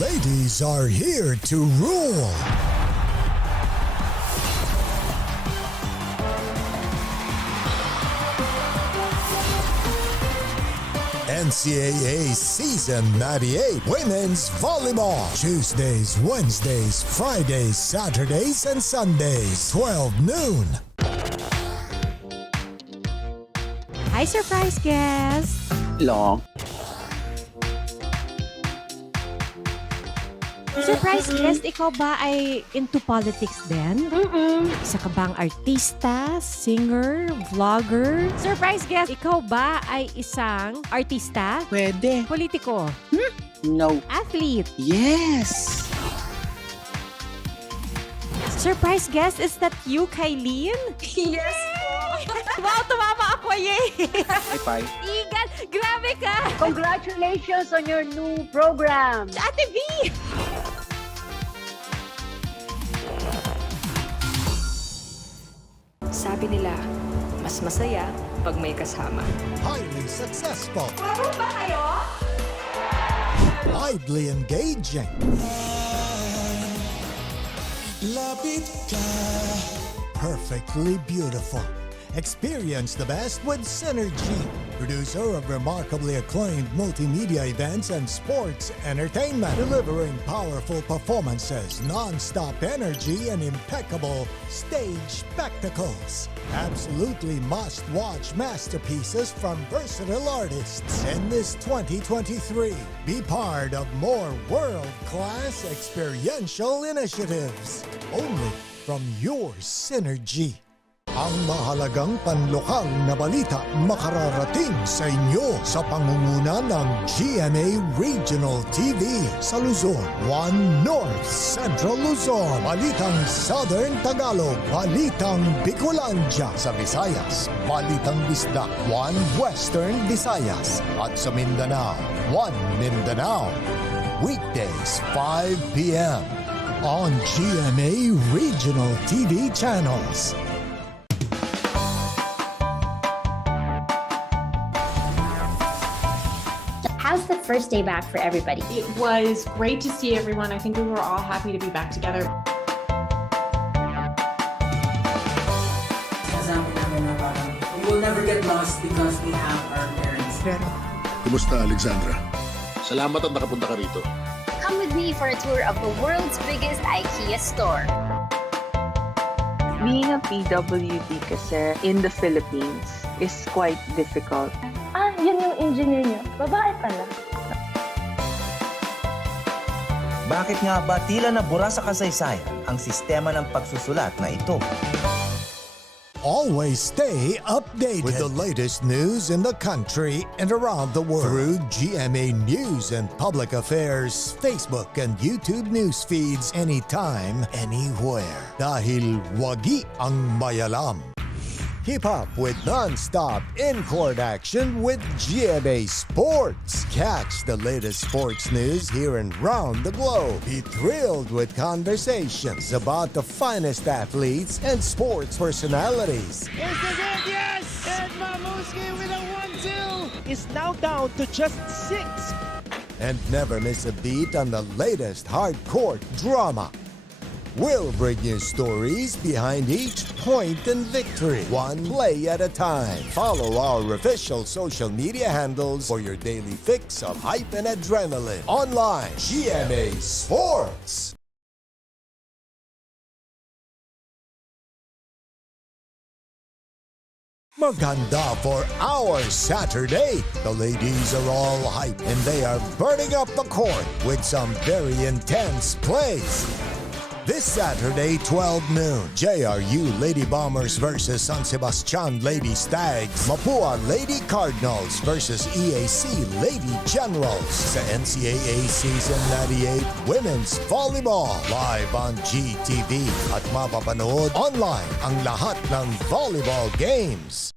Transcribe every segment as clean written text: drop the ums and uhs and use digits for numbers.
ladies are here to rule. NCAA Season 98 Women's Volleyball. Tuesdays, Wednesdays, Fridays, Saturdays, and Sundays, 12 noon. Hi, surprise guest! Long. Surprise guest, ikaw ba ay into politics din? Isa ka bang artista, singer, vlogger? Surprise guest, ikaw ba ay isang artista? Pwede. Politiko? No. Athlete? Yes! Surprise guest, is that you, Kylene? Yes po! Wow, tumama ako, yay! Bye. Igan, grabe ka! Congratulations on your new program! Ate V! Sabi nila, mas masaya pag may kasama. Highly successful. Paro ba kayo? Widely engaging. Perfectly beautiful. Experience the best with Synergy, producer of remarkably acclaimed multimedia events and sports entertainment, delivering powerful performances, non-stop energy, and impeccable stage spectacles. Absolutely must-watch masterpieces from versatile artists in this 2023. Be part of more world-class experiential initiatives, only from your Synergy. Ang mahalagang panlokal na balita makararating sa inyo sa pangunguna ng GMA Regional TV sa Luzon, 1 North Central Luzon, Balitang Southern Tagalog, Balitang Bicolandia sa Visayas, Balitang Bisdak, 1 Western Visayas, at sa Mindanao, 1 Mindanao. Weekdays, 5 p.m. on GMA Regional TV channels. How's the first day back for everybody? It was great to see everyone. I think we were all happy to be back together. Kasama namin na parang we will never get lost because we have our parents. Kumusta, Alexandra? Salamat at nakapunta ka rito. Come with me for a tour of the world's biggest IKEA store. Being a PWD kasi in the Philippines is quite difficult. Yun yung engineer niyo. Babae pala. Bakit nga ba tila nabura sa kasaysayan ang sistema ng pagsusulat na ito? Always stay updated with the latest news in the country and around the world through GMA News and Public Affairs Facebook and YouTube news feeds anytime, anywhere. Dahil wagi ang mayalam. Keep up with non-stop in-court action with GMA Sports. Catch the latest sports news here and round the globe. Be thrilled with conversations about the finest athletes and sports personalities. This is it, yes! And Mamuski with a 1-2 is now down to just 6. And never miss a beat on the latest hard-court drama. We'll bring you stories behind each point and victory, one play at a time. Follow our official social media handles for your daily fix of hype and adrenaline. Online, GMA Sports. Maganda for our Saturday. The ladies are all hype and they are burning up the court with some very intense plays. This Saturday, 12 noon, JRU Lady Bombers versus San Sebastian Lady Stags. Mapua Lady Cardinals versus EAC Lady Generals sa NCAA Season 98 Women's Volleyball. Live on GTV at mapapanood online ang lahat ng volleyball games.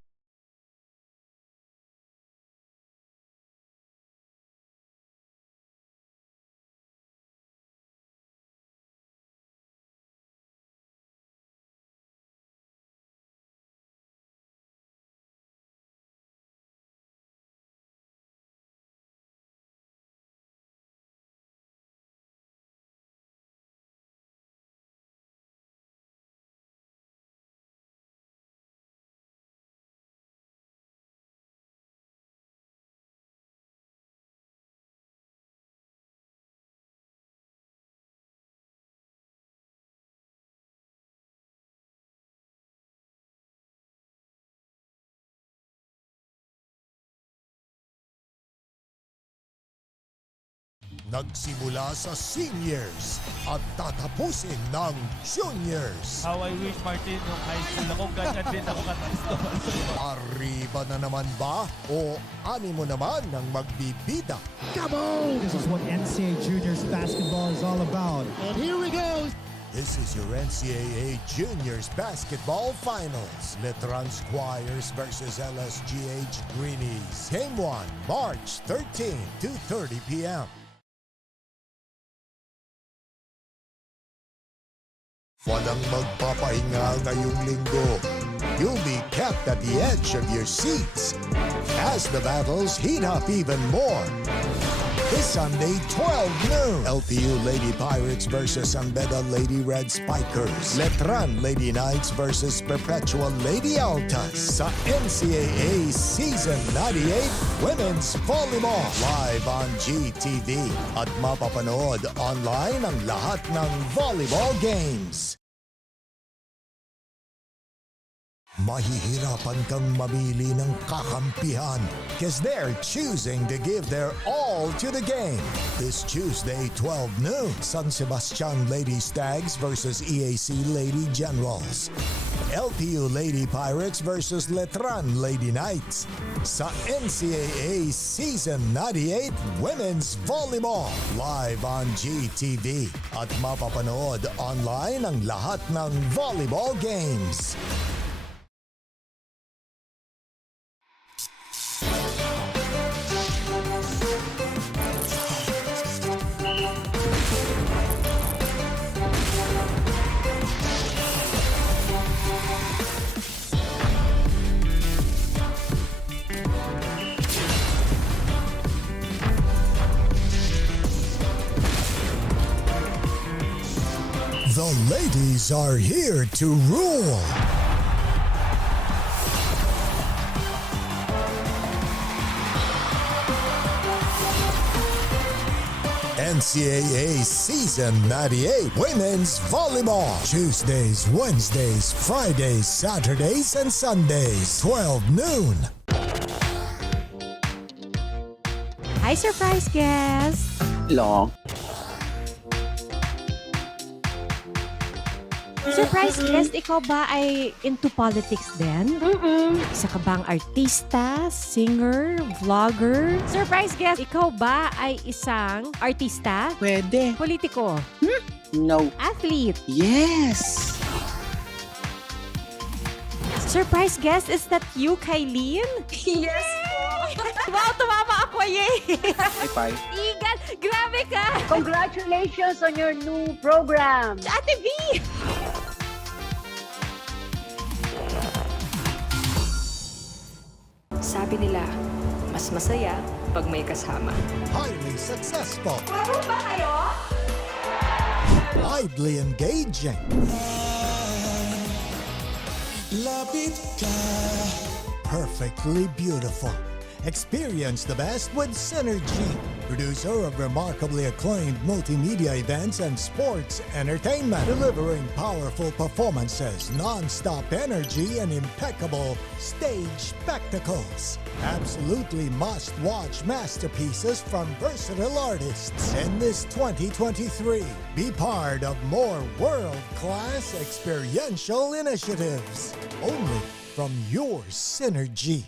Nagsimula sa seniors at tatapusin ng juniors. How I wish, Martin, nung high school ako, ganyan din ako katasto. Arriba na naman ba o animo naman ng magbibida? Come on! This is what NCAA Juniors basketball is all about. And here we go! This is your NCAA Juniors Basketball Finals. Letran Squires versus LSGH Greenies. Game 1, March 13, 2:30 p.m. Walang magpapahinga ngayong linggo. You'll be kept at the edge of your seats as the battles heat up even more. This Sunday, 12 noon, LPU Lady Pirates versus Ambeda Lady Red Spikers. Letran Lady Knights versus Perpetual Lady Altas sa NCAA Season 98 Women's Volleyball. Live on GTV at mapapanood online ang lahat ng volleyball games. Mahihirapan kang mamili ng kakampihan because they're choosing to give their all to the game. This Tuesday, 12 noon, San Sebastian Lady Stags versus EAC Lady Generals. LPU Lady Pirates versus Letran Lady Knights sa NCAA Season 98 Women's Volleyball. Live on GTV at mapapanood online ang lahat ng volleyball games. The ladies are here to rule. NCAA Season 98 Women's Volleyball. Tuesdays, Wednesdays, Fridays, Saturdays, and Sundays, 12 noon. Hi, surprise guest! Long. Surprise guest, ikaw ba ay into politics din? Isa ka bang artista, singer, vlogger? Surprise guest, ikaw ba ay isang artista? Pwede. Politiko? No. Athlete? Yes! Surprise guest, is that you, Kylene? Yes Wow, tumama ako, yay! High five. Igan, grabe ka! Congratulations on your new program. Ate V! Sabi nila, mas masaya pag may kasama. Highly successful. Meron ba kayo? Widely engaging. Perfectly beautiful. Experience the best with Synergy, producer of remarkably acclaimed multimedia events and sports entertainment, delivering powerful performances, non-stop energy, and impeccable stage spectacles. Absolutely must-watch masterpieces from versatile artists in this 2023. Be part of more world-class experiential initiatives, only from your Synergy.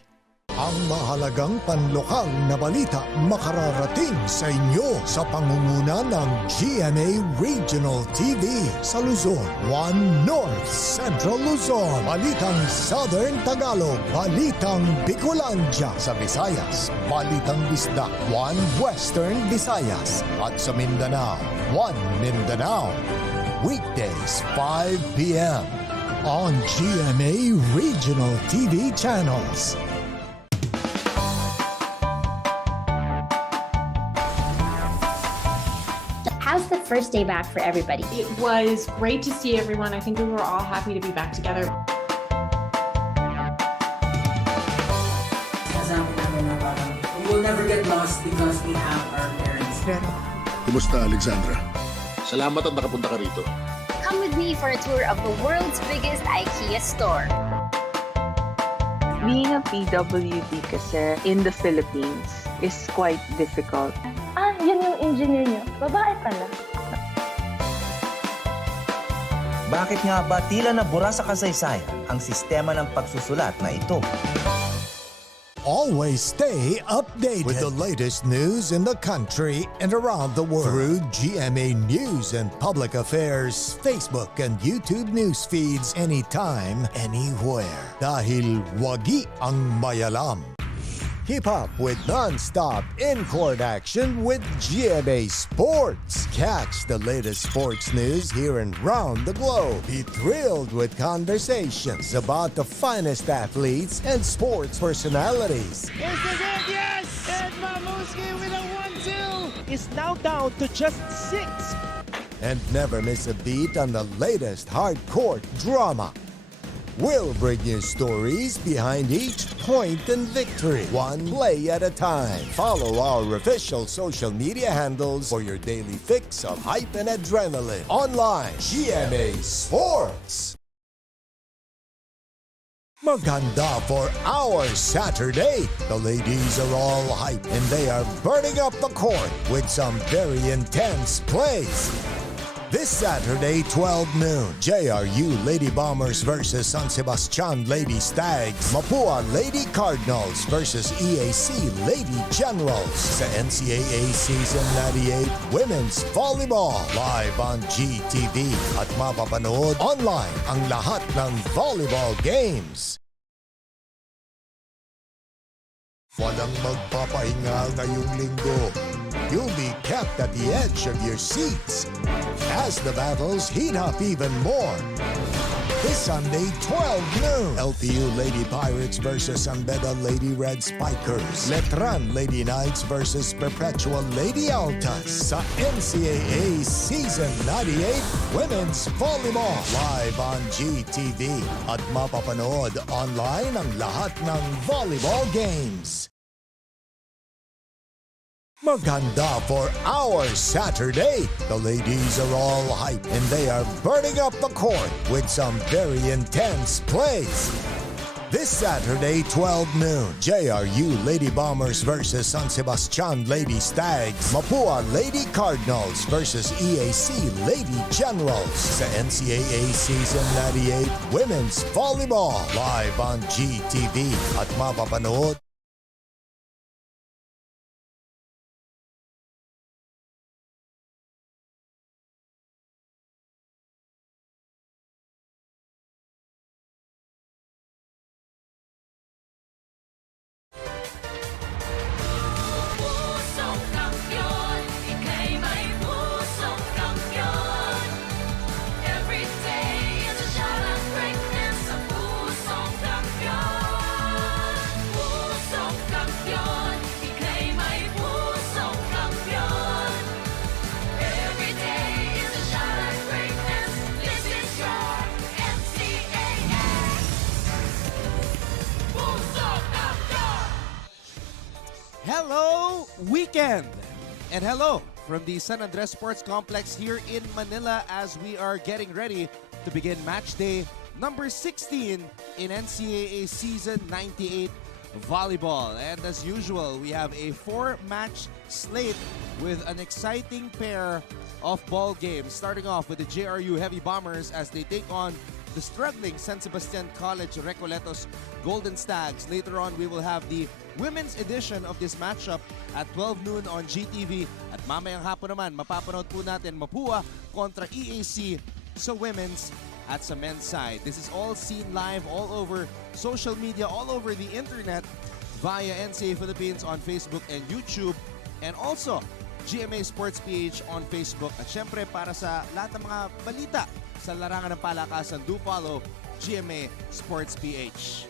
Ang mahalagang panlokal na balita makararating sa inyo sa pangunguna ng GMA Regional TV sa Luzon, 1 North Central Luzon, Balitang Southern Tagalog, Balitang Bicolandia sa Visayas, Balitang Bisdak, 1 Western Visayas, at sa Mindanao, 1 Mindanao. Weekdays, 5 p.m. on GMA Regional TV channels. How's the first day back for everybody? It was great to see everyone. I think we were all happy to be back together. Sinasabi namin na parang we will never get lost because we have our parents. Kumusta, Alexandra? Salamat at nakapunta ka rito. Come with me for a tour of the world's biggest IKEA store. Being a PWD kasi in the Philippines is quite difficult. yun yung engineer nyo, babae pala. Bakit nga ba tila nabura sa kasaysayan ang sistema ng pagsusulat na ito? Always stay updated with the latest news in the country and around the world through GMA News and Public Affairs Facebook and YouTube news feeds anytime, anywhere. Dahil wagi ang mayalam. Keep up with non-stop in-court action with GMA Sports. Catch the latest sports news here and round the globe. Be thrilled with conversations about the finest athletes and sports personalities. Here's the game, yes! And Mamuski with a 1-2 is now down to just 6. And never miss a beat on the latest hard-court drama. We'll bring you stories behind each point and victory, one play at a time. Follow our official social media handles for your daily fix of hype and adrenaline. Online, GMA Sports. Maganda for our Saturday. The ladies are all hype and they are burning up the court with some very intense plays. This Saturday, 12 noon, JRU Lady Bombers versus San Sebastian Lady Stags. Mapua Lady Cardinals versus EAC Lady Generals. Sa NCAA Season 98 Women's Volleyball. Live on GTV at mapapanood online ang lahat ng volleyball games. Walang magpapahinga ngayong linggo. You'll be kept at the edge of your seats as the battles heat up even more. This Sunday, 12 noon, LPU Lady Pirates versus Ambeda Lady Red Spikers. Letran Lady Knights versus Perpetual Lady Altas sa NCAA Season 98 Women's Volleyball. Live on GTV at mapapanood online ang lahat ng volleyball games. Maganda for our Saturday. The ladies are all hype and they are burning up the court with some very intense plays. This Saturday, 12 noon, JRU Lady Bombers versus San Sebastian Lady Stags. Mapua Lady Cardinals versus EAC Lady Generals sa NCAA Season 98 Women's Volleyball. Live on GTV at mapapanood Hello, weekend! And hello from the San Andres Sports Complex here in Manila as we are getting ready to begin match day number 16 in NCAA Season 98 Volleyball. And as usual, we have a 4-match slate with an exciting pair of ball games. Starting off with the JRU Heavy Bombers as they take on the struggling San Sebastian College Recoletos Golden Stags. Later on, we will have the women's edition of this matchup at 12 noon on GTV. At mamayang hapon naman, mapapanood po natin Mapua kontra EAC sa women's at sa men's side. This is all seen live all over social media, all over the internet via NCAA Philippines on Facebook and YouTube. And also, GMA Sports PH on Facebook. At syempre, para sa lahat ng mga balita sa larangan ng palakasan, do follow GMA Sports PH.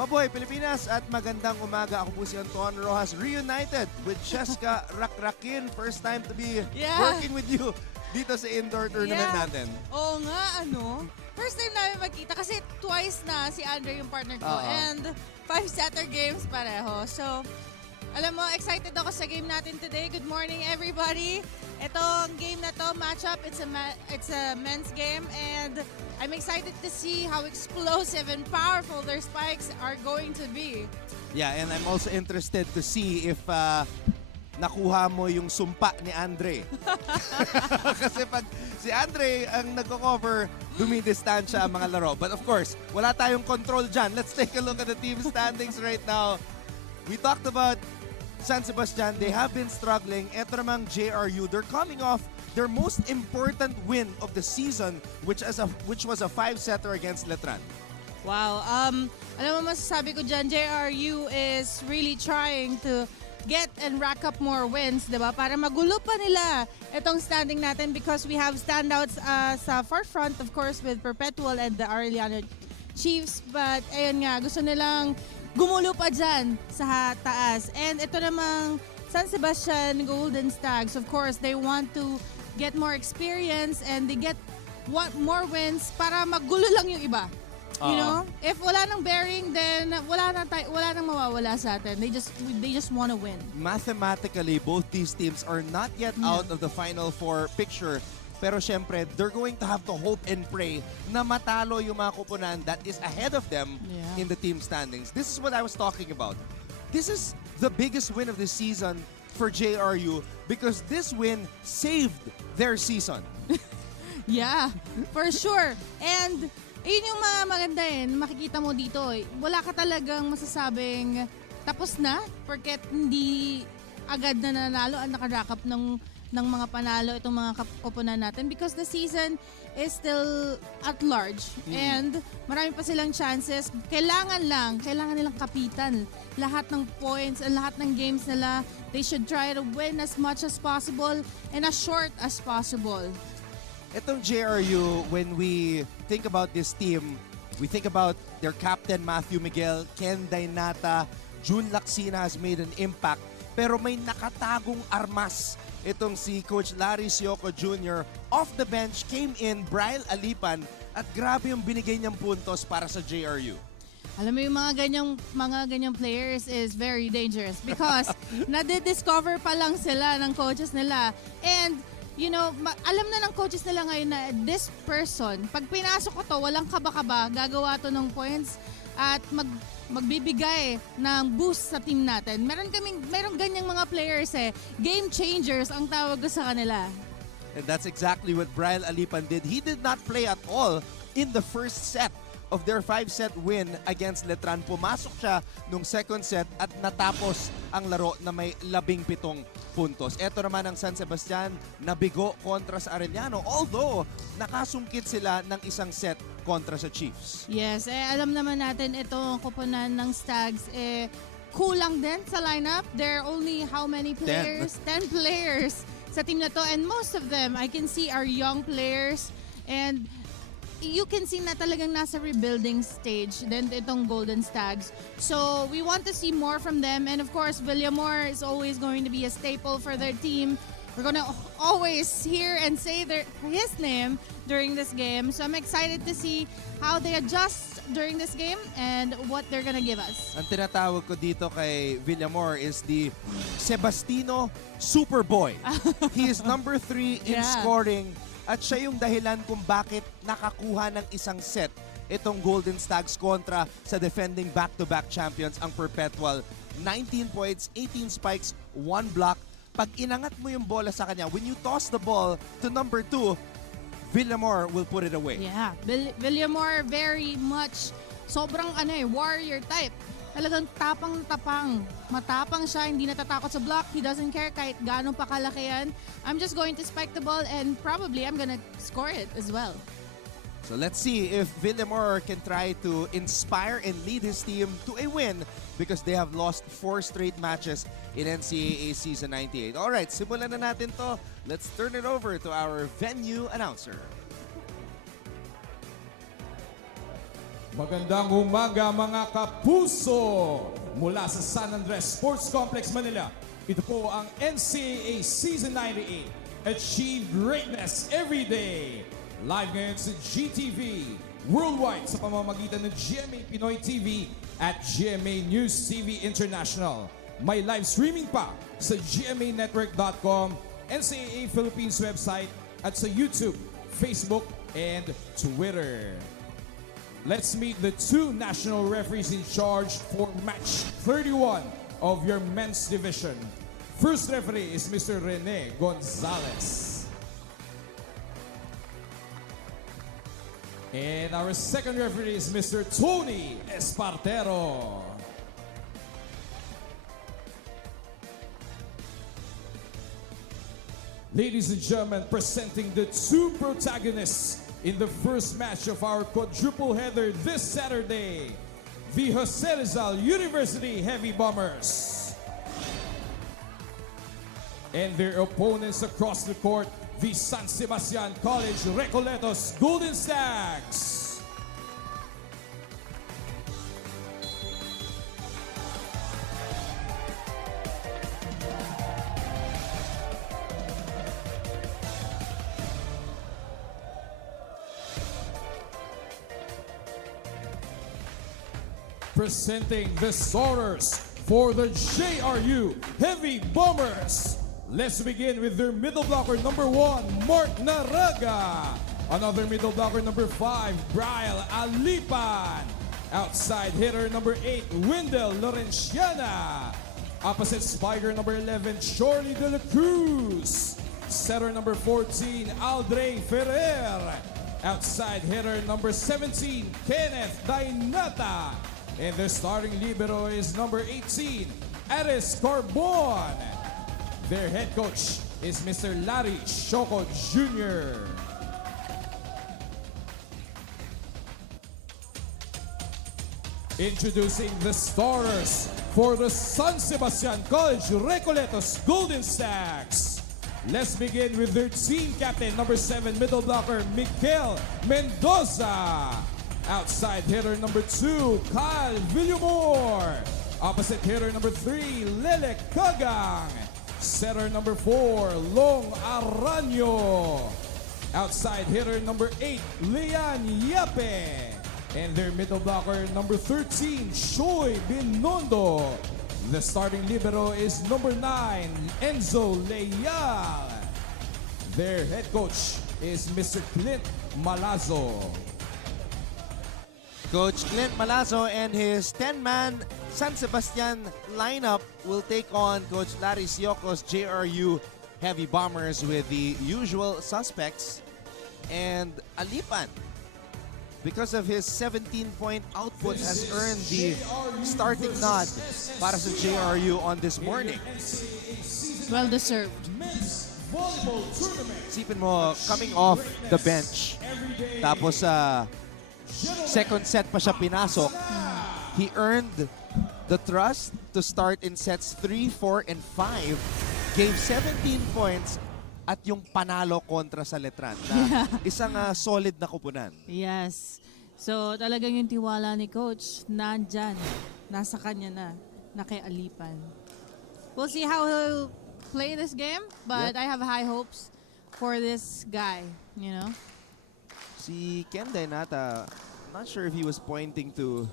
Mabuhay Pilipinas at magandang umaga. Ako po si Anton Rojas, reunited with Cheska Rakrakin. First time to be working with you dito sa indoor tournament natin. Oo nga, ano? First time namin magkita kasi twice na si Andre yung partner ko and 5 setter games pareho. So, alam mo, excited ako sa game natin today. Good morning, everybody. Itong game na to, matchup, it's a men's game and I'm excited to see how explosive and powerful their spikes are going to be. Yeah, and I'm also interested to see if nakuha mo yung sumpa ni Andre. Kasi pag si Andre ang nagko-cover, dumidistansya ang mga laro. But of course, wala tayong control dyan. Let's take a look at the team standings right now. We talked about San Sebastian. They have been struggling. Ito namang JRU. They're coming off their most important win of the season, which was a 5-setter against Letran. Wow. Alam mo, masasabi ko dyan, JRU is really trying to get and rack up more wins, diba? Para magulo pa nila itong standing natin because we have standouts sa forefront, of course, with Perpetual and the Arellano Chiefs. But ayun nga, gusto nilang gumulo pa dyan sa taas. And ito namang San Sebastian Golden Stags, of course, they want to get more experience and they more wins para magulo lang yung iba. You know, if wala nang bearing, then wala nang mawawala sa atin. They just want to win. Mathematically, both these teams are not yet out of the Final Four picture. Pero syempre, they're going to have to hope and pray na matalo yung mga kupunan that is ahead of them in the team standings. This is what I was talking about. This is the biggest win of the season for JRU because this win saved their season. Yeah, for sure. And yun yung mga maganda makikita mo dito, wala ka talagang masasabing tapos na porket hindi agad na nanalo ang nakarakap ng mga panalo itong mga kapunan natin because the season is still at large and marami pa silang chances. Kailangan nilang kapitan lahat ng points and lahat ng games nila. They should try to win as much as possible and as short as possible. Itong JRU, when we think about this team, we think about their captain Matthew Miguel, Ken Dainata, June Laksina has made an impact. Pero may nakatagong armas. Itong si Coach Larry Sioco Jr. off the bench, came in, Brian Alipan, at grabe yung binigay niyang puntos para sa JRU. Alam mo yung mga ganyang players is very dangerous because nadidiscover pa lang sila ng coaches nila. And you know, alam na ng coaches nila ngayon na this person, pag pinasok ko to, walang kaba-kaba, gagawa to ng points at magbibigay ng boost sa team natin. Meron ganyang mga players game changers ang tawag ko sa kanila. And that's exactly what Brian Alipan did. He did not play at all in the first set of their 5-set win against Letran. Pumasok siya nung second set at natapos ang laro na may 17 puntos. Ito naman ang San Sebastian, nabigo kontra sa Arellano. Although, nakasungkit sila ng isang set kontra sa Chiefs. Yes, alam naman natin itong kupunan ng Stags, kulang din sa lineup. There are only how many players? 10 players sa team na to. And most of them, I can see, are young players. And you can see na talagang nasa rebuilding stage then itong Golden Stags. So we want to see more from them. And of course, Villamor is always going to be a staple for their team. We're gonna always hear and say his name during this game. So I'm excited to see how they adjust during this game and what they're gonna give us. Ang tinatawag ko dito kay Villamor is the Sebastino Superboy. He is number 3 in scoring. At siya yung dahilan kung bakit nakakuha ng isang set itong Golden Stags kontra sa defending back-to-back champions ang Perpetual. 19 points, 18 spikes, 1 block. Pag inangat mo yung bola sa kanya, when you toss the ball to number 2, Villamor will put it away. Yeah, Villamor very much sobrang warrior type. Talagang tapang-tapang. Matapang siya, hindi natatakot sa block. He doesn't care kahit gaano pa kalaki yan. I'm just going to spike the ball and probably I'm gonna score it as well. So let's see if Villamor can try to inspire and lead his team to a win because they have lost 4 straight matches in NCAA Season 98. Alright, simulan na natin to. Let's turn it over to our venue announcer. Magandang umaga mga kapuso! Mula sa San Andres Sports Complex, Manila, ito po ang NCAA Season 98. Achieve greatness every day. Live ngayon sa GTV, worldwide sa pamamagitan ng GMA Pinoy TV at GMA News TV International. May live streaming pa sa gmanetwork.com, NCAA Philippines website at sa YouTube, Facebook, and Twitter. Let's meet the 2 national referees in charge for match 31 of your men's division. first referee is Mr. Rene Gonzalez. And our second referee is Mr. Tony Espartero. Ladies and gentlemen, presenting the two protagonists in the first match of our quadruple header this Saturday, the Jose Rizal University Heavy Bombers. And their opponents across the court, the San Sebastian College Recoletos Golden Stags. Presenting the starters for the JRU Heavy Bombers. Let's begin with their middle blocker number 1, Mark Naraga. Another middle blocker number 5, Brian Alipan. Outside hitter number 8, Wendell Lorenciana. Opposite spiker number 11, Charlie De La Cruz. Setter number 14, Aldrey Ferrer. Outside hitter number 17, Kenneth Dainata. And the starting libero is number 18, Aris Carbon. Their head coach is Mr. Larry Choco Jr. Introducing the starters for the San Sebastian College Recoletos Golden Stags. Let's begin with their team captain, number 7, middle blocker, Miguel Mendoza. Outside hitter number 2, Kyle Villamor. Opposite hitter number 3, Lele Kagang. Setter number 4, Long Aranyo. Outside hitter number 8, Leon Yape. And their middle blocker number 13, Choi Binondo. The starting libero is number 9, Enzo Leal. Their head coach is Mr. Clint Malazzo. Coach Clint Malazzo and his 10-man San Sebastian lineup will take on Coach Larry Sioco's JRU Heavy Bombers with the usual suspects. And Alipan, because of his 17-point output, has earned the starting nod para sa JRU on this morning. Well deserved. Isipin mo, coming off the bench, tapos second set pa siya pinasok, he earned the trust to start in sets 3, 4, and 5, gave 17 points, at yung panalo kontra sa Letran na isang solid na kupunan. Yes. So talagang yung tiwala ni Coach nandyan, nasa kanya na kay Alipan. We'll see how he'll play this game, but I have high hopes for this guy, you know. Si Ken Dainata, not sure if he was pointing to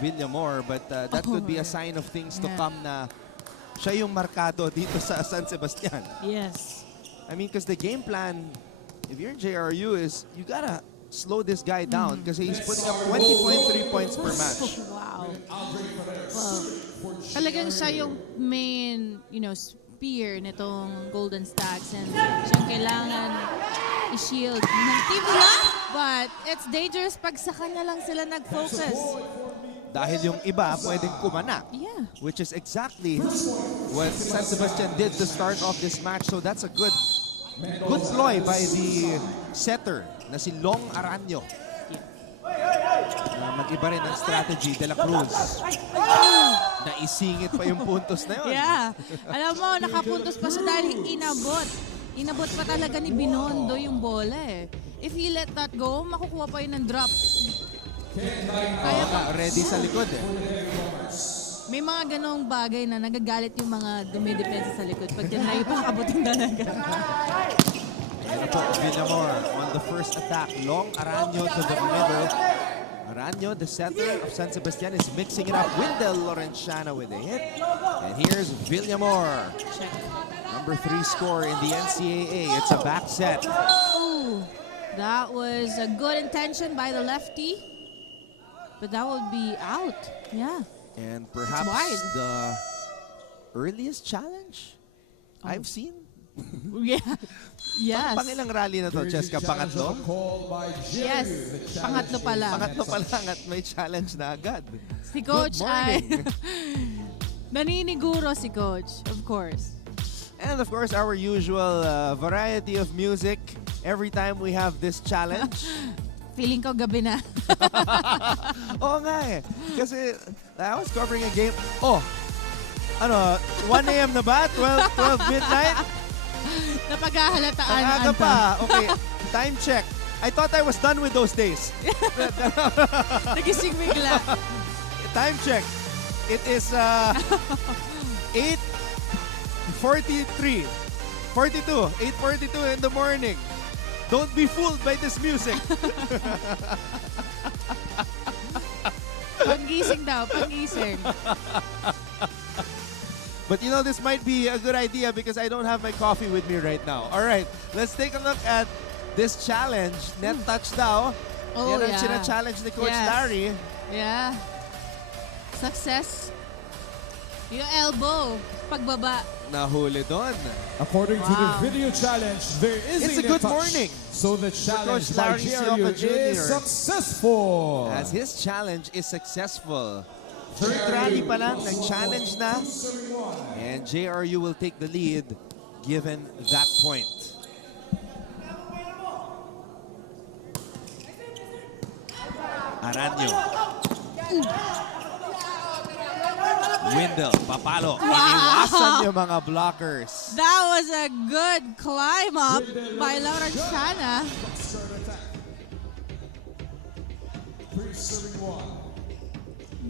Villamor, but that could be a sign of things to come na siya yung markado dito sa San Sebastian. Yes. I mean, because the game plan, if you're in JRU, is you gotta slow this guy down because he's putting up 20.3 points per match. Wow. Well, talagang siya yung main, spear nitong Golden Stags, and siyang kailangan i-shield ng team nila. But it's dangerous pag sa kanya lang sila nag-focus. Dahil yung iba pwedeng kumana. Yeah. Which is exactly what San Sebastian did to start off this match. So that's a good ploy by the setter na si Long Aranyo. Mag-iba rin ang strategy, De La Cruz. Naisingit pa yung puntos na yun. Yeah. Alam mo, nakapuntos pa siya dahil inabot. Inabot pa talaga ni Binondo yung bola eh. If he let that go, makukuha pa yun ng drop. Kaya ready sa likod eh. May mga ganong bagay na nagagalit yung mga dumidepensa sa likod pag yan na ipakabutin talaga. Villamor on the first attack. Long Aranyo to the middle. Aranyo, the setter of San Sebastian, is mixing it up. Wendell Lorenciana with a hit. And here's Villamor. Number 3 score in the NCAA. It's a back set. Ooh, that was a good intention by the lefty. But that would be out. Yeah. And perhaps the earliest challenge I've seen. Yeah. Yes. Pangilang rally na to, Cheska? Pangatlo? Yes. Pangatlo pa lang. Pangatlo pa lang at may challenge na agad. Si Coach Good ay morning. naniniguro si Coach, of course. And of course, our usual variety of music every time we have this challenge. Feeling ko gabi na. Oo nga eh. Kasi I was covering a game. Oh, ano, 1 a.m. na ba? 12 midnight? Napaghahalataan. Ang aga pa. Okay, time check. I thought I was done with those days. Nagising bigla. Time check. It is 8:42 in the morning. Don't be fooled by this music. Panggising daw, panggising. But you know, this might be a good idea because I don't have my coffee with me right now. All right, let's take a look at this challenge. Net touch daw. Oh, Yan ang yeah. china-challenge ni Coach Yes. Larry. Yeah. Success. Yung elbow, pagbaba. Nahuli doon. According to the video challenge, there is It's a net good touch. morning. So the challenge Coach by Larry JRU Siopa Jr. is successful. As his challenge is successful. Third rally pa lang, nag-challenge na. And JRU will take the lead given that point. Aranyo. Windle, papalo. Iniwasan yung mga blockers. That was a good climb up by Laurentiana.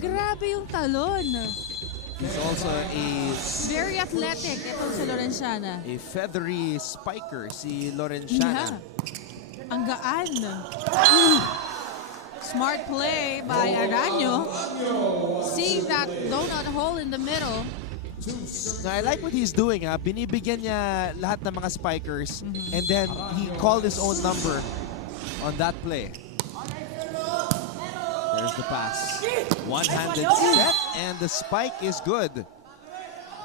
Grabe yung talon. He's also Very athletic itong si Laurentiana. a feathery spiker, si Laurentiana. Yeah. Ang gaan. Smart play by Aranyo. Seeing that donut hole in the middle. Now, I like what he's doing. Binibigyan niya lahat ng mga spikers and then he called his own number on that play. There's the pass. One-handed set and the spike is good.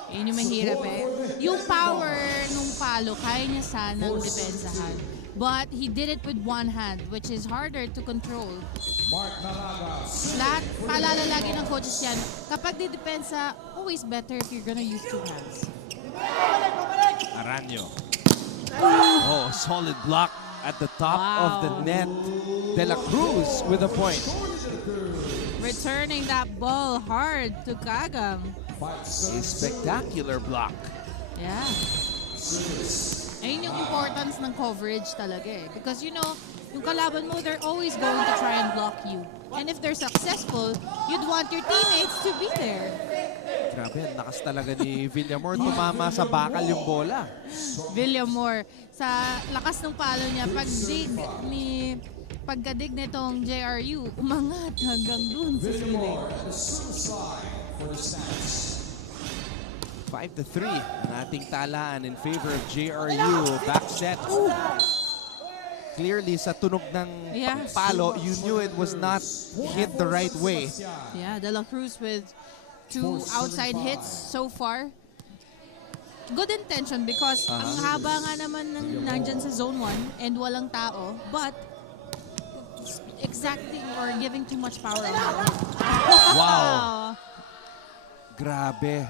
Yun yung mahirap eh. Yung power nung palo, kaya niya sanang depensahan. But he did it with one hand, which is harder to control. Lahat, paalala lagi ng coaches yan, kapag didepensa, always better if you're gonna use two hands. Aranyo. Oh, solid block at the top of the net. De La Cruz with a point. Returning that ball hard to Kagam. A spectacular block. Yeah. Ayun yung importance ng coverage talaga eh. Because you know, yung kalaban mo, they're always going to try and block you. And if they're successful, you'd want your teammates to be there. Grabe, ang lakas talaga ni Villamor. Tumama sa bakal yung bola. Villamor, sa lakas ng palo niya, pagkadig nitong JRU, umangat hanggang dun sa ceiling. 5-3 ang ating talaan in favor of JRU. Back set. Clearly, sa tunog ng palo, you knew it was not hit the right way. Yeah, De La Cruz with 2 outside hits so far. Good intention because ang haba nga naman ng nandyan sa zone 1 and walang tao, but exacting or giving too much power. Wow! Grabe.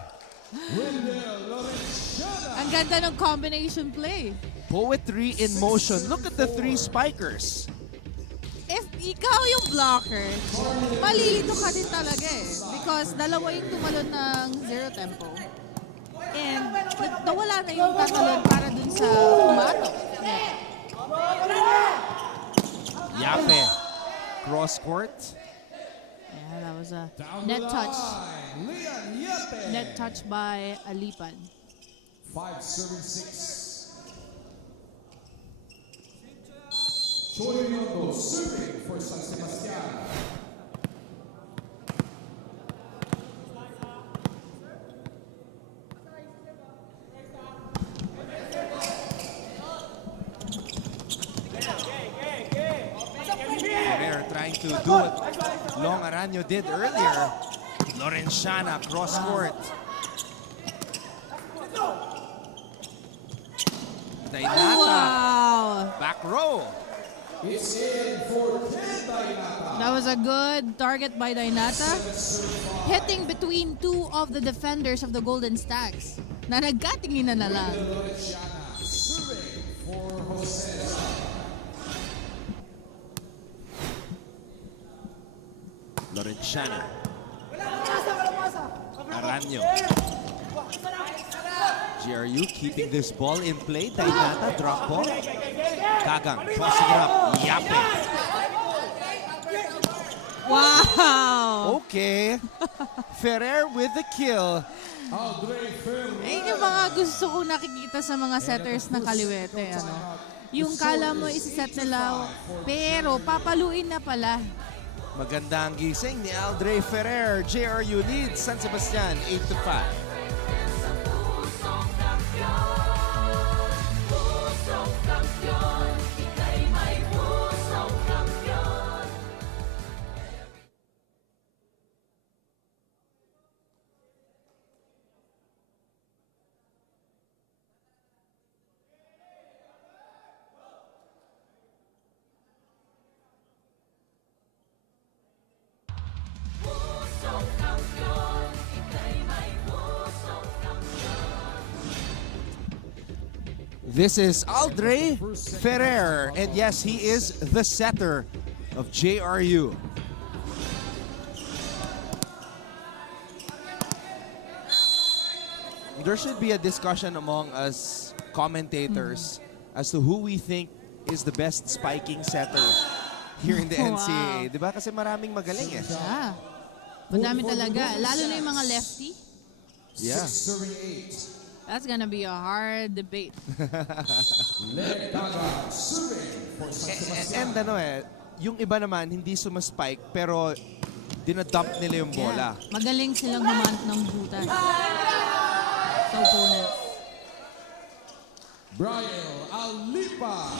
Ang ganda ng combination play. Poetry in motion. Look at the 3 spikers. If ikaw yung blocker, malilito ka din talaga eh. Because dalawa yung tumalon ng zero tempo. And nawala na yung tatalon para dun sa umato. Yape. Cross court. Yeah, that was a net touch. Net touch by Alipan. 5-7-6. Choyondo serving for San Sebastian. They're trying to do what Long Aranyo did earlier. Laurentiana cross court. Dainata. Wow! Back row. It's in for 10 Dainata. That was a good target by Dainata. Hitting between two of the defenders of the Golden Stags. Na nagkatinginan na lang. Serving for Jose. Lorenciana. Aranyo. JRU keeping this ball in play. Dainata, drop ball. Kagang, tossing it up. Yapping. Wow! Okay. Ferrer with the kill. Ayun yung mga gusto ko nakikita sa mga setters ng Kaliwete. Ano? Yung kala mo isi-set nila, pero papaluin na pala. Maganda ang gising ni Aldre Ferrer. JRU leads San Sebastian 8-5. This is Aldre Ferrer, and yes, he is the setter of JRU. There should be a discussion among us commentators as to who we think is the best spiking setter here in the NCAA. Diba? Kasi maraming magaling eh. Yeah. Madami talaga. Lalo na yung mga lefty. Yeah. That's gonna be a hard debate. And ano eh, yung iba naman hindi sumaspike pero dinadump nila yung bola. Yeah. Magaling silang humanap ng butas sa opponent. Brian Alipa.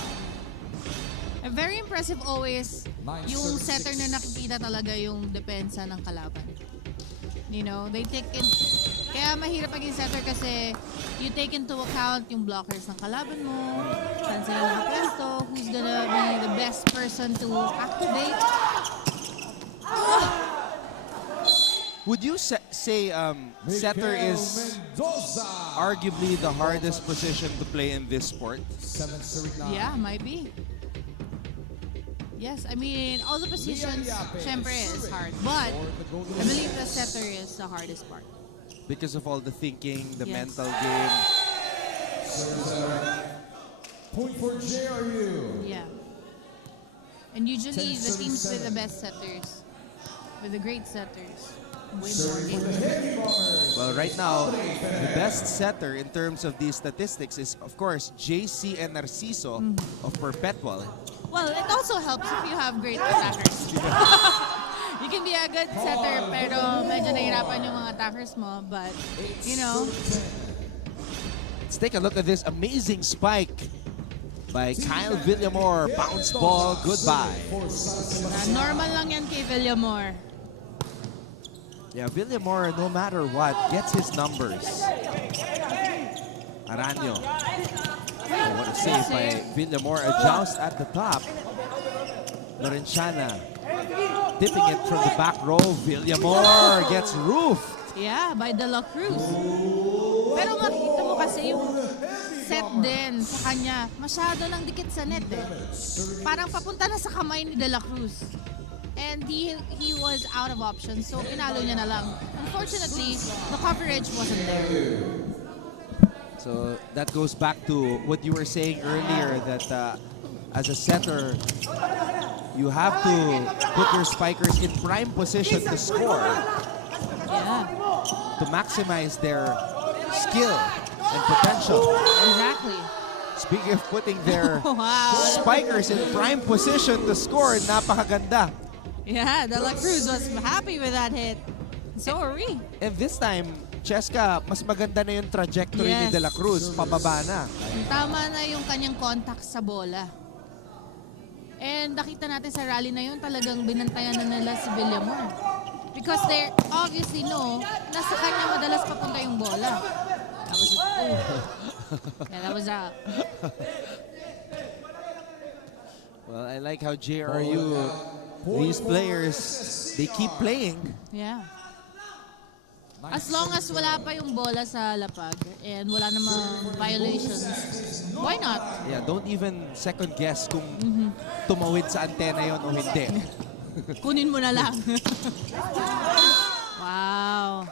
Very impressive always yung setter na nakikita talaga yung depensa ng kalaban. You know, they take in... Kaya mahirap maging setter kasi you take into account yung blockers ng kalaban mo, saan sila nakapwesto, who's gonna be the best person to activate. Would you say setter is arguably the hardest position to play in this sport? Yeah, might be. Yes, I mean, all the positions, syempre, is hard. But I believe the setter is the hardest part. Because of all the thinking, the mental game. Point for JRU. Yeah. And usually the teams with the best setters, with the great setters, win more games. Well, right now, the best setter in terms of these statistics is, of course, JC and Narciso of Perpetual. Well, it also helps if you have great attackers. You can be a good setter, pero medyo nahirapan yung mga attackers mo. But, you know. Let's take a look at this amazing spike by Kyle Villamor. Bounce ball, goodbye. Normal lang yan kay Villamor. Yeah, Villamor, no matter what, gets his numbers. Aranyo. Oh, what a save by Villamor. A joust at the top. Lorenciana tipping it from the back row. Villamor gets roofed. Yeah, by De La Cruz. Pero makikita mo kasi yung set din sa kanya. Masyado nang dikit sa net eh. Parang papunta na sa kamay ni De La Cruz. And he was out of options, so inalo niya na lang. Unfortunately, the coverage wasn't there. So that goes back to what you were saying earlier, that as a setter, you have to put your spikers in prime position to score. Yeah. To maximize their skill and potential. Exactly. Speaking of putting their spikers in prime position to score, napakaganda. Yeah, De La Cruz was happy with that hit. So are we. And this time, Cheska, mas maganda na yung trajectory ni De La Cruz. Pababa na. Tama na yung kanyang contact sa bola. And nakita natin sa rally na yun, talagang binantayan na nila si Villamor. Because they obviously know na sa kanya madalas papunta yung bola. That was a... Well, I like how JRU, these players, they keep playing. Yeah. As long as wala pa yung bola sa lapag and wala namang violations, why not? Yeah, don't even second guess kung tumawid sa antena yon o hindi. Kunin mo na lang. Wow.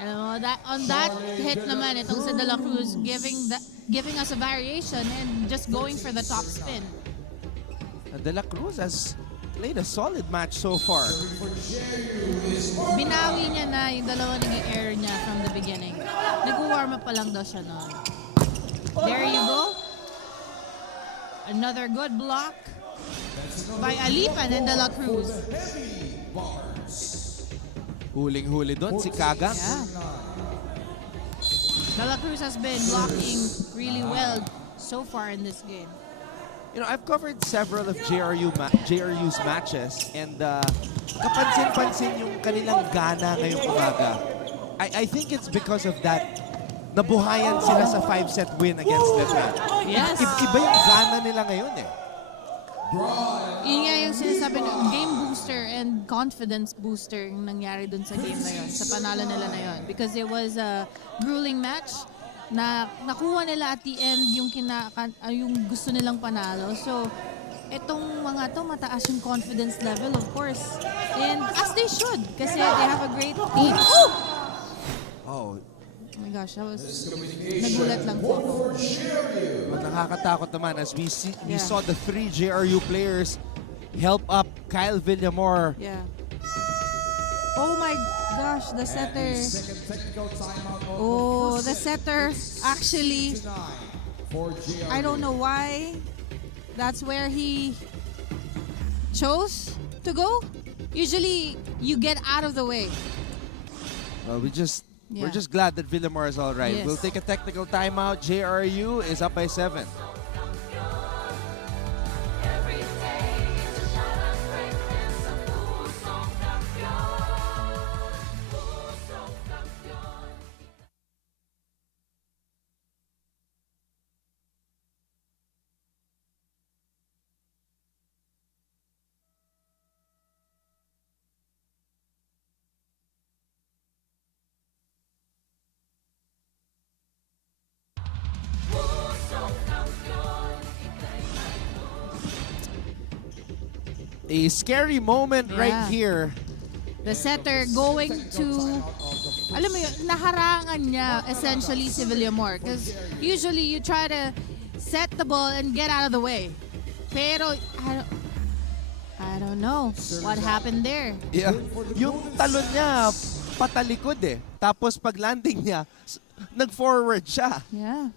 Alam mo, on that hit naman, itong sa De La Cruz, giving us a variation and just going for the top spin. De La Cruz has played a solid match so far. Binawi niya na yung dalawa naging error niya from the beginning. Nag-warm up pa lang daw siya noon. There you go. Another good block by Alipan and De La Cruz. Huling-huli doon si Kagang. Yeah. De La Cruz has been blocking really well so far in this game. You know, I've covered several of JRU's matches and kapansin-pansin yung kanilang gana ngayong umaga. I think it's because of that. Nabuhayan sila sa 5-set win against Letran. Yes. Iba yung gana nila ngayon eh. Yun nga yung sinasabi ng game booster and confidence booster yung nangyari dun sa game na yun, sa panalo nila na yun. Because it was a grueling match na nakuha nila at the end yung yung gusto nilang panalo. So, itong mga to mataas yung confidence level, of course. And as they should, kasi they have a great team. Oh my gosh, that was... Nagulat lang po ako. Nakakatakot naman as we saw the 3 JRU players help up Kyle Villamor. Yeah. Oh my gosh, the setter. Oh, the setter actually, I don't know why that's where he chose to go. Usually you get out of the way. Well, we're just glad that Villamor is all right. Yes. We'll take a technical timeout. JRU is up by 7. A scary moment right here. The setter going to, alam mo yun, naharangan niya essentially si Villamor. Because usually you try to set the ball and get out of the way. Pero, I don't know what happened there. Yeah. Yung talon niya, patalikod eh. Tapos pag landing niya, nag-forward siya. Yeah.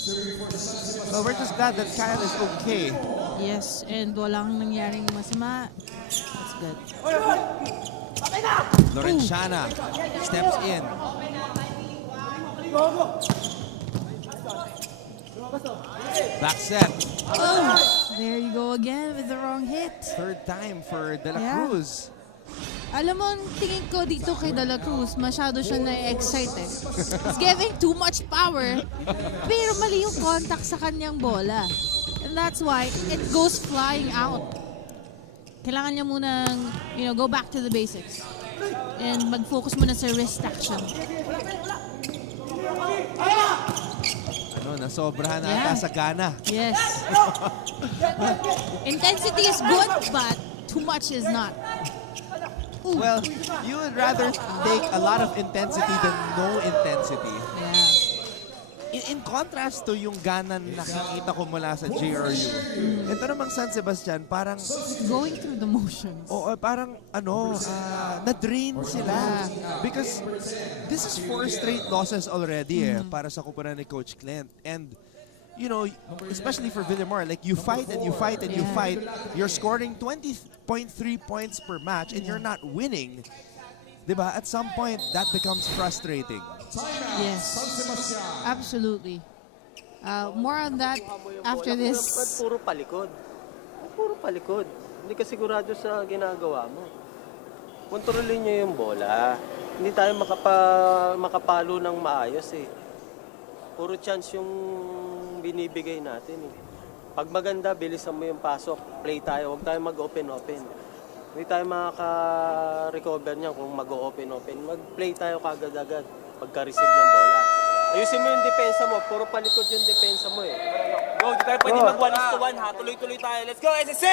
So we're just glad that Kyle is okay. Yes, and walang nangyaring masama. That's good. Lorenciana steps in. Back set. Oh, there you go again with the wrong hit. Third time for De La Cruz. Alam mo, tingin ko dito kay De La Cruz, masyado siya na-excite eh. He's giving too much power, pero mali yung contact sa kanyang bola. And that's why it goes flying out. Kailangan niya munang, go back to the basics. And mag-focus muna sa wrist action. Nasobrahan ata sa gana. Yes. Intensity is good, but too much is not. Ooh. Well, you would rather take a lot of intensity than no intensity. Yeah. In contrast to yung gana na nakikita ko mula sa JRU, ito namang San Sebastian, parang... Going through the motions. Oo, parang na-drain sila. Because this is 4 straight losses already para sa kupunan ni Coach Clint. And, especially for Villamor, like you fight and you fight and you fight, you're scoring 20.3 points per match and you're not winning. Diba? At some point, that becomes frustrating. Yes, absolutely. More on that after this. Puro palikod. Hindi ka sigurado sa ginagawa mo. kontrolin nyo yung bola. Hindi tayo makapalo ng maayos eh. Puro chance yung binibigay natin eh. Pag maganda, bilisan mo yung pasok. Play tayo, huwag tayo mag-open-open. Hindi tayo makaka-recover niyan kung mag-open-open. Mag-play tayo kagad-agad pagka-receive ng bola. Ayusin mo yung depensa mo. Puro palikod yung depensa mo eh. Bro, di tayo pwede mag-1-1 ha. Tuloy-tuloy tayo. Let's go, SSC!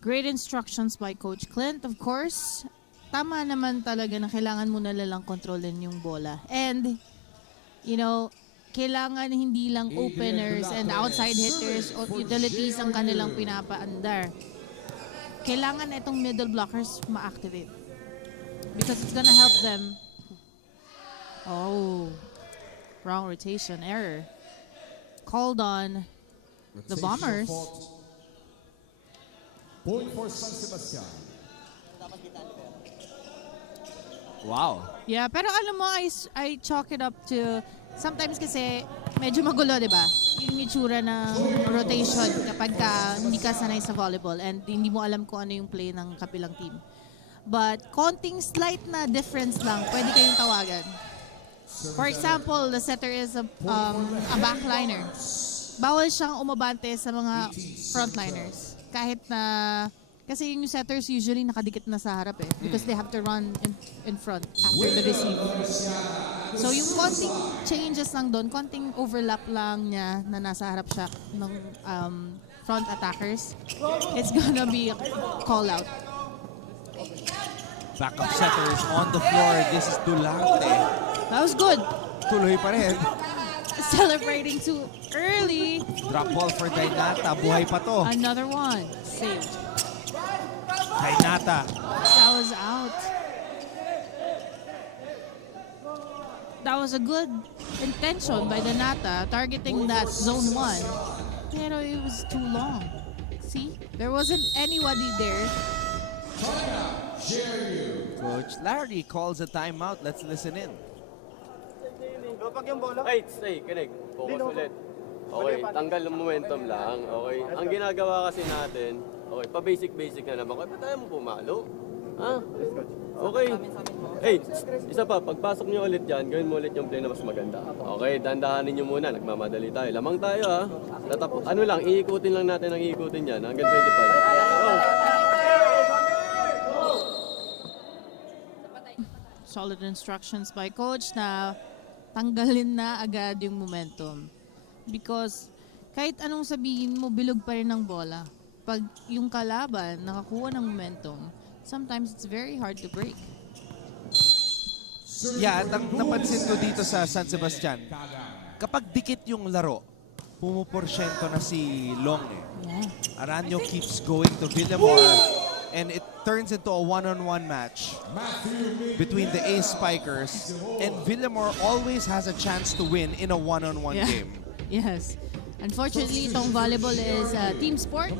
Great instructions by Coach Clint, of course. Tama naman talaga na kailangan mo na lang kontrolin yung bola. And, you know, kailangan hindi lang openers and outside hitters o utilities ang kanilang pinapaandar. Kailangan itong middle blockers ma-activate. Because it's gonna help them. Oh, wrong rotation, error. Called on the Bombers. Point for San Sebastian. Wow. Yeah, pero alam mo, I chalk it up to, sometimes kasi medyo magulo, di ba? Yung itsura ng rotation kapag hindi ka sanay sa volleyball and hindi mo alam kung ano yung play ng kabilang team. But konting slight na difference lang, pwede kayong tawagan. For example, the setter is a backliner. Bawal siyang umabante sa mga frontliners. Kahit na, kasi yung setters usually nakadikit na sa harap eh. Because they have to run in front after the receive. So yung konting changes lang doon, konting overlap lang niya na nasa harap siya ng front attackers, it's gonna be a call out. Backup setters on the floor. This is Dulante. That was good. Tuloy pa rin. Celebrating too early. Drop ball for Dainata. Buhay pa to. Another one. Saved. Dainata. That was out. That was a good intention by Dainata, targeting that zone 1. Pero it was too long. See? There wasn't anybody there. Coach Larry calls a timeout. Let's listen in. Ay, stay, kinig. Focus ulit. Okay, tanggal ng momentum lang. Okay, ang ginagawa kasi natin, okay, pa-basic-basic na naman. Ba't tayo mo pumalo? Ha? Okay. Hey, isa pa, pagpasok nyo ulit dyan, gawin mo ulit yung play na mas maganda. Okay, dandahanin nyo muna, nagmamadali tayo. Lamang tayo ha. Ano lang, iikutin lang natin ang iikutin dyan, hanggang 25. Oh. Solid instructions by coach na tanggalin na agad yung momentum. Because kahit anong sabihin mo, bilog pa rin ng bola. Pag yung kalaban nakakuha ng momentum, sometimes it's very hard to break. Yeah, at ang napansin ko dito sa San Sebastian, kapag dikit yung laro, pumuporsyento na si Long eh. Yeah. Aranyo keeps going to Villamor, and it turns into a one-on-one match between the ace spikers, and Villamor always has a chance to win in a one-on-one game. Yes. Unfortunately, itong volleyball is a team sport.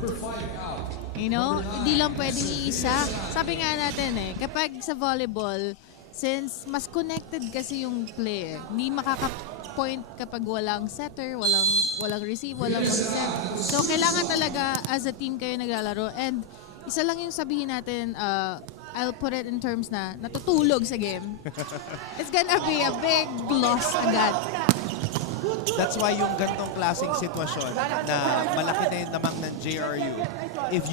You know, hindi lang pwedeng iisa. Sabi nga natin eh, kapag sa volleyball, since mas connected kasi yung play, hindi makaka-point kapag walang setter, walang receive, walang mag-set. So, kailangan talaga as a team kayo naglalaro. And isa lang yung sabihin natin, I'll put it in terms na natutulog sa game. It's gonna be a big loss agad. That's why yung gantong klaseng sitwasyon na malaki na yung namang ng JRU, if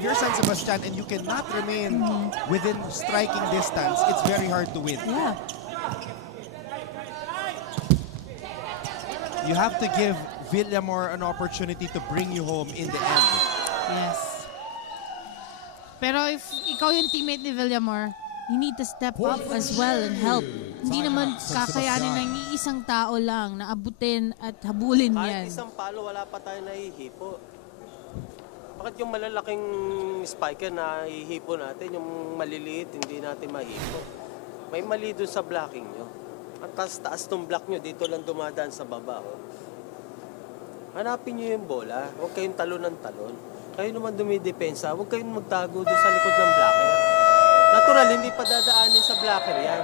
you're San Sebastian and you cannot remain within striking distance, it's very hard to win. Yeah. You have to give Villamor an opportunity to bring you home in the end. Yes. Pero if ikaw yung teammate ni Villamor, you need to step up as well and help. Hindi naman kakayanin ng isang tao lang na abutin at habulin yan. Kahit isang palo, wala pa tayo nahihipo. Bakit yung malalaking spiker na hihipo natin, yung maliliit, hindi natin mahipo? May mali doon sa blocking nyo. Ang taas-taas ng block nyo, dito lang dumadaan sa baba. Oh. Hanapin nyo yung bola. Huwag kayong talon ng talon. Kayo naman dumidepensa. Huwag kayong magtago doon sa likod ng blocker. Natural, hindi pa dadaanin sa blocker yan.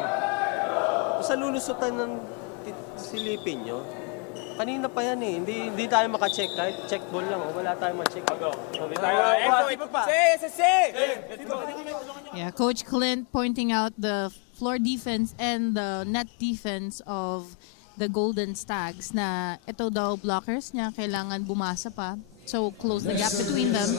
Sa lulusutan ng silipin nyo, Kanina pa yan eh. Hindi tayo makacheck. Kahit check ball lang. Wala tayong ma-check. Yeah, Coach Clint pointing out the floor defense and the net defense of the Golden Stags na ito daw blockers niya kailangan bumasa pa. So close the gap between them.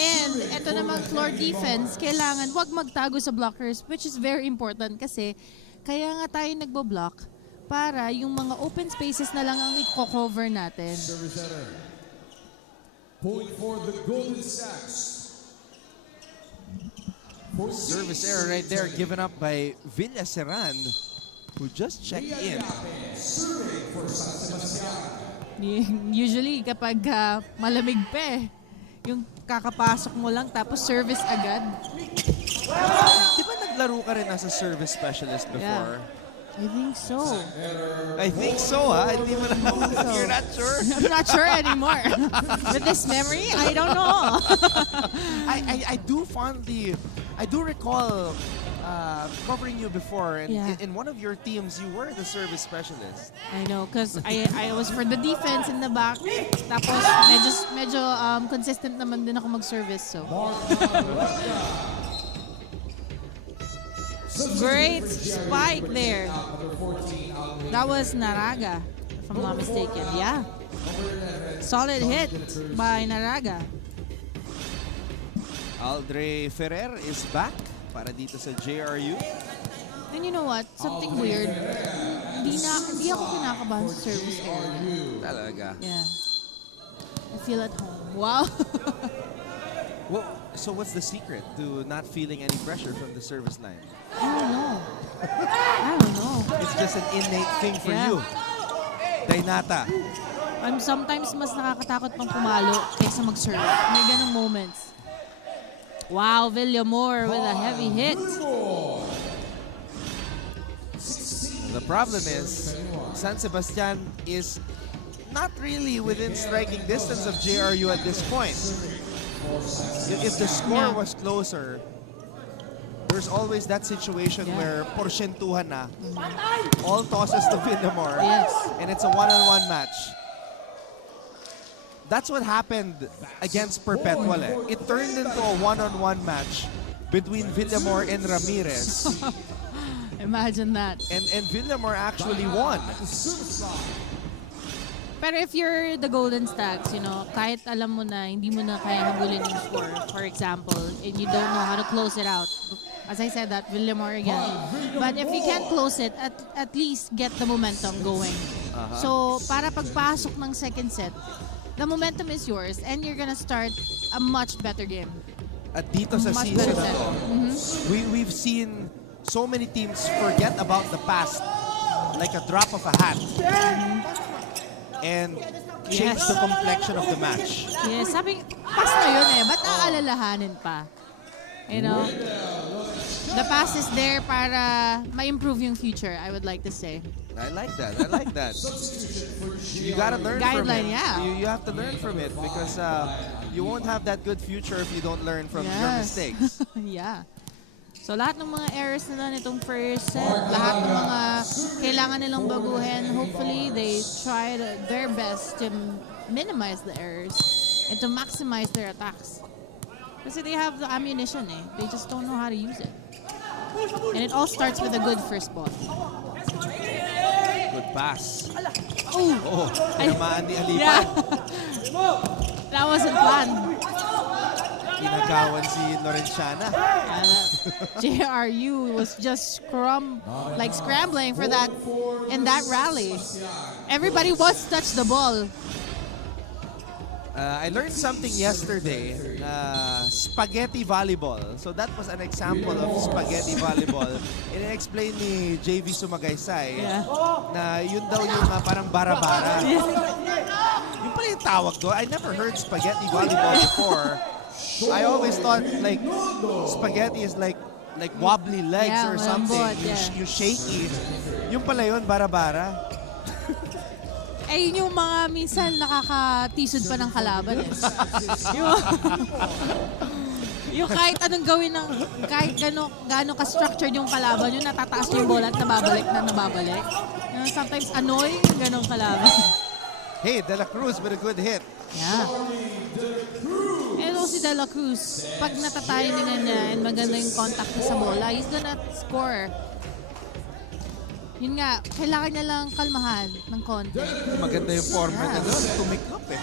And ito namang floor defense, kailangan wag magtago sa blockers, which is very important kasi kaya nga tayo nagbo-block para yung mga open spaces na lang ang i-cover natin. Point for the Golden Stags. Service error right there given up by Villaseran, who just checked in. Usually kapag malamig pa yung kakapasok mo lang tapos service agad. Di ba naglaro ka rin as a service specialist before? Yeah. I think so. I think so, ha? Hindi mo na You're not sure? I'm not sure anymore. With this memory, I don't know. I do recall covering you before, and in one of your teams, you were the service specialist. I know, because I was for the defense in the back. Tapos medyo consistent naman din ako mag-service. So. Great spike there. That was Naraga, if I'm not mistaken. Yeah. Solid hit by Naraga. Aldre Ferrer is back para dito sa JRU. And you know what? Something weird. Hindi ako kinakabahan sa service area. Talaga. Yeah. I feel at home. Wow. So what's the secret to not feeling any pressure from the service line? I don't know. It's just an innate thing for you. Dainata. I'm sometimes mas nakakatakot pang pumalo kaysa mag-serve. May ganong moments. Wow, Villamor with a heavy hit. The problem is, San Sebastian is not really within striking distance of JRU at this point. If the score was closer, there's always that situation where porsyentuhan na. All tosses to Villamor. Yes. And it's a one-on-one match. That's what happened against Perpetual. It turned into a one-on-one match between Villamor and Ramirez. Imagine that. And Villamor actually won. Pero if you're the Golden Stags, you know, kahit alam mo na hindi mo na kaya habulin yung score, for example, and you don't know how to close it out. As I said that, Villamor again. But if you can't close it, at least get the momentum going. So, para pagpasok ng second set, the momentum is yours and you're gonna start a much better game. At dito sa season na to, we've seen so many teams forget about the past like a drop of a hat. And change the complexion of the match. Yes, sabi, past na yun ba't aalalahanin pa? You know? The past is there para ma-improve yung future, I would like to say. I like that. I like that. You gotta learn from it. You have to learn from it because you won't have that good future if you don't learn from your mistakes. Yeah. So lahat ng mga errors nila nitong first set, lahat ng mga kailangan nilang baguhin, hopefully they try their best to minimize the errors and to maximize their attacks. Kasi they have the ammunition they just don't know how to use it. And it all starts with a good first ball. Good pass. Oh, tinamaan ni Alipan. Yeah. That wasn't planned. Kinagawan si Lorenciana. JRU was just scrambling for that in that rally. Everybody wants to touch the ball. I learned something yesterday, spaghetti volleyball. So that was an example of spaghetti volleyball. In-explain ni JV Sumagaysay na yun daw yung parang bara-bara. Yung pala yung tawag doon. I never heard spaghetti volleyball before. I always thought like spaghetti is like wobbly legs or something. You shaky. Yung pala yun, bara-bara. Yun yung mga minsan nakakatisod pa ng kalaban. Yung kahit anong gawin ng, kahit gano'ng ka-structured yung kalaban, yung natataas yung bola at nababalik. Sometimes annoying yung gano'ng kalaban. Hey, De La Cruz with a good hit. Yeah. And also si De La Cruz, pag natatimingan niya and maganda yung contact niya sa bola, he's gonna score. Yun nga, kailangan niya lang kalmahan ng konti. Maganda yung forma niya doon. Tumiklop eh.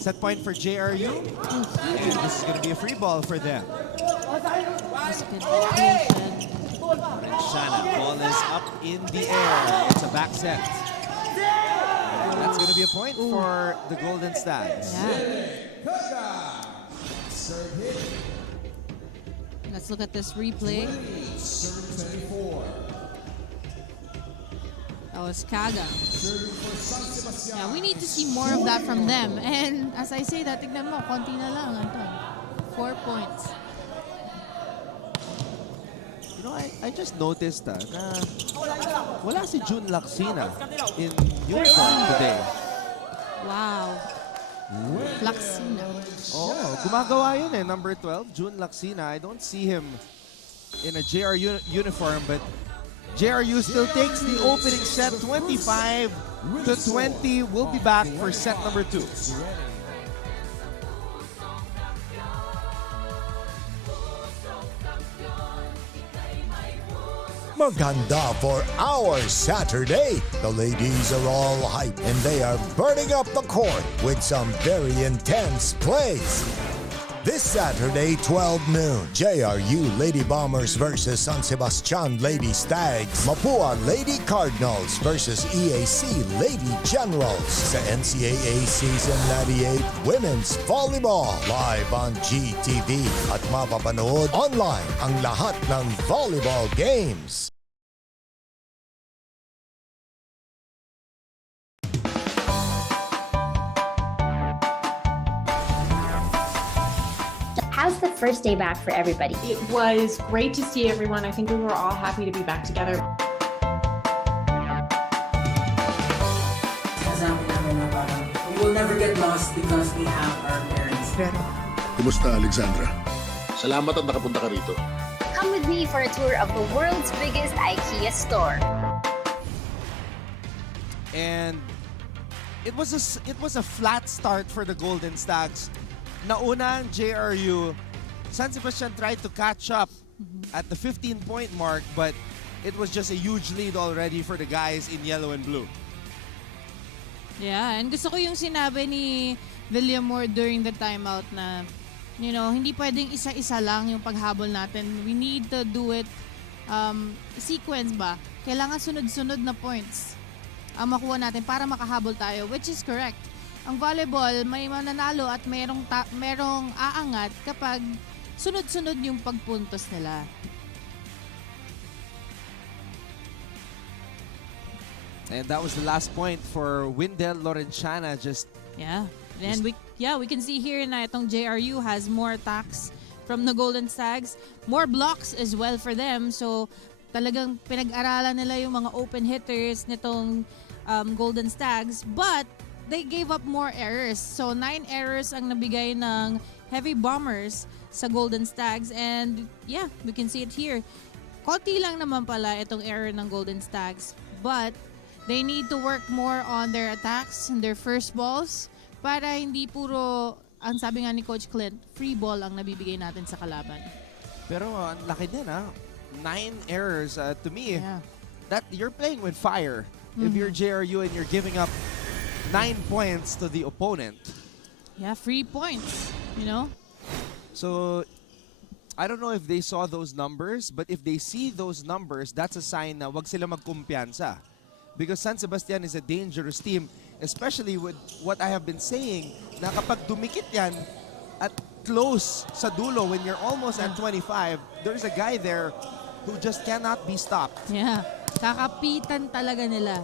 Set point for JRU. And this is gonna be a free ball for them. Shana, ball is up in the air. It's a back set. That's gonna be a point for the Golden Stags. Let's look at this replay. That was Kaga. Yeah, we need to see more of that from them. And as I say that, tignan mo, konti na lang, Anton. 4 points. You know, I just noticed na wala si June Laksina in uniform today. Wow. Laksina. Oh, gumagawa yun eh, number 12, June Laksina. I don't see him in a JRU uniform, but JRU still takes the opening set, 25-20. We'll be back for set number 2. Maganda for our Saturday. The ladies are all hype and they are burning up the court with some very intense plays. This Saturday, 12 noon, JRU Lady Bombers versus San Sebastian Lady Stags. Mapua Lady Cardinals versus EAC Lady Generals sa NCAA Season 98 Women's Volleyball. Live on GTV at mapapanood online ang lahat ng volleyball games. How's the first day back for everybody? It was great to see everyone. I think we were all happy to be back together. We will never get lost because we have our parents. Kumusta, Alexandra? Salamat at nakapunta ka rito. Come with me for a tour of the world's biggest IKEA store. And it was a flat start for the Golden Stags. Nauna ang JRU, San Sebastian tried to catch up at the 15-point mark, but it was just a huge lead already for the guys in yellow and blue. Yeah, and gusto ko yung sinabi ni Villamor during the timeout na, you know, hindi pwedeng isa-isa lang yung paghabol natin. We need to do it sequence ba? Kailangan sunod-sunod na points ang makuha natin para makahabol tayo, which is correct. Ang volleyball, may mananalo at merong aangat kapag sunod-sunod yung pagpuntos nila. And that was the last point for Windel Lorenciana. And we can see here na itong JRU has more attacks from the Golden Stags, more blocks as well for them. So talagang pinag-aralan nila yung mga open hitters nitong Golden Stags, but they gave up more errors. So 9 errors ang nabigay ng Heavy Bombers sa Golden Stags, and yeah, we can see it here. Konti lang naman pala itong error ng Golden Stags, but they need to work more on their attacks and their first balls para hindi puro, ang sabi nga ni Coach Clint, free ball ang nabibigay natin sa kalaban. Pero ang laki din 9 errors. To me, that you're playing with fire. If you're JRU and you're giving up 9 points to the opponent. Yeah, free points, you know? So, I don't know if they saw those numbers, but if they see those numbers, that's a sign na wag sila magkumpiyansa. Because San Sebastian is a dangerous team, especially with what I have been saying, na kapag dumikit yan at close sa dulo when you're almost at 25, there's a guy there who just cannot be stopped. Yeah, kakapitan talaga nila.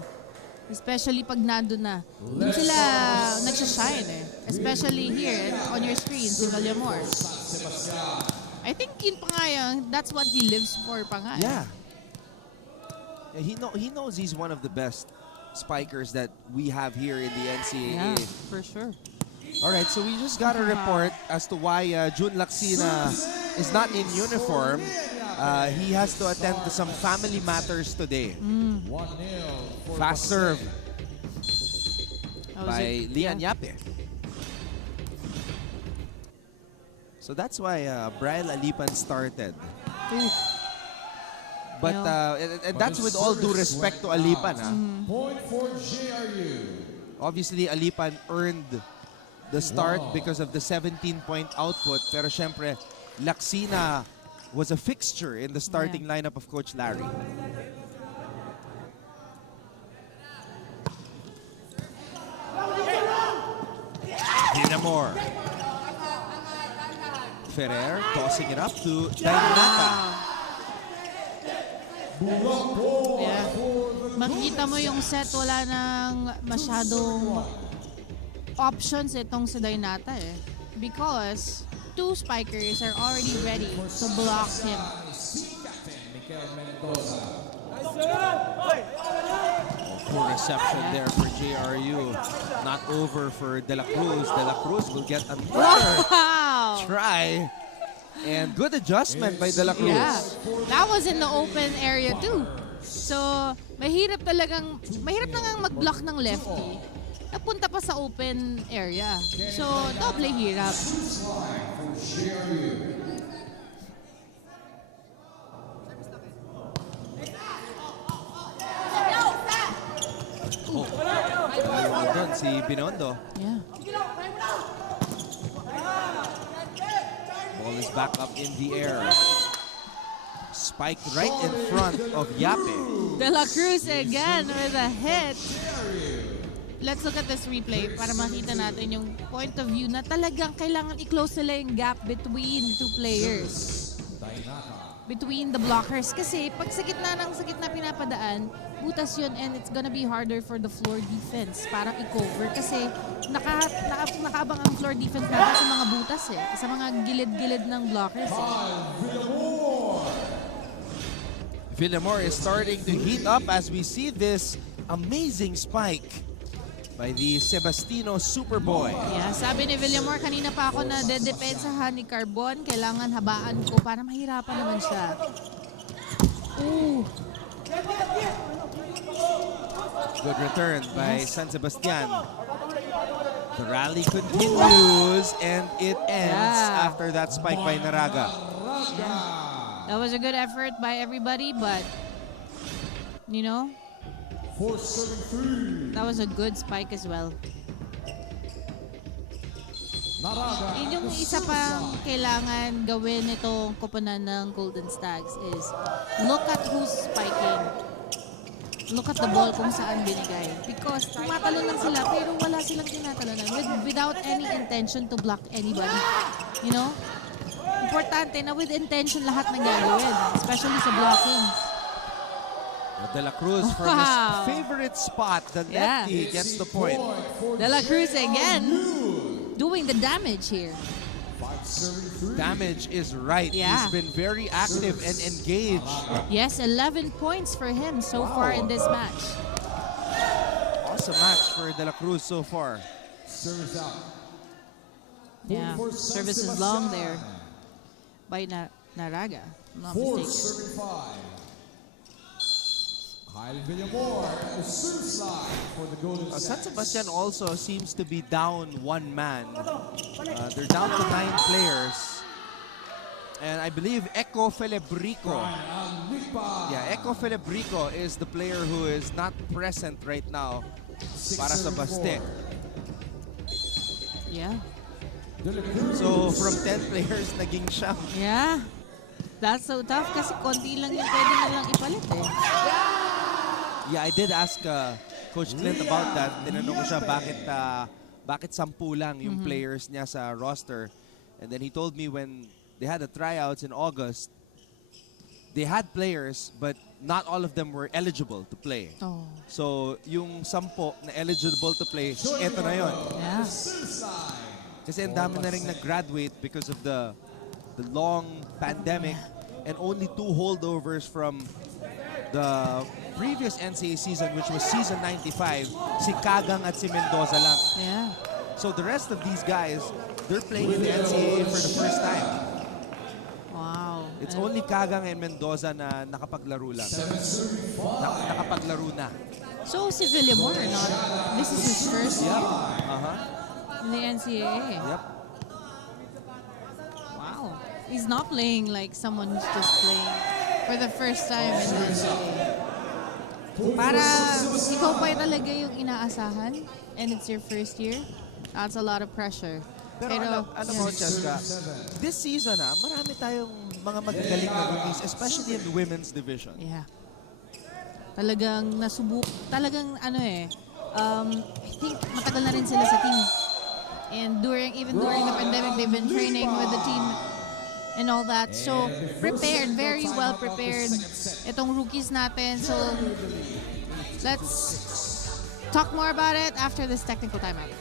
Especially pag nandun na. Doon sila nagsashine eh. Especially here on your screen, si Villamor. I think yun pa nga yun, that's what he lives for pa nga. Yeah. He knows he's one of the best spikers that we have here in the NCAA. Yeah, for sure. Alright, so we just got a report as to why June Laksina is not in uniform. He has to attend to some family matters today. Fast serve. by Lian Yape. So that's why Brian Alipan started. But and that's with all due respect to Alipan. Point for JRU. Obviously, Alipan earned the start because of the 17-point output. Pero syempre, Laksina was a fixture in the starting lineup of Coach Larry. Dinamore. Ferrer tossing it up to Dainata. Yeah. Makikita mo yung set, wala nang masyadong options itong si Dainata eh. Because two spikers are already ready to block him. Poor reception there for JRU. Not over for De La Cruz. De La Cruz will get another try. And good adjustment by De La Cruz. Yeah. That was in the open area too. So, mahirap nagang mag-block ng lefty. Napunta pa sa open area. So, doble hirap. Doon si Binondo. Yeah. Ball is back up in the air. Spiked right in front of Yape. De La Cruz again with a hit. Let's look at this replay para makita natin yung point of view na talagang kailangan i-close nila yung gap between two players. Between the blockers. Kasi pag sa gitna pinapadaan, butas yun and it's gonna be harder for the floor defense para i-cover kasi nakaabang ang floor defense natin sa mga butas eh. Sa mga gilid-gilid ng blockers eh. Villamor is starting to heat up as we see this amazing spike by the Sebastino Superboy. Yeah, sabi ni Villamor, kanina pa ako na dedepensahan ni Carbon. Kailangan habaan ko para mahirapan naman siya. Ooh. Good return by San Sebastian. The rally continues and it ends after that spike by Naraga. That was a good effort by everybody, but you know, that was a good spike as well. Yun yung isa pang kailangan gawin itong koponan ng Golden Stags is look at who's spiking. Look at the ball kung saan binigay. Because tumatalon lang sila pero wala silang tinatalonan without any intention to block anybody. You know? Importante na with intention lahat ng gagawin. Especially sa blocking. De La Cruz from his favorite spot, the lefty, gets the point. De La Cruz again doing the damage here. Damage is right. Yeah. He's been very active and engaged. Yes, 11 points for him so far in this match. Awesome match for De La Cruz so far. Service out. Yeah, service is long there by Naraga. I'm not mistaken. Kyle Villamor at the service line for the Golden Stags. San Sebastian also seems to be down one man. They're down to 9 players. And I believe Echo Felebrico. Yeah, Echo Felebrico is the player who is not present right now para sa Baste. Yeah. So from 10 players, naging siya. Yeah. That's so tough kasi konti lang yung pwede nilang ipalit eh. Yeah, I did ask Coach Clint about that. Tinanong ko siya bakit 10 lang yung players niya sa roster. And then he told me when they had the tryouts in August, they had players but not all of them were eligible to play. Oh. So yung 10 na eligible to play, eto na yun. Yeah. Kasi ang dami na rin nag-graduate because of the long pandemic and only 2 holdovers from the previous NCAA season, which was season 95, si Kagang at si Mendoza lang. Yeah. So the rest of these guys, they're playing in the NCAA for the first time. Wow. It's only Kagang and Mendoza na nakapaglaro lang. Nakapaglaro na. So, si Villamor, this is his first year in the NCAA. Yep. Wow. He's not playing like someone who's just playing for the first time in the NCAA. Para ikaw pa talaga yung inaasahan and it's your first year, that's a lot of pressure. Pero alam mo, Cheska, this season marami tayong mga magagaling na rookies, especially in the women's division. Yeah. Talagang talagang I think matagal na rin sila sa team. And even during the pandemic, they've been training with the team and all that. So, prepared, very well prepared itong rookies natin. So, let's talk more about it after this technical timeout.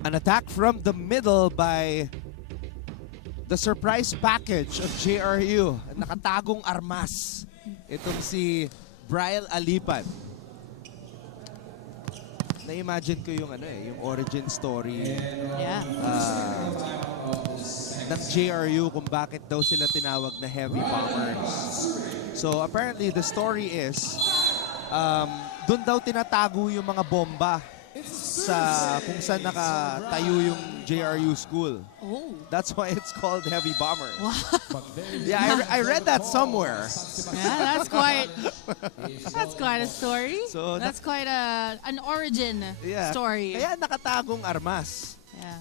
An attack from the middle by the surprise package of JRU. Nakatagong armas. Itong si Brian Alipan. Na-imagine ko yung yung origin story ng JRU kung bakit daw sila tinawag na heavy bombers. So apparently the story is doon daw tinatago yung mga bomba sa kung saan nakatayo yung JRU school. Oh. That's why it's called heavy bombers. Wow. Yeah, I read that somewhere. Yeah, that's quite a story. So that's quite an origin story. Kaya nakatagong armas. Yeah.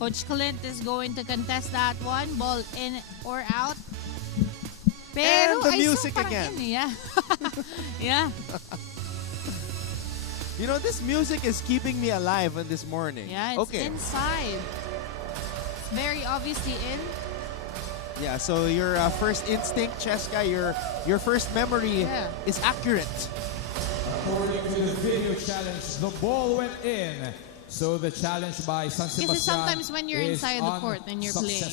Coach Clint is going to contest that one. Ball in or out. Pero and the music again. Yeah. Yeah. You know, this music is keeping me alive on this morning. Yeah, it's inside. It's very obviously in. Yeah, so your first instinct, Cheska, your first memory is accurate. According to the video challenge, the ball went in. So the challenge by San Sebastian Kasi sometimes when you're inside the court and you're playing,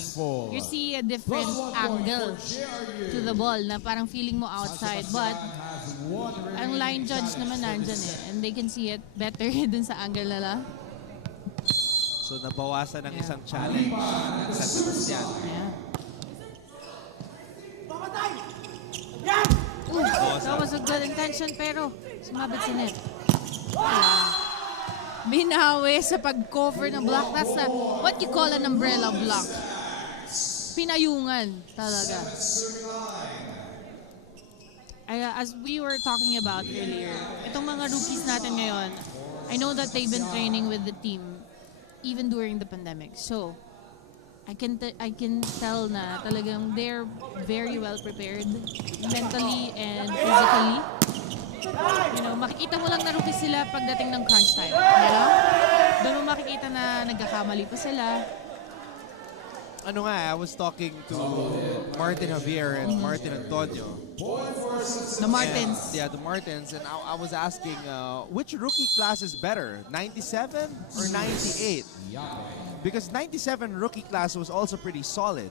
you see a different angle to the ball na parang feeling mo outside. But ang line judge naman nandyan and they can see it better dun sa angle nila. So nabawasan ng isang challenge ng San Sebastian. That was a good intention pero sumabit sa net. Binawi sa pag-cover ng block. That's what you call an umbrella block. Pinayungan talaga. As we were talking about earlier, itong mga rookies natin ngayon, I know that they've been training with the team even during the pandemic. So, I can tell na talagang they're very well prepared mentally and physically. You know, makikita mo lang na rookies sila pagdating ng crunch time. You know? Doon mo makikita na nagkakamali pa sila. Ano nga, I was talking to Martin Javier and Martin Antonio. The Martins. The Martins. And I was asking, which rookie class is better, 97 or 98? Because 97 rookie class was also pretty solid.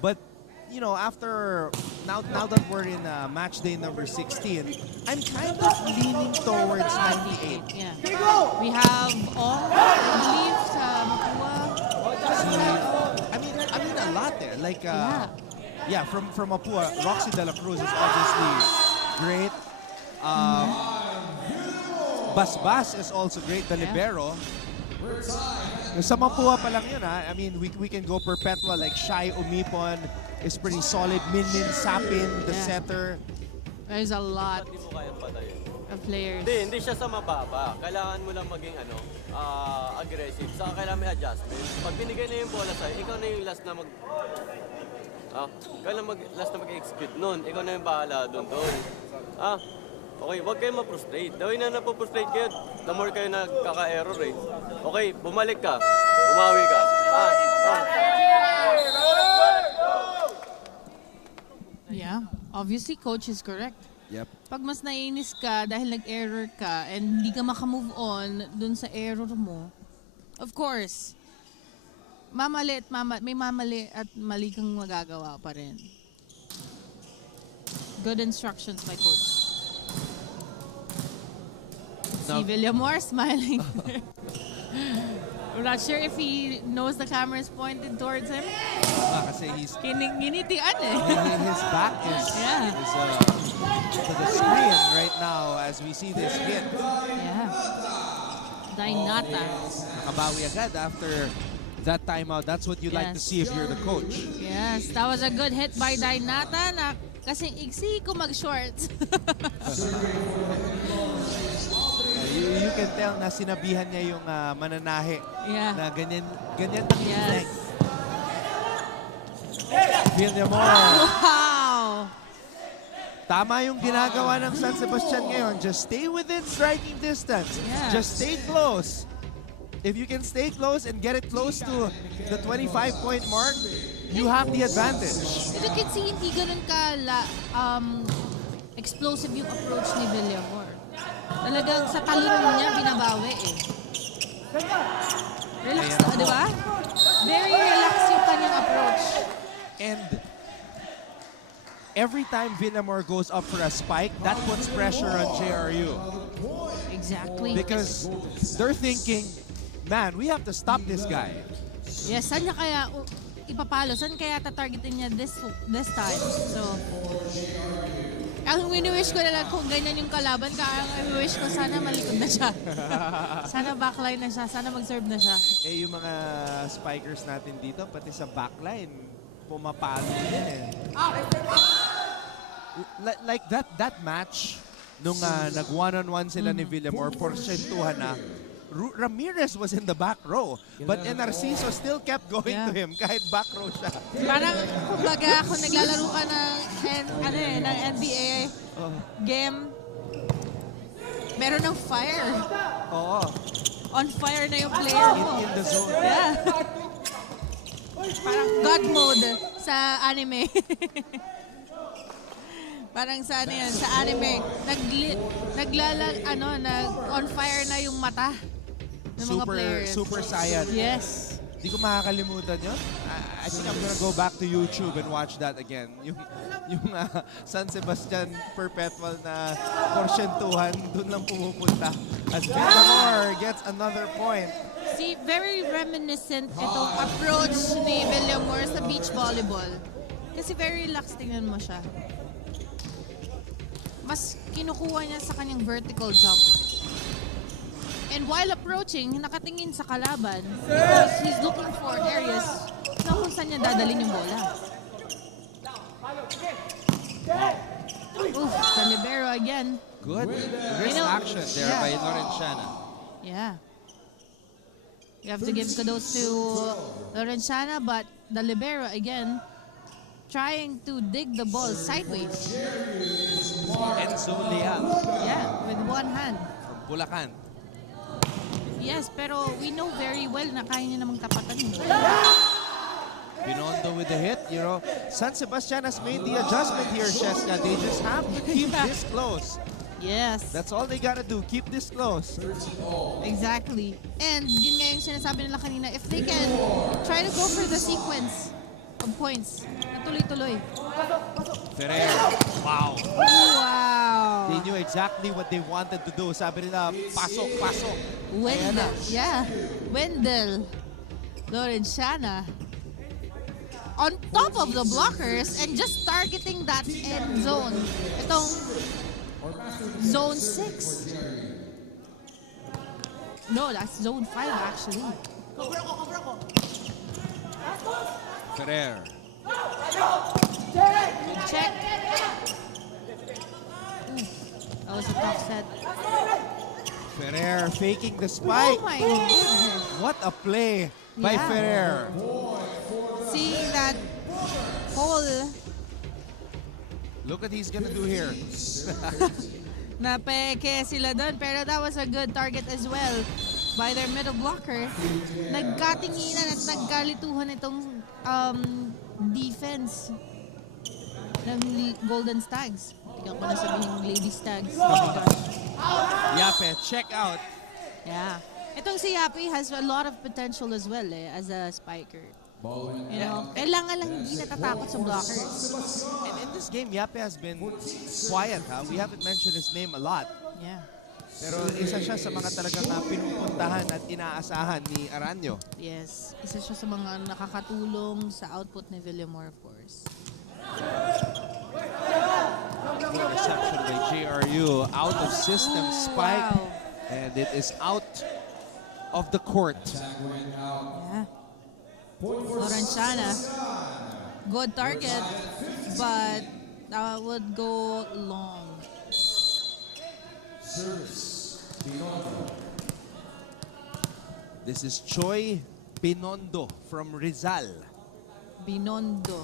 But you know, after now that we're in match day number 16, I'm kind of leaning towards 98. Yeah. We have Ong, I believe, sa Mapua. I mean a lot there. Like from Mapua, Roxy De La Cruz is obviously great. Basbas is also great. The libero. Sa Mapua pa lang yun, I mean, we can go perpetual like Shai Umipon is pretty solid. Min Sapin, the setter. There's a lot of players. Hindi siya sa mababa. Kailangan mo lang maging aggressive. Saka kailangan may adjustment. Pag binigay na yung bola sa'yo, ikaw na yung last na last na mag-execute nun. Ikaw na yung bahala doon. Okay, huwag kayo ma-frustrate. Dawin na napo-frustrate kayo, the more kayo nagkaka-error eh. Okay, bumalik ka. Umawi ka. Yeah, obviously coach is correct. Yep. Pag mas naiinis ka dahil nag-error ka and hindi ka makamove on dun sa error mo, of course, may mamali at mali kang magagawa pa rin. Good instructions by coach. Si Villamor smiling. I'm not sure if he knows the camera is pointed towards him. Kasi he's... Ginitian eh. His back is to the screen right now as we see this hit. Yeah. Dainata. Nakabawi agad after that timeout. That's what you like to see if you're the coach. Yes, that was a good hit by Dainata na kasing iksi ko mag-shorts. You can tell na sinabihan niya yung mananahe na ganyan ang length. Villamor. Wow! Tama yung ginagawa ng San Sebastian ngayon. Just stay within striking distance. Yeah. Just stay close. If you can stay close and get it close to the 25-point mark, you have the advantage. You can see hindi ganun explosive yung approach ni Villamor. Talagang sa talino niya binabawi eh. Relax, di ba? Very relaxed yung kanyang approach. And every time Villamor goes up for a spike, that puts pressure on JRU. Exactly. Because they're thinking, man, we have to stop this guy. Yes, saan niya kaya ipapalo? Saan kaya tatargetin niya this time? So, ang wini-wish ko na lang kung ganyan yung kalaban, ang wini-wish ko sana malikod na siya. Sana backline na siya, sana mag-serve na siya. Eh, yung mga spikers natin dito, pati sa backline, pumapalo din eh. Like that match, nung nag one-on-one sila ni Villamor, porsyentuhan na, Ramirez was in the back row, but Narciso still kept going to him kahit back row siya. Parang, kumbaga, kung naglalaro ka ng NBA game, meron ng fire. Oo. On fire na yung player mo. In the zone. Yeah. Parang God mode sa anime. Parang sa anime, on fire na yung mata ng mga players. Super Saiyan. Yes. Di ko makakalimutan yun. I think I'm gonna go back to YouTube and watch that again. Yung San Sebastian Perpetual na porsyentuhan, dun lang pumupunta. As Villamor gets another point. See, very reminiscent itong approach ni Villamor sa beach volleyball. Kasi very relaxed, tingnan mo siya. Mas kinukuha niya sa kanyang vertical jump. And while approaching, nakatingin sa kalaban because he's looking for areas na kung saan niya dadalhin yung bola. Oof, the libero again. Good wrist action there by Lorenciana. Yeah. You have to give kudos to Lorenciana, but the libero again trying to dig the ball sideways. Enzo Leal. Yeah, with one hand. From Bulacan. Yes, pero we know very well na kaya niya namang tapatan. Binondo with the hit, you know. San Sebastian has made the adjustment here, Sheska. They just have to keep this close. Yes. That's all they gotta do, keep this close. Exactly. And yun nga yung sinasabi nila kanina, if they can try to go for the sequence of points, na tuloy-tuloy. Ferrer. Wow. Wow. They knew exactly what they wanted to do. Sabi nila, pasok, pasok. Wendell. Yeah. Wendell. Lorenciana. On top of the blockers and just targeting that end zone. Itong zone 6. No, that's zone 5 actually. Ferrer. Good check. Ooh, that was a tough set. Ferrer faking the spike. Oh my goodness. What a play by Ferrer. Seeing that hole. Look what he's gonna do here. Napeke sila doon, pero that was a good target as well. by their middle blocker. Nagkatinginan at nagkalituhan itong defense ng Golden Stags. Tignan ko na sabihin Lady Stags. Oh my gosh. Yape, check out. Yeah. Itong si Yape has a lot of potential as well as a spiker. You know, kailangan lang hindi natatakot sa blockers. And in this game, Yape has been quiet. We haven't mentioned his name a lot. Yeah. Pero isa siya sa mga talagang pinupuntahan at inaasahan ni Aranyo. Yes. Isa siya sa mga nakakatulong sa output ni Villamor, of course. Good reception by JRU. Out of system spike. Wow. And it is out of the court. Yeah. Lawrenciana. Good target, but that would go long. This is Choi Binondo from Rizal. Binondo.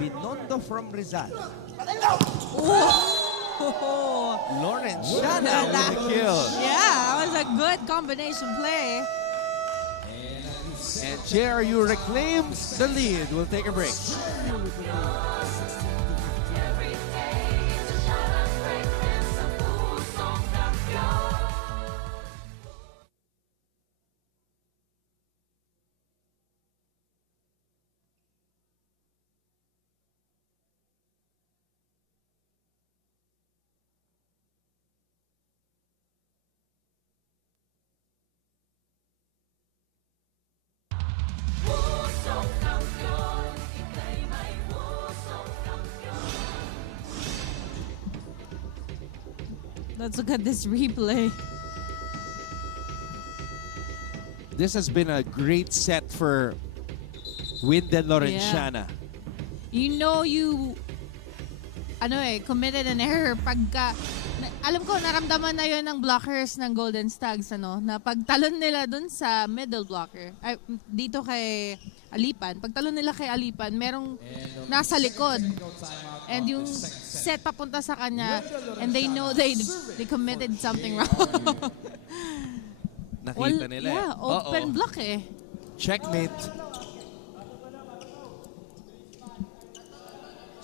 Binondo from Rizal. Oh! Lawrenciana with the kill. Yeah, that was a good combination play. And JRU reclaims the lead. We'll take a break. Let's look at this replay. This has been a great set for Windel Lawrenciana. You know you committed an error pagka alam ko naramdaman na 'yon ng blockers ng Golden Stags na pagtalon nila dun sa middle blocker ay dito kay Alipan, pagtalon nila kay Alipan merong nasa likod and yung set papunta sa kanya and they know they committed something wrong. Nakita nila. Yeah, open block Checkmate.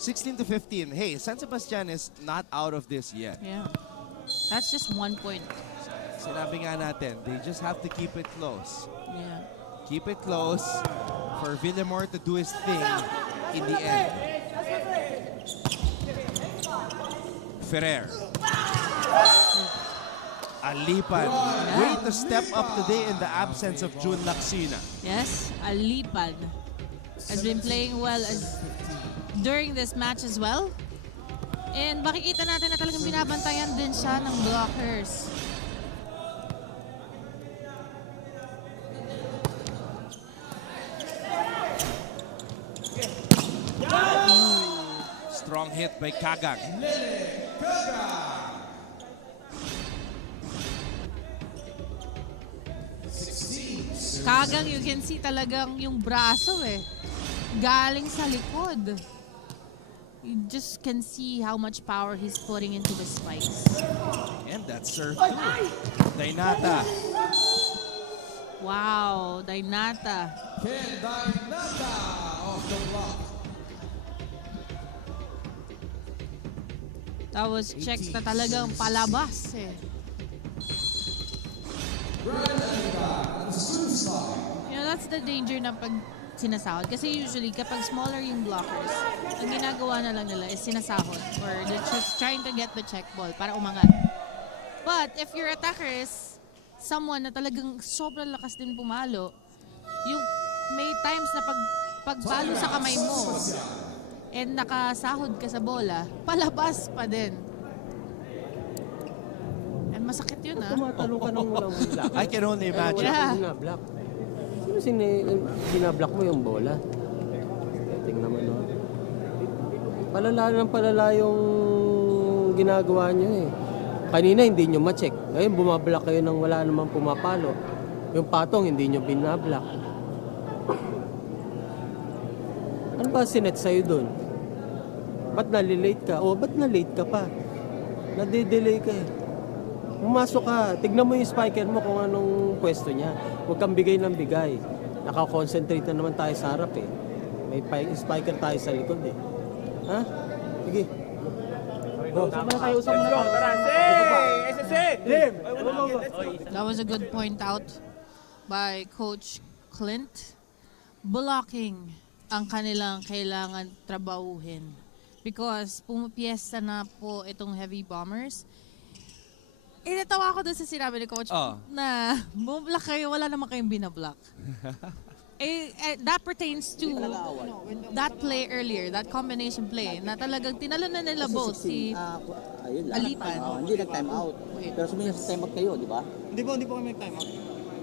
16-15. Hey, San Sebastian is not out of this yet. Yeah. That's just 1 point. Sinabi nga natin, they just have to keep it close. Yeah. Keep it close for Villamor to do his thing in the end. Ferrer. Alipan. Way to step up today in the absence of June Laksina. Yes, Alipan has been playing well during this match as well. And makikita natin na talagang binabantayan din siya ng blockers. Strong hit by Kagang. Kagang, you can see talagang yung braso galing sa likod. You just can see how much power he's putting into the spikes. And that serve too. Dainata. Wow, Dainata. Ken Dainata off the block. That was checks na talagang palabas You know, that's the danger na pag sinasahod. Kasi usually, kapag smaller yung blockers, ang ginagawa na lang nila is sinasahod or they're just trying to get the check ball para umangat. But if your attacker is someone na talagang sobrang lakas din pumalo, yung may times na pagpalo sa kamay mo and nakasahod ka sa bola, palabas pa din. And masakit yun Tumatalo ka ng walang block. I can only imagine. Yeah. Sino binablock mo yung bola? Tingnan naman palala yung ginagawa nyo Kanina hindi nyo ma-check. Ngayon bumablock kayo nang wala namang pumapalo. Yung patong hindi nyo binablock. Ano ba sinet sa'yo dun? Ba't nalilate ka? Ba't na-late ka pa? Nade-delay ka Pumasok ka, tignan mo yung spiker mo kung anong pwesto niya. Huwag kang bigay ng bigay. Nakakonsentrate na naman tayo sa harap eh. May spiker tayo sa likod eh. Ha? Sige. That was a good point out by Coach Clint. Blocking ang kanilang kailangan trabahuhin. Because pumapiesta na po itong Heavy Bombers. Natawa ako doon sa sinabi ni Coach na bumablock kayo, wala naman kayong binablock. That pertains to that play earlier, that combination play, na talagang tinalo na nila both si Alipan. Hindi nag-time out. Pero sabihin sa time out kayo, di ba? Hindi po kami nag-time out.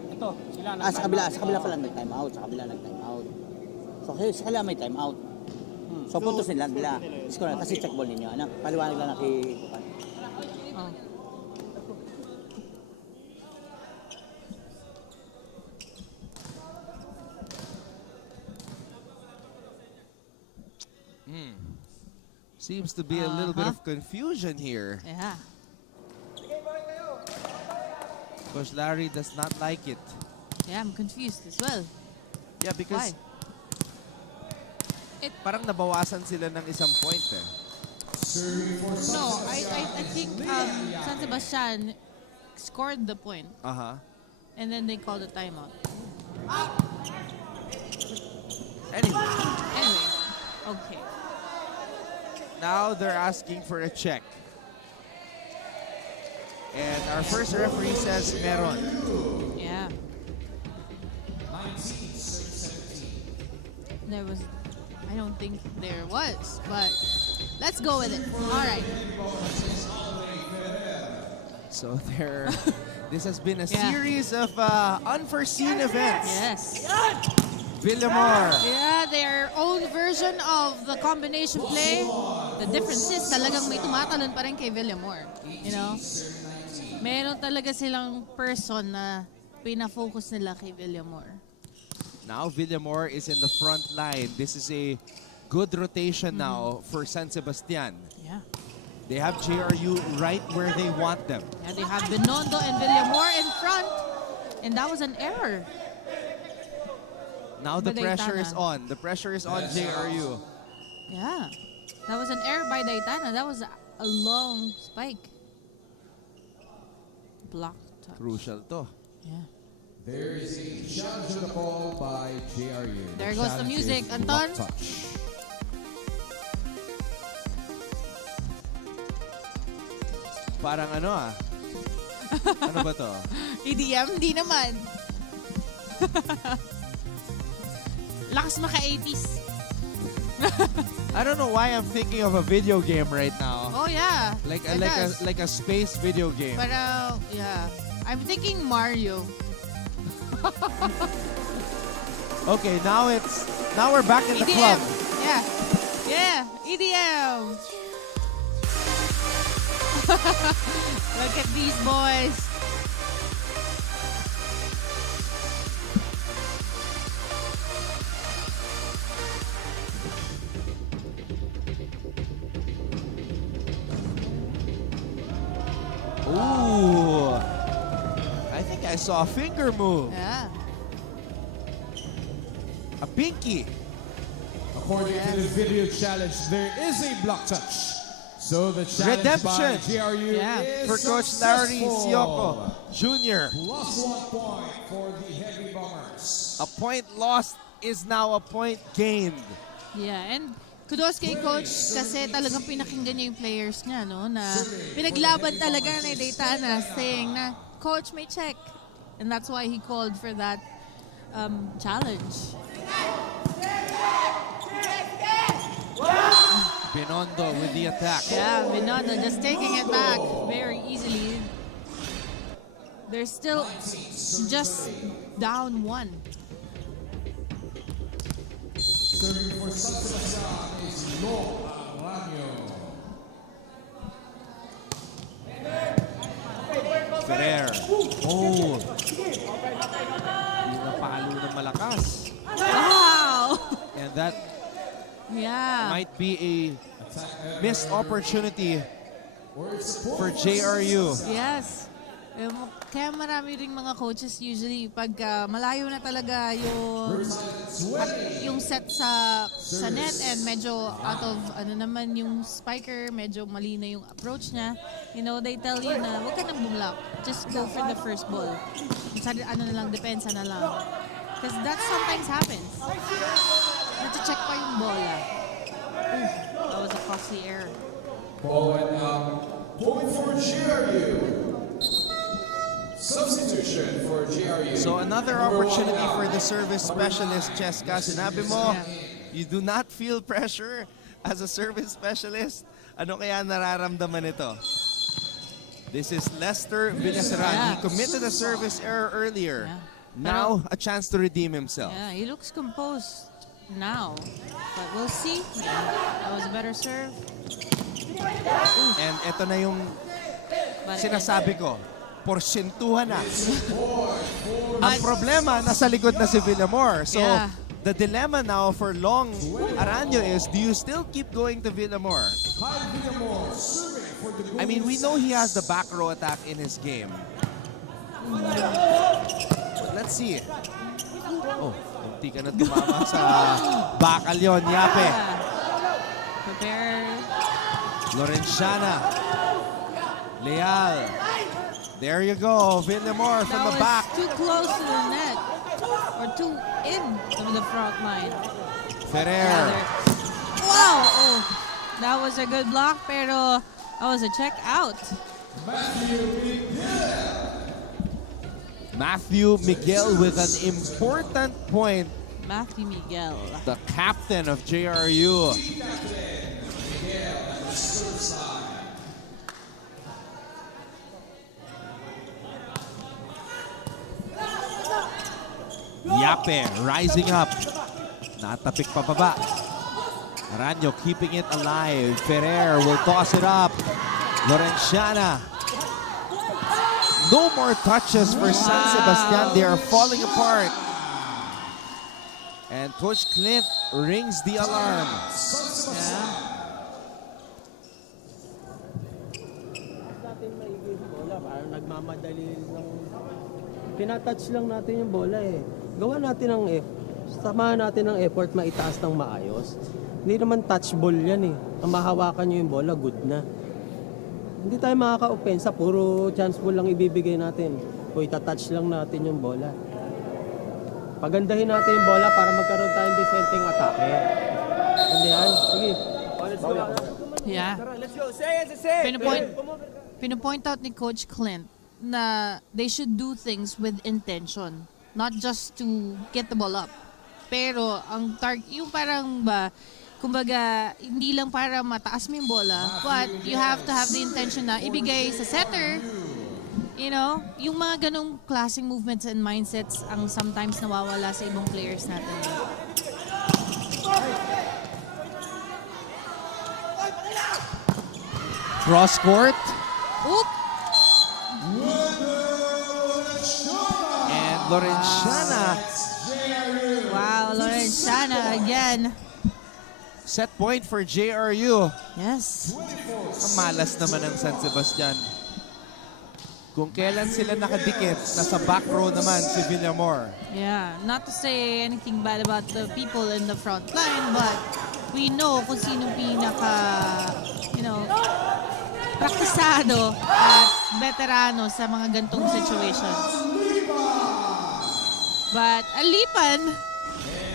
Ito, sila Sa kabila pala nag-time out. Sa kabila nag-time out. So, sa kabila may time out. So, puntos nila. Kasi check ball ninyo. Ano? Paliwanag lang nakikipan. Seems to be a little bit of confusion here. Yeah. Coach Larry does not like it. Yeah, I'm confused as well. Yeah, because Why? Parang nabawasan sila ng isang point eh. No, I think San Sebastian scored the point. And then they called a timeout. Anyway, okay. Now they're asking for a check. And our first referee says meron. Yeah. There was, I don't think there was, but let's go with it. All right. So this has been a series of unforeseen events. Yes. Villamor. Yeah, their own version of the combination play. The difference is talagang may tumatalon pa rin kay Villamor. You know? Meron talaga silang person na pinafocus nila kay Villamor. Now Villamor is in the front line. This is a good rotation now for San Sebastian. Yeah. They have JRU right where they want them. Yeah, they have Binondo and Villamor in front. And that was an error. Now the pressure is on. The pressure is on JRU. Yeah. That was an error by Daytana. That was a long spike. Block touch. Crucial to. Yeah. There is a challenge on the ball by JRU. There goes the music, Anton. Parang ano ano ba to? EDM? Di naman. Lakas maka-80s. I don't know why I'm thinking of a video game right now. Oh yeah. Like a space video game. But yeah. I'm thinking Mario. Okay, now we're back in the club. Yeah. Yeah, EDM. Look at these boys. Ooh. I think I saw a finger move. Yeah. A pinky. According to the video challenge, there is a block touch. So the challenge Redemption by JRU is for Coach Larry successful. Sioko Jr. Plus 1 point for the Heavy Bombers. A point lost is now a point gained. Yeah, and kudos kay Coach kasi talagang pinakinggan niya yung players niya, no? Na pinaglaban talaga na Daytana saying na, Coach, may check. And that's why he called for that challenge. Binondo with the attack. Yeah, Binondo just taking it back very easily. They're still just down 1. Serving for San Sebastian is Lo Aranyo. Ferrer. Oh. Yung napalo ng malakas. Wow! And that might be a missed opportunity for JRU. Yes. Kaya marami ring mga coaches usually pag malayo na talaga yung set sa net and medyo out of naman yung spiker, medyo mali na yung approach niya. You know, they tell you na huwag ka nang bumlock. Just go for the first ball. Depensa na lang. Because that sometimes happens. Nati-check pa yung bola. That was a costly error. Point for JRU. Substitution for JRU. So another opportunity for the service specialist, Cheska. Sinabi mo, you do not feel pressure as a service specialist. Ano kaya nararamdaman ito? This is Lester Villaseran. He committed a service error earlier. Now, a chance to redeem himself. Yeah, he looks composed now. But we'll see. That was a better serve. And ito na yung sinasabi ko. Porsyentuhan na. Ang problema, nasa likod na si Villamor. So, the dilemma now for Long Aranyo is, do you still keep going to Villamor? I mean, we know he has the back row attack in his game. But let's see. Oh, hindi ka na tumama sa bakal yun, Yape. Prepare. Lorenciana. Leal. There you go, Villamor from the back. Too close to the net. Or too in the front line. Ferrer. Wow! Oh, that was a good block, pero that was a check out. Matthew Miguel with an important point. Matthew Miguel. The captain of JRU. Yape rising up. Natapik pa baba. Aranyo keeping it alive. Ferrer will toss it up. Lorenciana. No more touches for San Sebastian. They are falling apart. And Coach Clint rings the alarm. Nagmamadali lang. Pinatouch lang natin yung bola eh. Gawa natin ng samahan natin ng effort maitaas ng maayos. Hindi naman touch ball yan eh. Ang mahawakan nyo yung bola, good na. Hindi tayo makaka-opensa, puro chance ball lang ibibigay natin. O itatouch lang natin yung bola. Pagandahin natin yung bola para magkaroon tayong disenteng atake. Hindi yan? Sige. Let's go. Yeah. Let's go. Say it. Pinupoint out ni Coach Clint na they should do things with intention. Not just to get the ball up. Pero ang yung parang kumbaga, hindi lang para mataas mo yung bola, but you have to have the intention na ibigay sa setter. You know, yung mga ganong klaseng movements and mindsets ang sometimes nawawala sa ibang players natin. Cross court. Oop! And Lorenciana. Wow, Lorenciana again. Set point for JRU. Yes. Malas naman ang San Sebastian. Kung kailan sila nakadikit, nasa back row naman si Villamor. Yeah, not to say anything bad about the people in the front line, but we know kung sino pinaka, praktisado at veterano sa mga gantong situations. But Alipan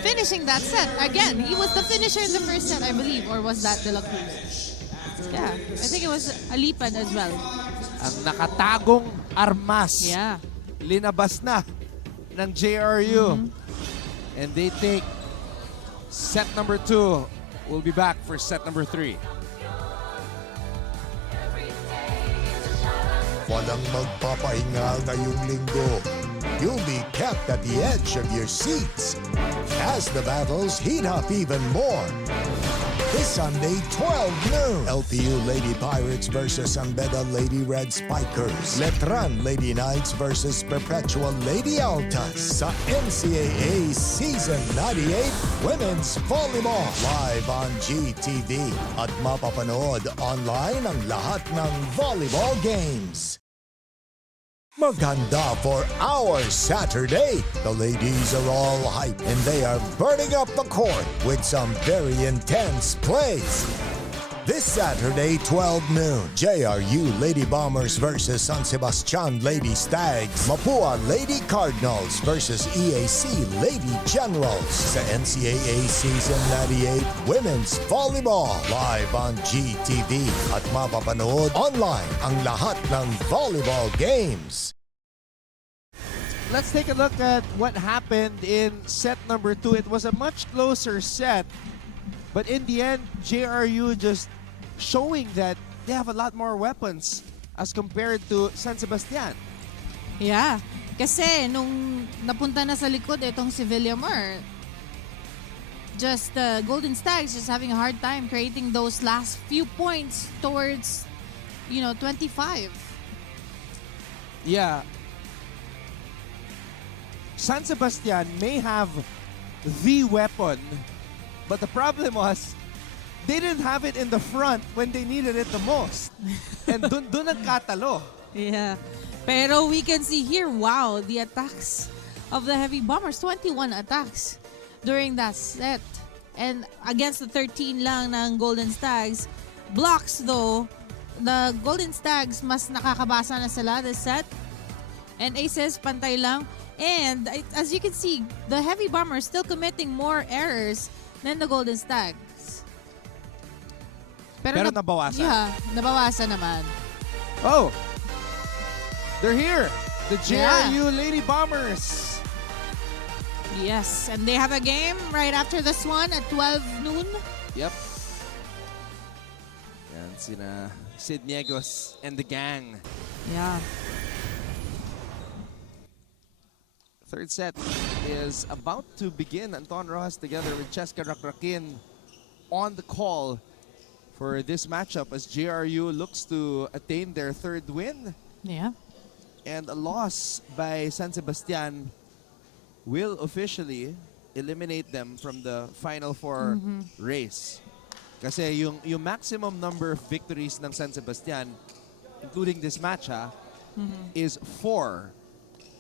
finishing that set. Again, he was the finisher in the first set, I believe. Or was that De La Cruz? Yeah, I think it was Alipan as well. Ang nakatagong armas. Yeah. Linabas na ng JRU. And they take set number 2. We'll be back for set number 3. Walang magpapahinga ngayong linggo. You'll be kept at the edge of your seats as the battles heat up even more. This Sunday, 12 noon, LPU Lady Pirates versus Ambeda Lady Red Spikers. Letran Lady Knights versus Perpetual Lady Altas sa NCAA Season 98 Women's Volleyball. Live on GTV at mapapanood online ang lahat ng volleyball games. Maganda for our Saturday. The ladies are all hype and they are burning up the court with some very intense plays. This Saturday, 12 noon, JRU Lady Bombers versus San Sebastian Lady Stags. Mapua Lady Cardinals versus EAC Lady Generals. Sa NCAA Season 98 Women's Volleyball. Live on GTV at mapapanood online ang lahat ng volleyball games. Let's take a look at what happened in set number 2. It was a much closer set. But in the end, JRU just showing that they have a lot more weapons as compared to San Sebastian. Yeah. Kasi nung napunta na sa likod itong si Villamar, just Golden Stags just having a hard time creating those last few points towards, 25. Yeah. San Sebastian may have the weapon, but the problem was they didn't have it in the front when they needed it the most. And dun nagkatalo. Yeah. Pero we can see here, wow, the attacks of the Heavy Bombers, 21 attacks during that set. And against the 13 lang ng Golden Stags. Blocks though, the Golden Stags mas nakakabasa na sila this set. And aces, pantay lang. And as you can see, the Heavy Bombers still committing more errors than the Golden Stags. Pero nabawasan. Yeah, nabawasan naman. Oh! They're here! The JRU Lady Bombers! Yes, and they have a game right after this one at 12 noon. Yep. Yan, sina Sid Niegos and the gang. Yeah. Third set is about to begin. Anton Rojas together with Cheska Rakrakin on the call for this matchup as JRU looks to attain their third win. Yeah. And a loss by San Sebastian will officially eliminate them from the Final Four race. Kasi yung maximum number of victories ng San Sebastian, including this match, is 4,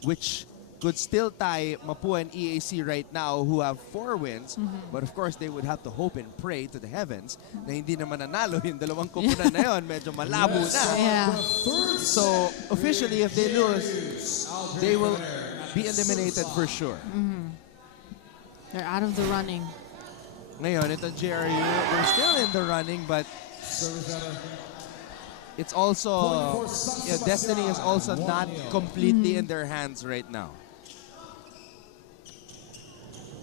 which could still tie Mapua and EAC right now who have 4 wins. But of course, they would have to hope and pray to the heavens na hindi naman nanalo yung dalawang kupunan na yun. Medyo malabo na. Yeah. So, officially, if they lose, they will be eliminated for sure. They're out of the running. Ngayon, itong JRU, they're still in the running, but it's also, destiny is also not completely in their hands right now.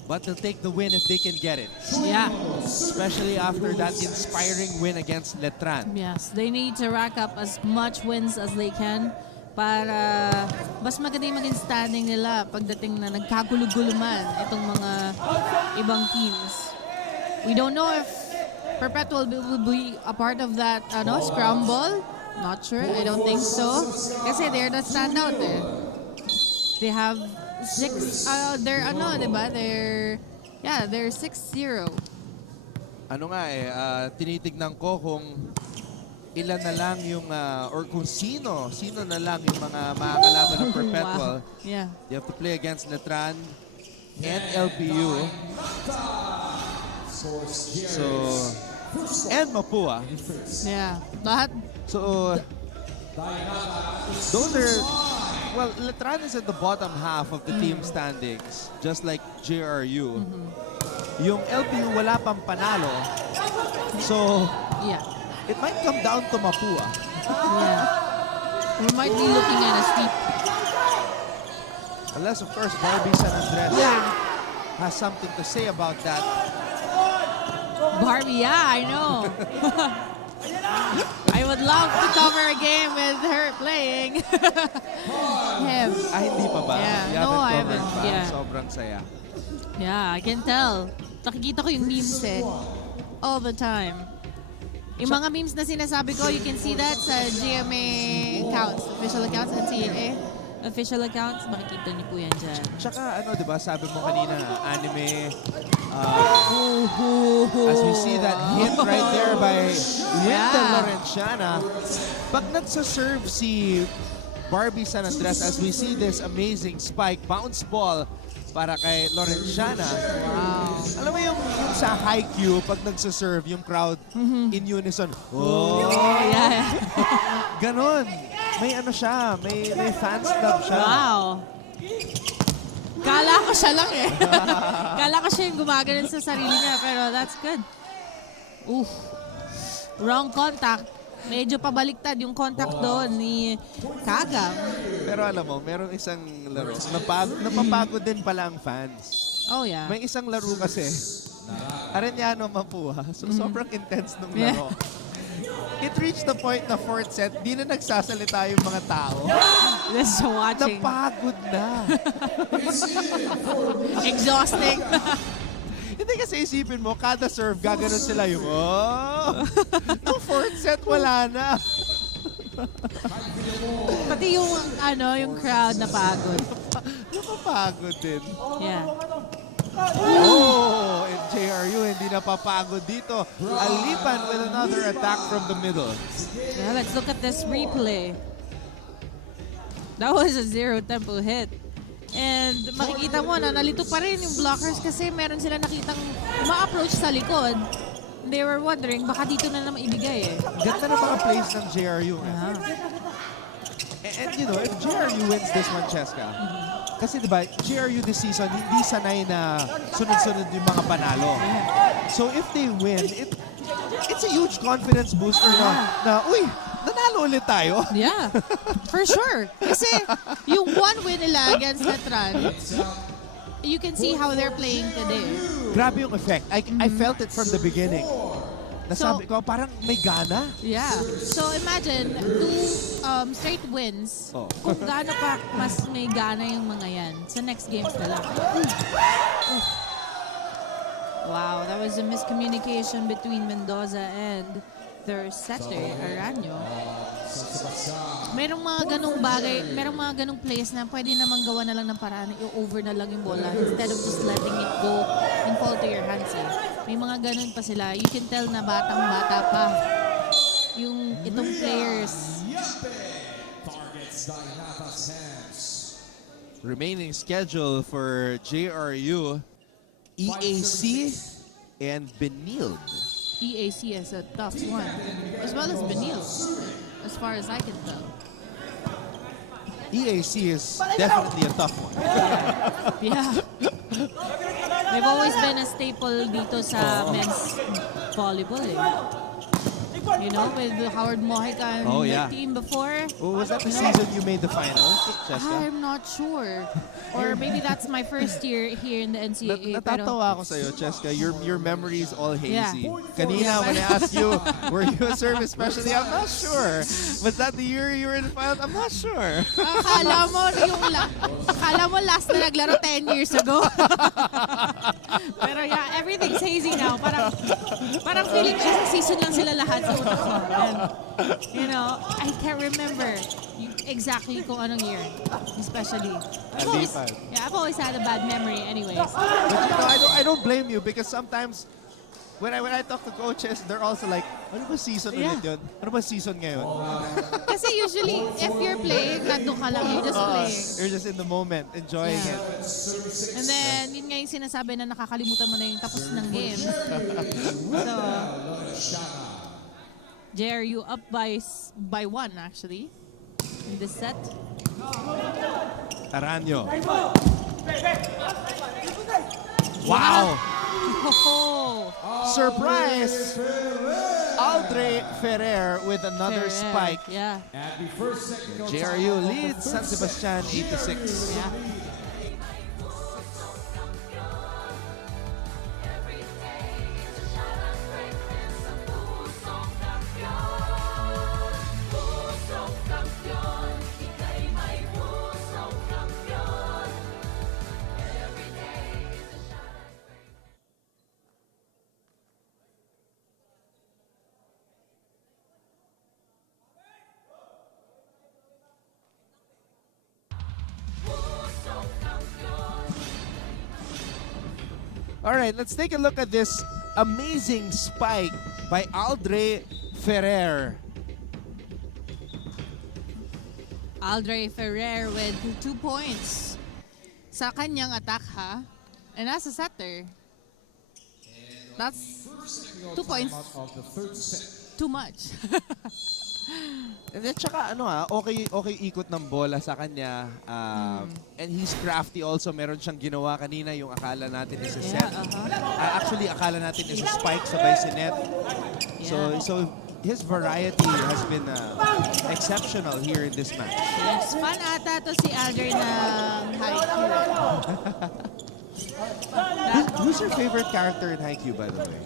But they'll take the win if they can get it. Yeah. Especially after that inspiring win against Letran. Yes, they need to rack up as much wins as they can para mas maganda yung maging standing nila pagdating na nagkagulo-gulo man itong mga ibang teams. We don't know if Perpetual will be a part of that scramble. Not sure. I don't think so. Kasi they're the standout eh. They have 6, they're diba? They're 6-0. Ano nga tinitignan ko kung ilan na lang yung, or kung sino na lang yung mga makakalaban ng Perpetual. Wow. Yeah. You have to play against Letran and LPU. So, and Mapua. Yeah. Lahat. So, those are, well, Letran is at the bottom half of the team standings, just like JRU. Yung LPU wala pang panalo. So, yeah, it might come down to Mapua. Yeah. We might be looking at a sweep. Unless, of course, Barbie San Andres has something to say about that. Barbie, yeah, I know. I would love to cover a game with her playing. Him. Hindi pa ba? Yeah. No, I haven't. Yeah. Sobrang saya. Yeah, I can tell. Nakikita ko yung memes all the time. Yung mga memes na sinasabi ko, you can see that sa GMA accounts, official accounts, NCAA. Official accounts, makikita niyo po yan dyan. Tsaka diba, sabi mo kanina, anime. As we see that hit right there by Linda Lorenciana, pag nagsaserve si Barbie San Andres as we see this amazing spike bounce ball para kay Lorenciana. Wow. Alam mo yung sa high Q, pag nagsaserve yung crowd in unison. Oh! Yeah. Ganon. May ano siya, may fans club siya. Wow. Kala ko siya lang eh. Kala ko siya yung gumaganon sa sarili niya, pero that's good. Oof. Wrong contact. Medyo pabaliktad yung contact doon ni Kagang. Pero alam mo, merong isang laro. Napapagod din pala ang fans. Oh yeah. May isang laro kasi. Arellano Mapua. So sobrang intense nung laro. It reached the point na fourth set, di na nagsasalita yung mga tao. Just watching. Napagod na. Exhausting. Hindi kasi isipin mo, kada serve, gaganon sila yung, no fourth set, wala na. Pati yung, yung crowd napagod. Napapagod din. Yeah. Oh, and JRU hindi napapagod dito. Alipan with another attack from the middle. Yeah, let's look at this replay. That was a zero tempo hit. And makikita mo na nalito pa rin yung blockers kasi meron sila nakitang ma-approach sa likod. They were wondering, baka dito na naman ibigay eh. Ganda na mga plays ng JRU. And you know, if JRU wins this one, Cheska, kasi diba, JRU this season, hindi sanay na sunod-sunod yung mga panalo. So if they win, it's a huge confidence booster na uy, nanalo ulit tayo. Yeah, for sure. Kasi yung one win nila against Letran, you can see how they're playing today. Grabe yung effect. I felt it from the beginning. Nasabi ko, parang may gana. Yeah. So imagine, 2 straight wins. Kung gaano pa mas may gana yung mga yan sa next games na lang. Wow, that was a miscommunication between Mendoza and their setter, Aranyo. Merong mga ganong bagay, merong mga ganong plays na pwede namang gawa na lang ng paraan, i-over na lang yung bola instead of just letting it go and fall to your hands. May mga ganon pa sila. You can tell na batang-bata pa yung itong players. Remaining schedule for JRU, EAC, and Benilde. EAC is a tough one, as well as Benilde, as far as I can tell. EAC is definitely a tough one. Yeah. They've always been a staple dito sa men's volleyball. You know, with Howard Mojica and the team before. Oh, was that the season you made the finals, Cheska? I'm not sure. Or maybe that's my first year here in the NCAA. Natatawa ako sa'yo, Cheska. Your memory is all hazy. Kanina, when I asked you, were you a service specialty? I'm not sure. Was that the year you were in the finals? I'm not sure. Akala mo last na naglaro 10 years ago. Pero yeah, everything's hazy now. Parang feeling ko sa season lang sila lahat sa utak ko. And, you know, I can't remember exactly kung anong year, especially. I've always had a bad memory anyways. But you know, I don't blame you because sometimes when I talk to coaches, they're also like, ano ba season ulit yun? Ano ba season ngayon? Kasi usually, if you're playing, nandun ka lang, you're just playing. You're just in the moment, enjoying it. And then, yun nga yung sinasabi na nakakalimutan mo na yung tapos ng game. So, JRU up by 1 actually in this set. Aranyo. Wow! Surprise! Aldre Ferrer with another spike. Yeah. JRU leads San Sebastian 8-6. Yeah. All right, let's take a look at this amazing spike by Aldre Ferrer. Aldre Ferrer with 2 points sa kanyang attack, ha? And as a setter, that's 2 points. Too much. At saka okay ikot ng bola sa kanya. And he's crafty also. Meron siyang ginawa kanina yung akala natin is a set. Actually, akala natin is a spike sabay si net. So his variety has been exceptional here in this match. Yes, fan ata to si Andre ng Haikyuu. Who's your favorite character in Haikyuu, by the way?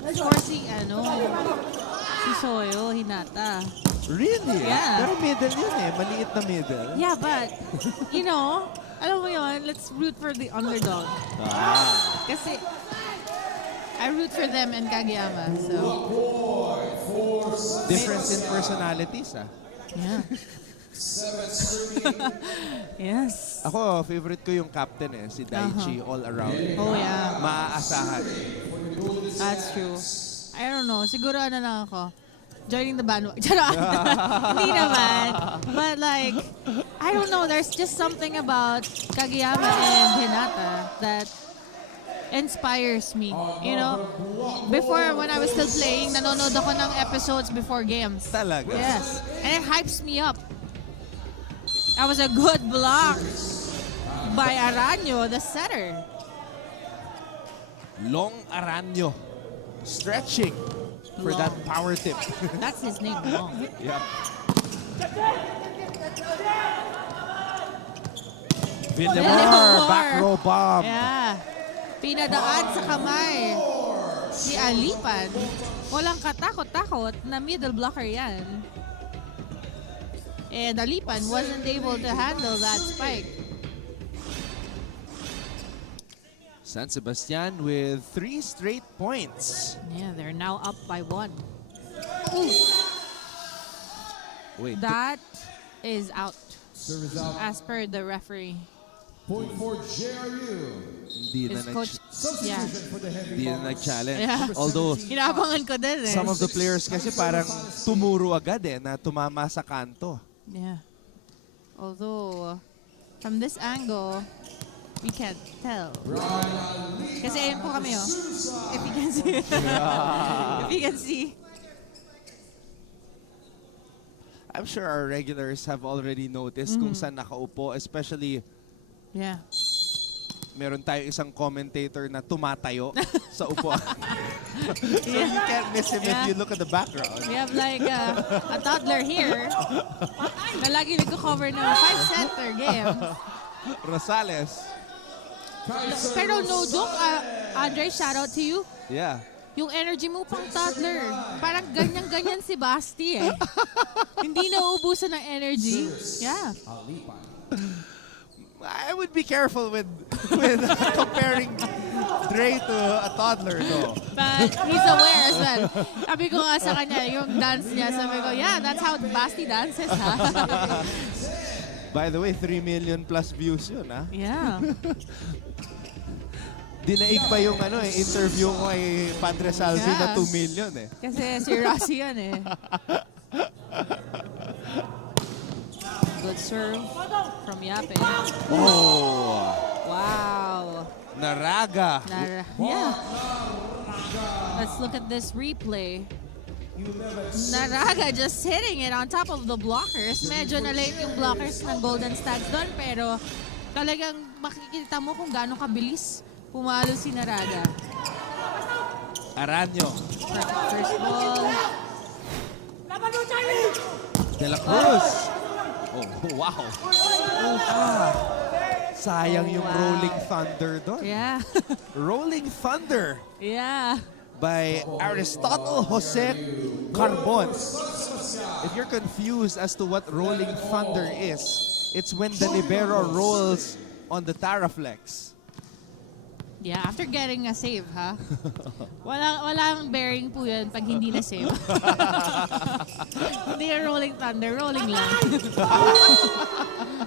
Of course, si Soyo Hinata. Really? Yeah. Pero middle yun eh. Maliit na middle. Yeah, but, you know, alam mo yun, let's root for the underdog. Kasi, I root for them and Kageyama, so. Difference in personalities, Yeah. Yes. Ako, favorite ko yung captain si Daichi all around. Oh, yeah. Maaasahan. That's true. I don't know. Siguro lang ako. Joining the bandwagon. Hindi naman. But like, I don't know. There's just something about Kageyama and Hinata that inspires me. You know? Before, when I was still playing, nanonood ako ng episodes before games. Talaga? Yes. And it hypes me up. That was a good block by Aranyo, the setter. Long Aranyo. Stretching for that power tip. That's his name, Long. Yep. Villamor, back row bomb. Yeah. Pinadaan sa kamay si Alipan. Walang katakot-takot na middle blocker yan. And Alipan wasn't able to handle that spike. San Sebastian with 3 straight points. Yeah, they're now up by 1. Ooh. Wait. That is out. As per the referee. Point for JRU. Hindi na nag-challenge. Yeah. Although, Hinabangan ko din eh. some of the players kasi parang tumuro agad na tumama sa kanto. Yeah. Although, from this angle, we can't tell. Kasi ayun po kami, oh. If you can see. If you can see. I'm sure our regulars have already noticed kung saan nakaupo, especially meron tayong isang commentator na tumatayo sa upuan. So you can't miss him if you look at the background. We have like a toddler here na lagi nagko-cover ng 5-setter game. Rosales. Pero no joke, Andre, shout out to you. Yeah. Yung energy mo pang toddler. Parang ganyan-ganyan si Basti eh. Hindi nauubusan ng energy. Yeah. I would be careful with comparing Dre to a toddler, though. But he's aware as well. Sabi ko nga sa kanya, yung dance niya, sabi ko, yeah, that's how Basti dances, ha? By the way, 3 million plus views yun, ha? Yeah. Dinaig pa yung interview ko kay Padre Salvi na 2 million eh. Kasi si Rossi yan eh. Good serve from Yape. Oh! Wow. Naraga. Yeah. Let's look at this replay. Naraga just hitting it on top of the blockers. Medyo na-late yung blockers ng Golden Stags doon, pero talagang makikita mo kung gaano kabilis pumalo si Naraga. Aranyo. Perfect first ball. De La Cruz. Oh, wow. Sayang yung Rolling Thunder doon. Yeah. Rolling Thunder. Yeah. By Aristotle Jose Carbon. If you're confused as to what Rolling Thunder is, it's when the libero rolls on the Taraflex. Yeah, after getting a save, ha? Walang bearing po yun pag hindi na save. Hindi yung Rolling Thunder, rolling lang.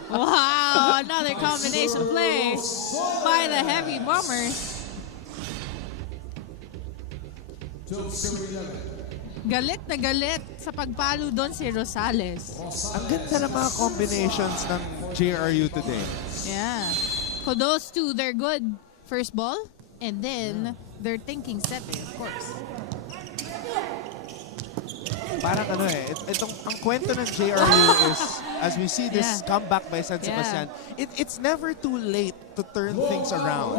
Wow, another combination play by the Heavy Bombers. Galit na galit sa pagpalo doon si Rosales. Ang ganda ng mga combinations ng JRU today. Yeah. Kudos to their good first ball and then their thinking setting, of course. Parang ano ang kwento ng JRU is, as we see this comeback by San Sebastian, it's never too late to turn things around.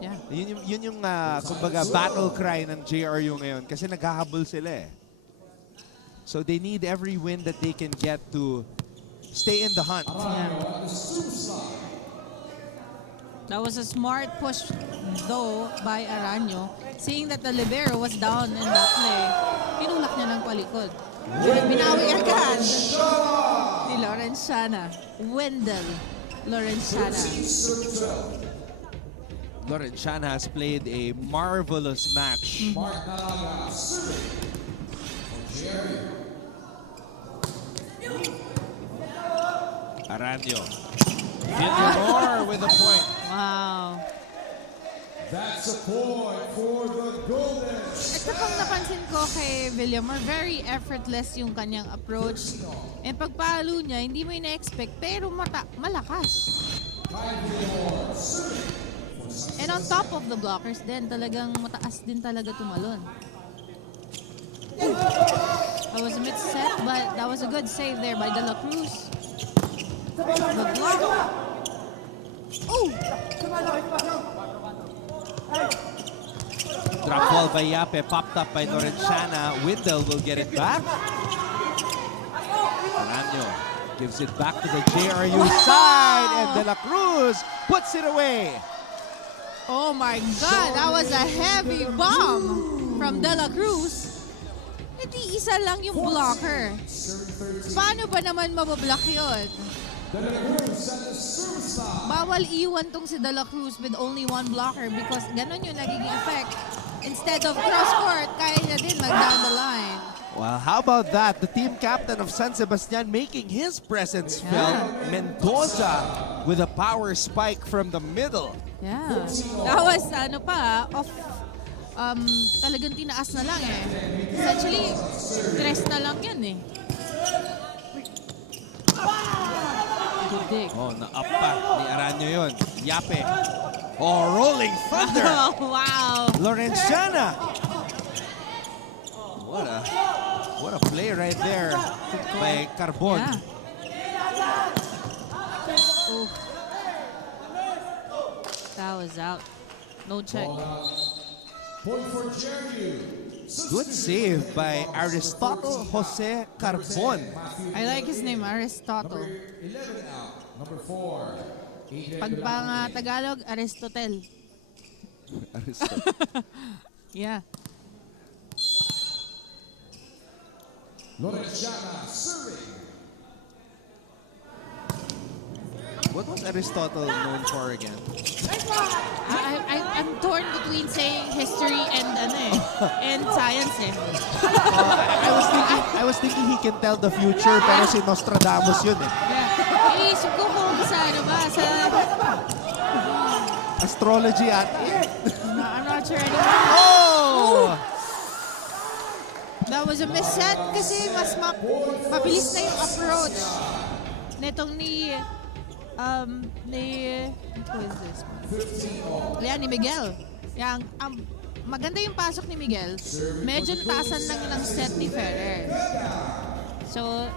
Yeah. Yun yung kumbaga battle cry ng JRU ngayon kasi naghahabol sila eh. So they need every win that they can get to stay in the hunt. Yeah. That was a smart push though by Aranyo. Seeing that the libero was down in that play, tinulak niya ng palikod. Binawi agad ni Lorenzana. Wendell Lorenzana. Lorenzana has played a marvelous match. Aranyo. Villamor with a point. Wow. That's a point for the Golden. Ito pang napansin ko kay Villamor, very effortless yung kanyang approach. And pagpalo niya, hindi mo ina-expect, pero malakas. And on top of the blockers din, talagang mataas din talaga tumalon. That was a mid-set, but that was a good save there by De La Cruz. The block. Oh! Drop ball by Yape, popped up by Lorenzana. Wendell will get it back. Aranyo gives it back to the JRU side, and De La Cruz puts it away. Oh my God, that was a heavy bomb from De La Cruz. Hindi isa lang yung blocker. Paano ba naman mabablock yun? Bawal iwan tong si De La Cruz with only one blocker because ganun yung nagiging effect. Instead of cross-court, kaya niya din mag-down the line. Well, how about that? The team captain of San Sebastian making his presence felt. Mendoza with a power spike from the middle. Yeah. That was, talagang tinaas na lang eh. Essentially, stress na lang yan eh. Good dig. Oh, na-up pa ni Aranyo yun. Yape. Oh, rolling thunder. Oh, wow. Lorenzana. What a play right there by Carbon. Yeah. Oh. That was out. No check. Point for JRU. Good save by Aristotle Jose Carbon. I like his name, Aristotle. 11 out. Number 4. Pag Tagalog, Aristotle. Aristotle. Yeah. Lorenzana serving. What was Aristotle known for again? I'm torn between saying history and and science eh. I was thinking he can tell the future, pero si Nostradamus yun eh. Yeah. Iisip ko kung sa sa astrology at I'm not sure anymore. Oh! That was a misset kasi mas mabilis na yung approach netong ni who is this? Ni Miguel. Yang maganda yung pasok ni Miguel. Medyo nataasan lang ng set ni Ferrer. So,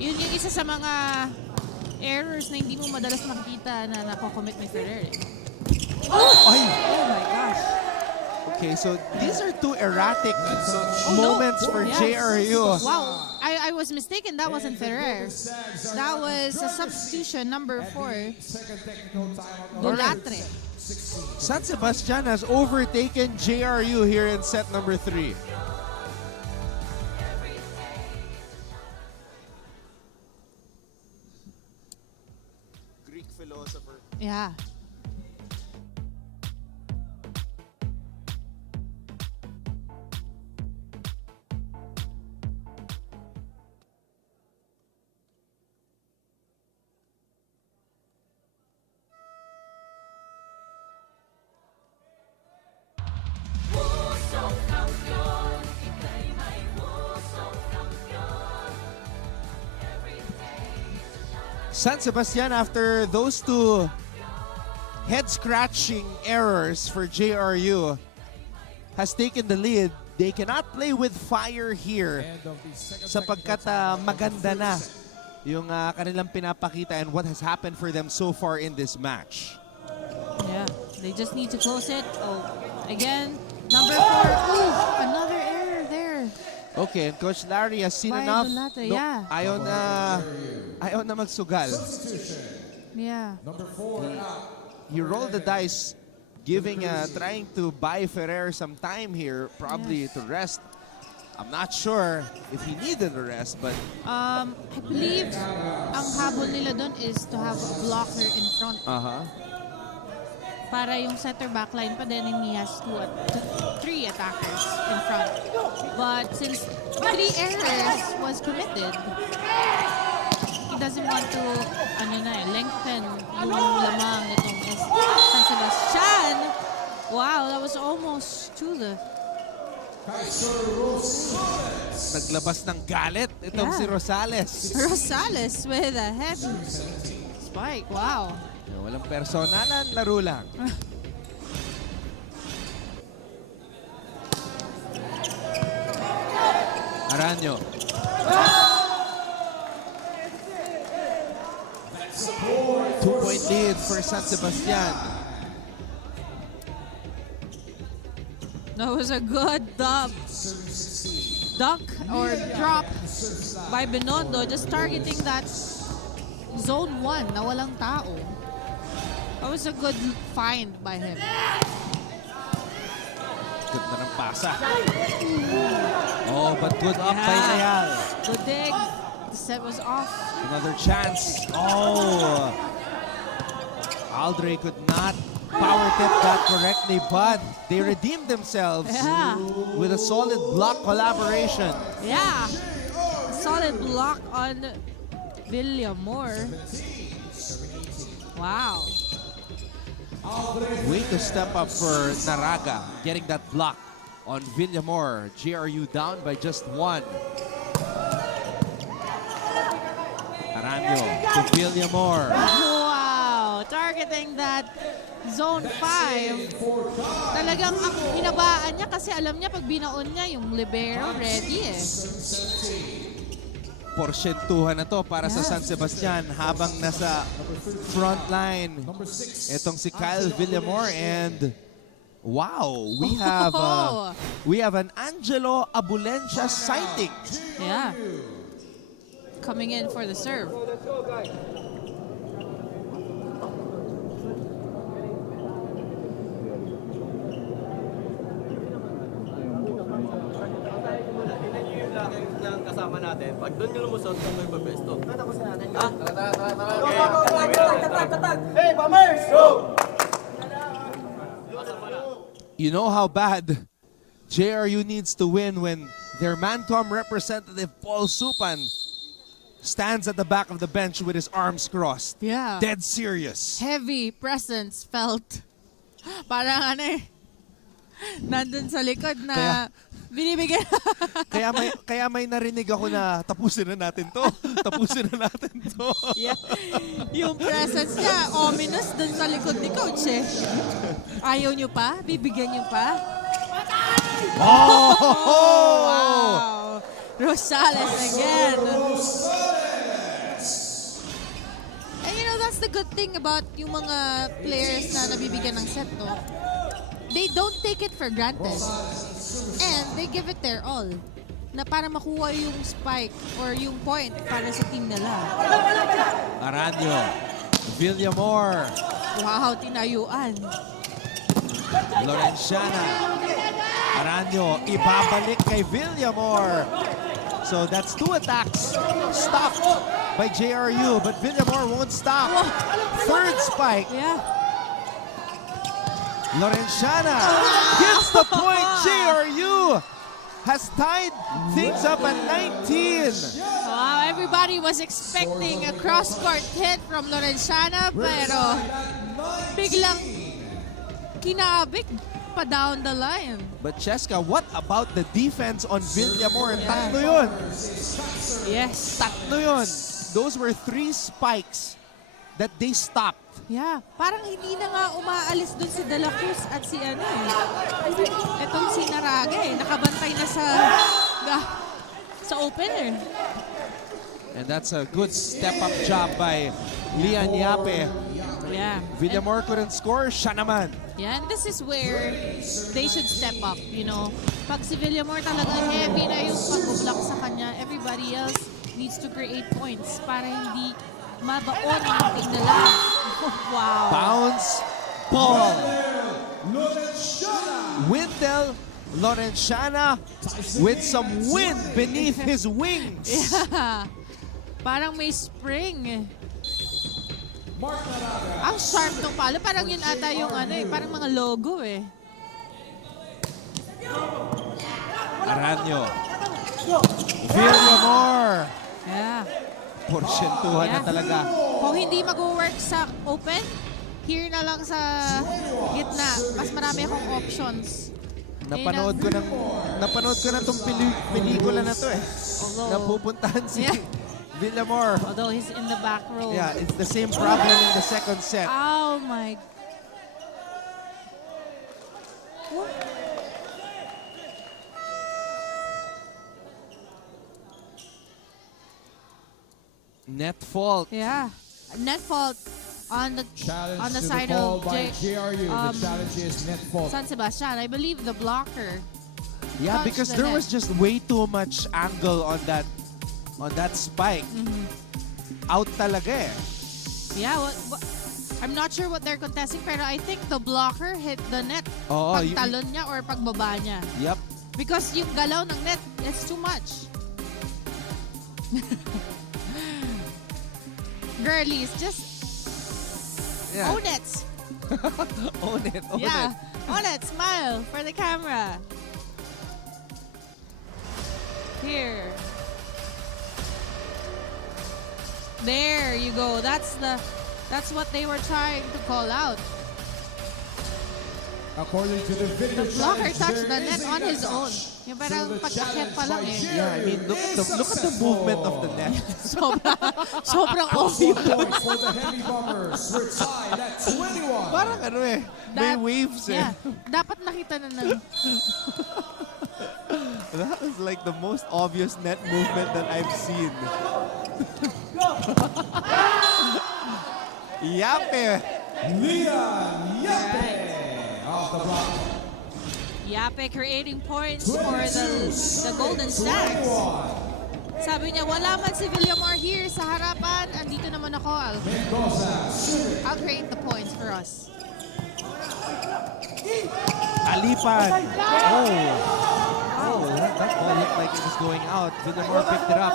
yun yung isa sa mga errors na hindi mo madalas makikita na nakocommit ni Ferrer. Oh my gosh. Okay, so these are two erratic moments for JRU. Wow, I was mistaken. That wasn't Ferrer. That was a substitution, number 4. Golatre. San Sebastian has overtaken JRU here in set number 3. Greek philosopher. Yeah. San Sebastian, after those two head-scratching errors for JRU, has taken the lead. They cannot play with fire here sapagkat maganda na yung kanilang pinapakita and what has happened for them so far in this match. Yeah, they just need to close it. Oh, again, number 4. Ooh, another error there. Okay, and Coach Larry has seen By enough. Donata, yeah. Ayaw na magsugal. Yeah. He rolled the dice, trying to buy Ferrer some time here, probably to rest. I'm not sure if he needed a rest, but... I believe ang habol nila doon is to have a blocker in front. Para yung center backline pa din, and he has 3 attackers in front. But since 3 errors was committed, he doesn't want to lengthen yung lamang nitong San Sebastian. Wow, that was almost to the... Naglabas ng galit itong si Rosales. Rosales with a heavy spike. Wow. Walang personalan, laro lang. Aranyo. Two-point lead for San Sebastian. That was a good dunk or drop by Binondo, just targeting that zone 1 na walang tao. That was a good find by him. Good na ng pasa. Oh, but good up by Leal. Good dig. The set was off. Another chance. Oh! Aldre could not power tip that correctly, but they redeemed themselves with a solid block collaboration. Yeah. Solid block on Villamor. Wow. Way to step up for Naraga, getting that block on Villamor. JRU down by just 1. Aranyo to Villamor. Wow! Targeting that zone 5. Talagang hinabaan niya kasi alam niya pag binaon niya yung libero ready eh. Porsyentuhan na to para sa San Sebastian habang nasa front line itong si Kyle Villamor, and wow, we have an Angelo Abulencia sighting. Yeah. Coming in for the serve. Kasama natin. Pag doon nyo lumusot, kung may pabesto. Tapos na natin. Hey, Bombers! Go! You know how bad JRU needs to win when their Mancom representative Paul Supan stands at the back of the bench with his arms crossed. Yeah. Dead serious. Heavy presence felt. Parang nandun sa likod na binibigyan. kaya may narinig ako na tapusin na natin to. Tapusin na natin to. Yeah. Yung presence niya, ominous dun sa likod ni Coach eh. Ayaw nyo pa? Bibigyan nyo pa? Oh! Wow! Rosales again. And you know, that's the good thing about yung mga players na nabibigyan ng set, no? They don't take it for granted. And they give it their all. Na para makuha yung spike or yung point para sa team nila. Aranyo. Villamor. Wow, tinayuan. Lorenciana. Aranyo. Ibabalik kay Villamor. So that's 2 attacks stopped by JRU, but Villamor won't stop. Third spike. Yeah. Lorenciana gets the point. JRU has tied things up at 19. Wow, everybody was expecting a cross-court hit from Lorenciana, pero biglang kinabik pa down the line. But Cheska, what about the defense on Villamor? Tatlo yun. Yes. Tatlo yun. those were 3 spikes that they stopped. Yeah, parang hindi na nga umaalis dun si De La Cruz at si ano eh. Itong si Naraga eh. Nakabantay na sa opener. And that's a good step-up job by Lian Yape. Yeah. Villamor couldn't score, siya naman. Yeah, and this is where they should step up, you know. Pag si Villamor talaga heavy na yung pag-block sa kanya, everybody else needs to create points para hindi mabaon ang ating nila. Wow. Bounce ball. Windel Lorenciana with some wind beneath his wings. Yeah. Parang may spring. Ang sharp ng palo. Parang yun ata yung ano eh. Parang mga logo eh. Aranyo. Villamor. Yeah. Porsyentuhan na talaga. Kung hindi mag-work sa open, here na lang sa gitna. Mas marami akong options. Napanood ko na tong pelikula na to eh. Napupuntahan si Villamor. Although he's in the back row. Yeah, it's the same problem in the second set. Oh my. Net fault. Yeah. Net fault on the side of JRU. The challenge is net fault. San Sebastian. I believe the blocker. Yeah, because there was just way too much angle on that spike. Out talaga eh. Yeah, I'm not sure what they're contesting, pero I think the blocker hit the net. Oo, pagtalon niya or pagbaba niya. Yep. Because yung galaw ng net, it's too much. Girlies, just own it. Own it. Yeah, own it. Smile for the camera. Here. There you go. That's what they were trying to call out. According to the video, the blocker touched the net on his own. Yung parang pagkakit pa lang eh. Yeah, I mean, look at the movement of the net. Sobrang obvious. For the heavy bombers, we're tied at 21. Parang ano eh, may waves eh. Yeah, dapat nakita na ng... That was like the most obvious net movement that I've seen. Yape! Lian Yape off the block. Yape creating points for the Golden Stacks. Sabi niya, wala man si Villamor here sa harapan. Andito naman ako. I'll create the points for us. Alipan! Oh, that ball looked like it was going out. Villamor picked it up.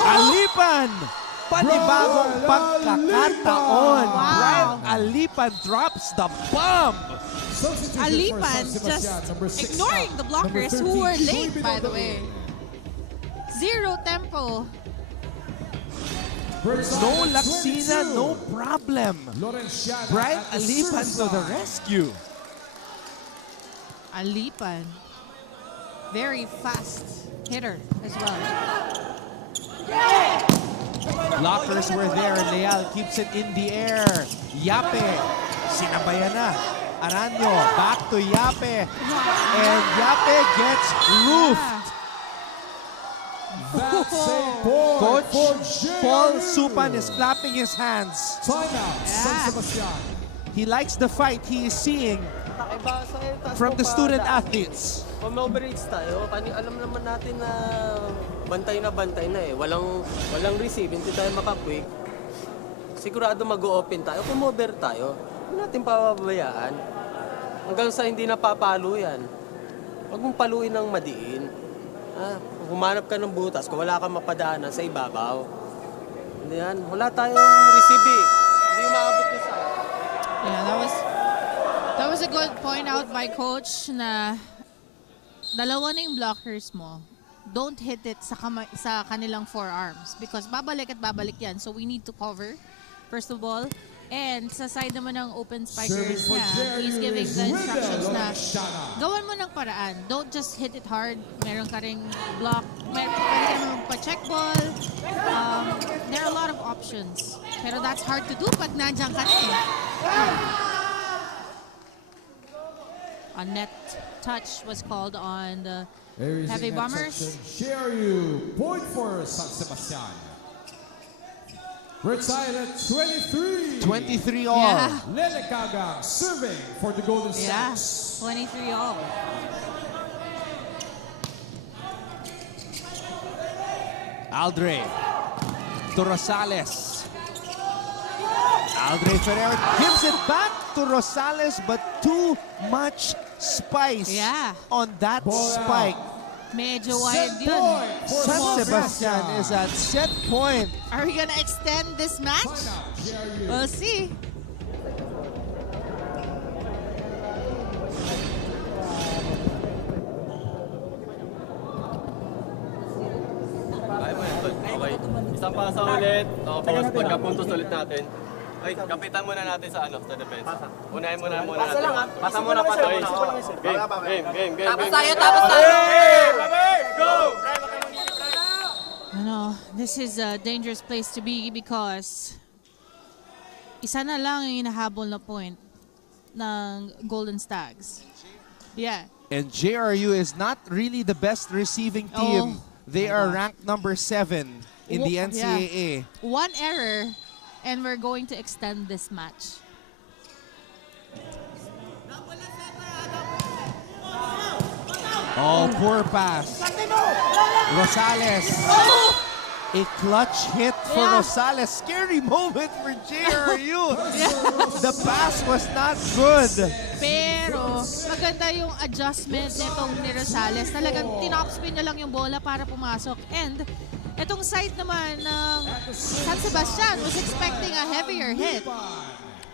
Alipan! Panibagong pagkakataon. Brian Alipan drops the bomb. Alipan just ignoring the blockers who were late, by the way. Zero tempo. No Laksina, no problem. Brian Alipan to the rescue. Alipan, very fast hitter as well. Blockers were there and Leal keeps it in the air. Yape, sinabayan na. Aranyo, back to Yape. And Yape gets roofed. That's a point. Coach for Paul JRU. Supan is clapping his hands. Timeout, San Sebastian. He likes the fight he is seeing from the student athletes. Kung overage tayo, alam naman natin na bantay na eh. Walang receive, hindi tayo makaquick. Sigurado mag-o-open tayo. Kung over tayo, hindi natin papabayaan. Hanggang sa hindi napapalo yan. Huwag mong paluin ng madiin. Humanap ka ng butas kung wala kang mapadaanan sa ibabaw. Hindi yan. Wala tayong receive eh. Hindi maabot ko sa... Yeah, that was a good point out by Coach na dalawa na yung blockers mo. Don't hit it sa kanilang forearms because babalik at babalik yan. So we need to cover, first of all. And sa side naman ng open spikers na, he's giving the instructions na gawan mo ng paraan. Don't just hit it hard. Meron ka ring block. Meron ka ring pa-check ball. There are a lot of options. Pero that's hard to do pag nandiyan ka na eh. A net touch was called on the Heavy Bombers. JRU, point for San Sebastian. We're tied at 23. 23 all. Yeah. Lele Kagang serving for the Golden Yeah, Stars. 23 all. Aldre to Rosales. Aldre Ferrer gives it back to Rosales, but too much spice on that spike. Medyo wide yun. San Sebastian is at set point. Are we gonna extend this match? We'll see. Okay. Isang pasa ulit. Tapos pagkapuntos ulit natin. Ay, kapitan muna natin sa depensa. Unahin muna natin. Pasa lang ha. Pasa muna pa tayo. Game. Tapos tayo. Go! This is a dangerous place to be because isa na lang yung hinahabol na point ng Golden Stags. Yeah. And JRU is not really the best receiving team. They are ranked number 7 in the NCAA. Yeah. One error and we're going to extend this match. Oh, poor pass. Rosales. A clutch hit for Rosales. Scary moment for JRU. The pass was not good. Pero maganda yung adjustment nitong ni Rosales. Talagang tinopspin niya lang yung bola para pumasok. And itong side naman ng San Sebastian was expecting a heavier hit.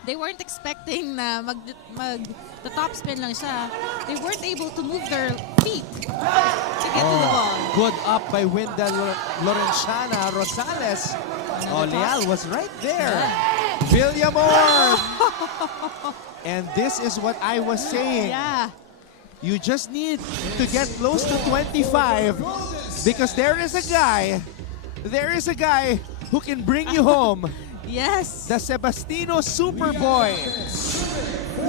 They weren't expecting na the top spin lang siya. They weren't able to move their feet to get to the ball. Good up by Wendell Lorenciana. Rosales. Leal was right there. Villamor. And this is what I was saying. Yeah. You just need to get close to 25 because there is a guy who can bring you home. Yes. The Sebastino Superboy.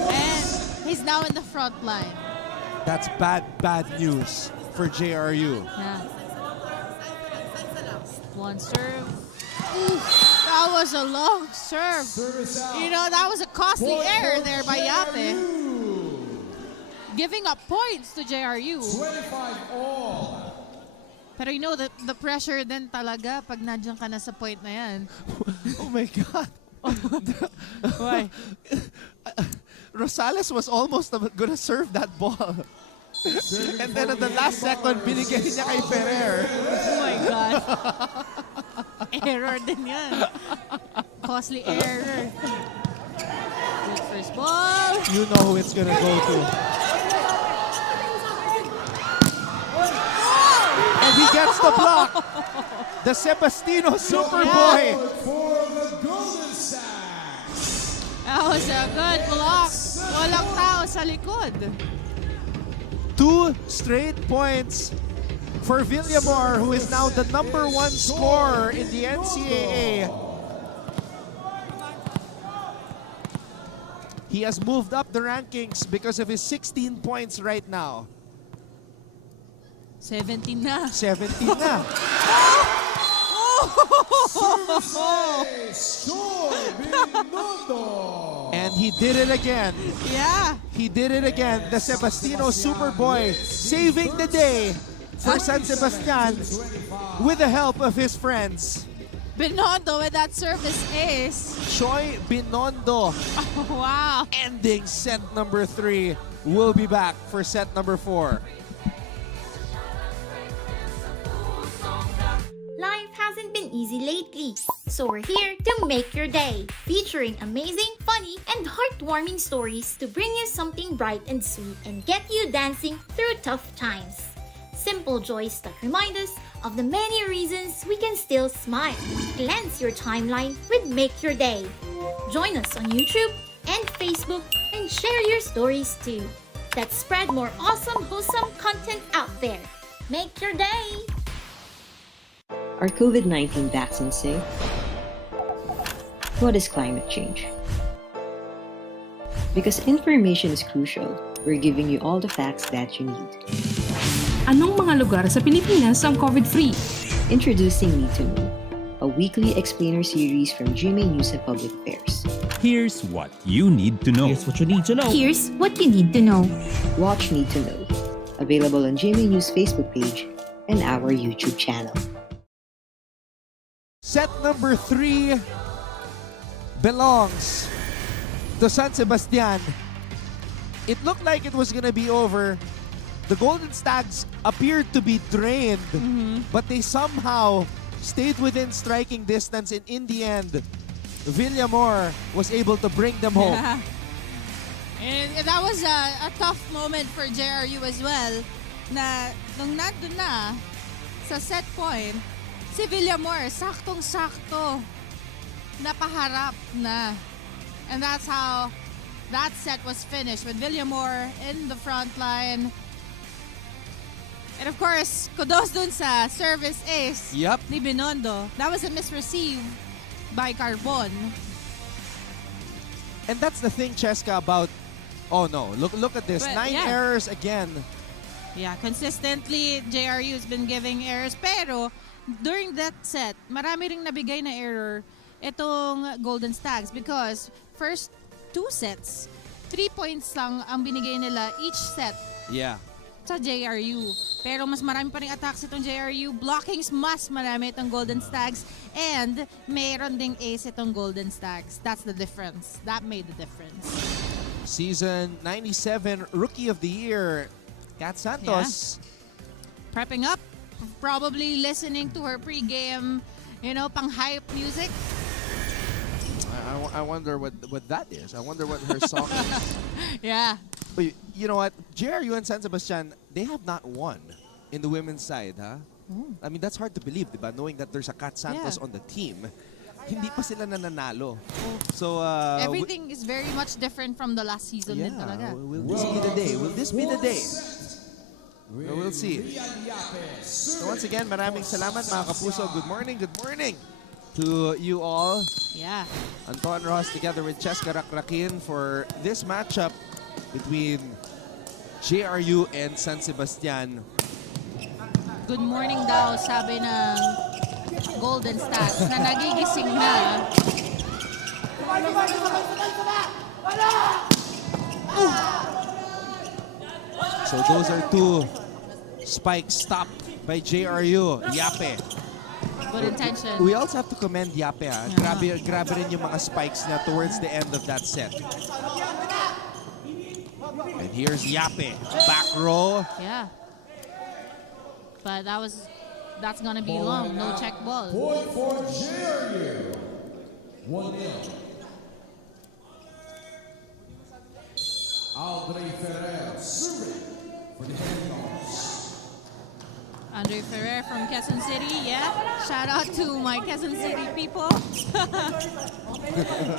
And he's now in the front line. That's bad news for JRU. Yeah. One serve. Ooh, that was a long serve. You know, that was a costly error there by Yape. Giving up points to JRU. 25 all. Pero you know, the pressure din talaga pag nandiyan ka na sa point na yan. Oh my God. Why? Rosales was almost gonna serve that ball. And then at the last second, binigay niya kay Ferrer. Oh my God. Error din yan. Costly error. Good first ball. You know who it's gonna go to. And he gets the block. The Sebastino Superboy. For the Golden Stars. That was a good block. Walang tao sa likod. 2 straight points for Villamor, who is now the #1 scorer in the NCAA. He has moved up the rankings because of his 16 points right now. 17 na. 17 na. And he did it again. Yeah. He did it again. The Sebastino Superboy saving the day for San Sebastian with the help of his friends. Binondo with that service ace. Choi Binondo. Oh, wow. Ending set number 3. We'll be back for set number 4. Life hasn't been easy lately, so we're here to make your day, featuring amazing, funny, and heartwarming stories to bring you something bright and sweet and get you dancing through tough times. Simple joys that remind us of the many reasons we can still smile. Cleanse your timeline with Make Your Day. Join us on YouTube and Facebook and share your stories too. Let's spread more awesome, wholesome content out there. Make your day! Are COVID-19 vaccines safe? What is climate change? Because information is crucial, we're giving you all the facts that you need. Anong mga lugar sa Pilipinas ang COVID-free? Introducing Need to Know, a weekly explainer series from GMA News and Public Affairs. Here's what you need to know. Here's what you need to know. Here's what you need to know. Watch Need to Know, available on GMA News Facebook page and our YouTube channel. Set number 3 belongs to San Sebastian. It looked like it was gonna be over. The Golden Stags appeared to be drained, but they somehow stayed within striking distance, and in the end, Villamor was able to bring them home. Yeah. And that was a tough moment for JRU as well, na nung nandun na sa set point, si Villamor saktong-sakto napaharap na. And that's how that set was finished, with Villamor in the front line. And of course, kudos dun sa service ace ni Binondo. That was a misreceive by Carbon. And that's the thing, Cheska, about... Oh no, look at this. But, 9 yeah. errors again. Yeah, consistently, JRU's been giving errors. Pero, during that set, marami ring nabigay na error itong Golden Stags because first 2 sets, 3 points lang ang binigay nila each set. Yeah. Sa JRU. Pero mas marami pa rin attacks itong JRU. Blockings mas marami itong Golden Stags. And mayroon ding ace itong Golden Stags. That's the difference. That made the difference. Season 97 Rookie of the Year, Kat Santos. Yeah. Prepping up. Probably listening to her pregame, pang-hype music. I wonder what that is. I wonder what her song is. Yeah. But you know what? JRU and San Sebastian, they have not won in the women's side, huh? I mean, that's hard to believe, diba? Knowing that there's a Kat Santos on the team. Hindi pa sila nananalo. So, everything is very much different from the last season din talaga. Will this be the day? Will this be the day? We'll see. So once again, maraming salamat mga kapuso. Good morning to you all. Yeah. Anton Ross together with Cheska Rakrakin for this matchup between JRU and San Sebastian. Good morning daw, sabi ng Golden Stags na nagigising na. So those are 2 spikes stopped by JRU. Yape. Good intention. We also have to commend Yape. Grabe rin yung mga spikes niya towards the end of that set. And here's Yape. Back row. Yeah. But that's gonna be long. No check ball. Point for JRU. 1-0. Andre Ferrer serving for the Hangars. Andre Ferrer from Quezon City, yeah. Shout out to my Quezon City people.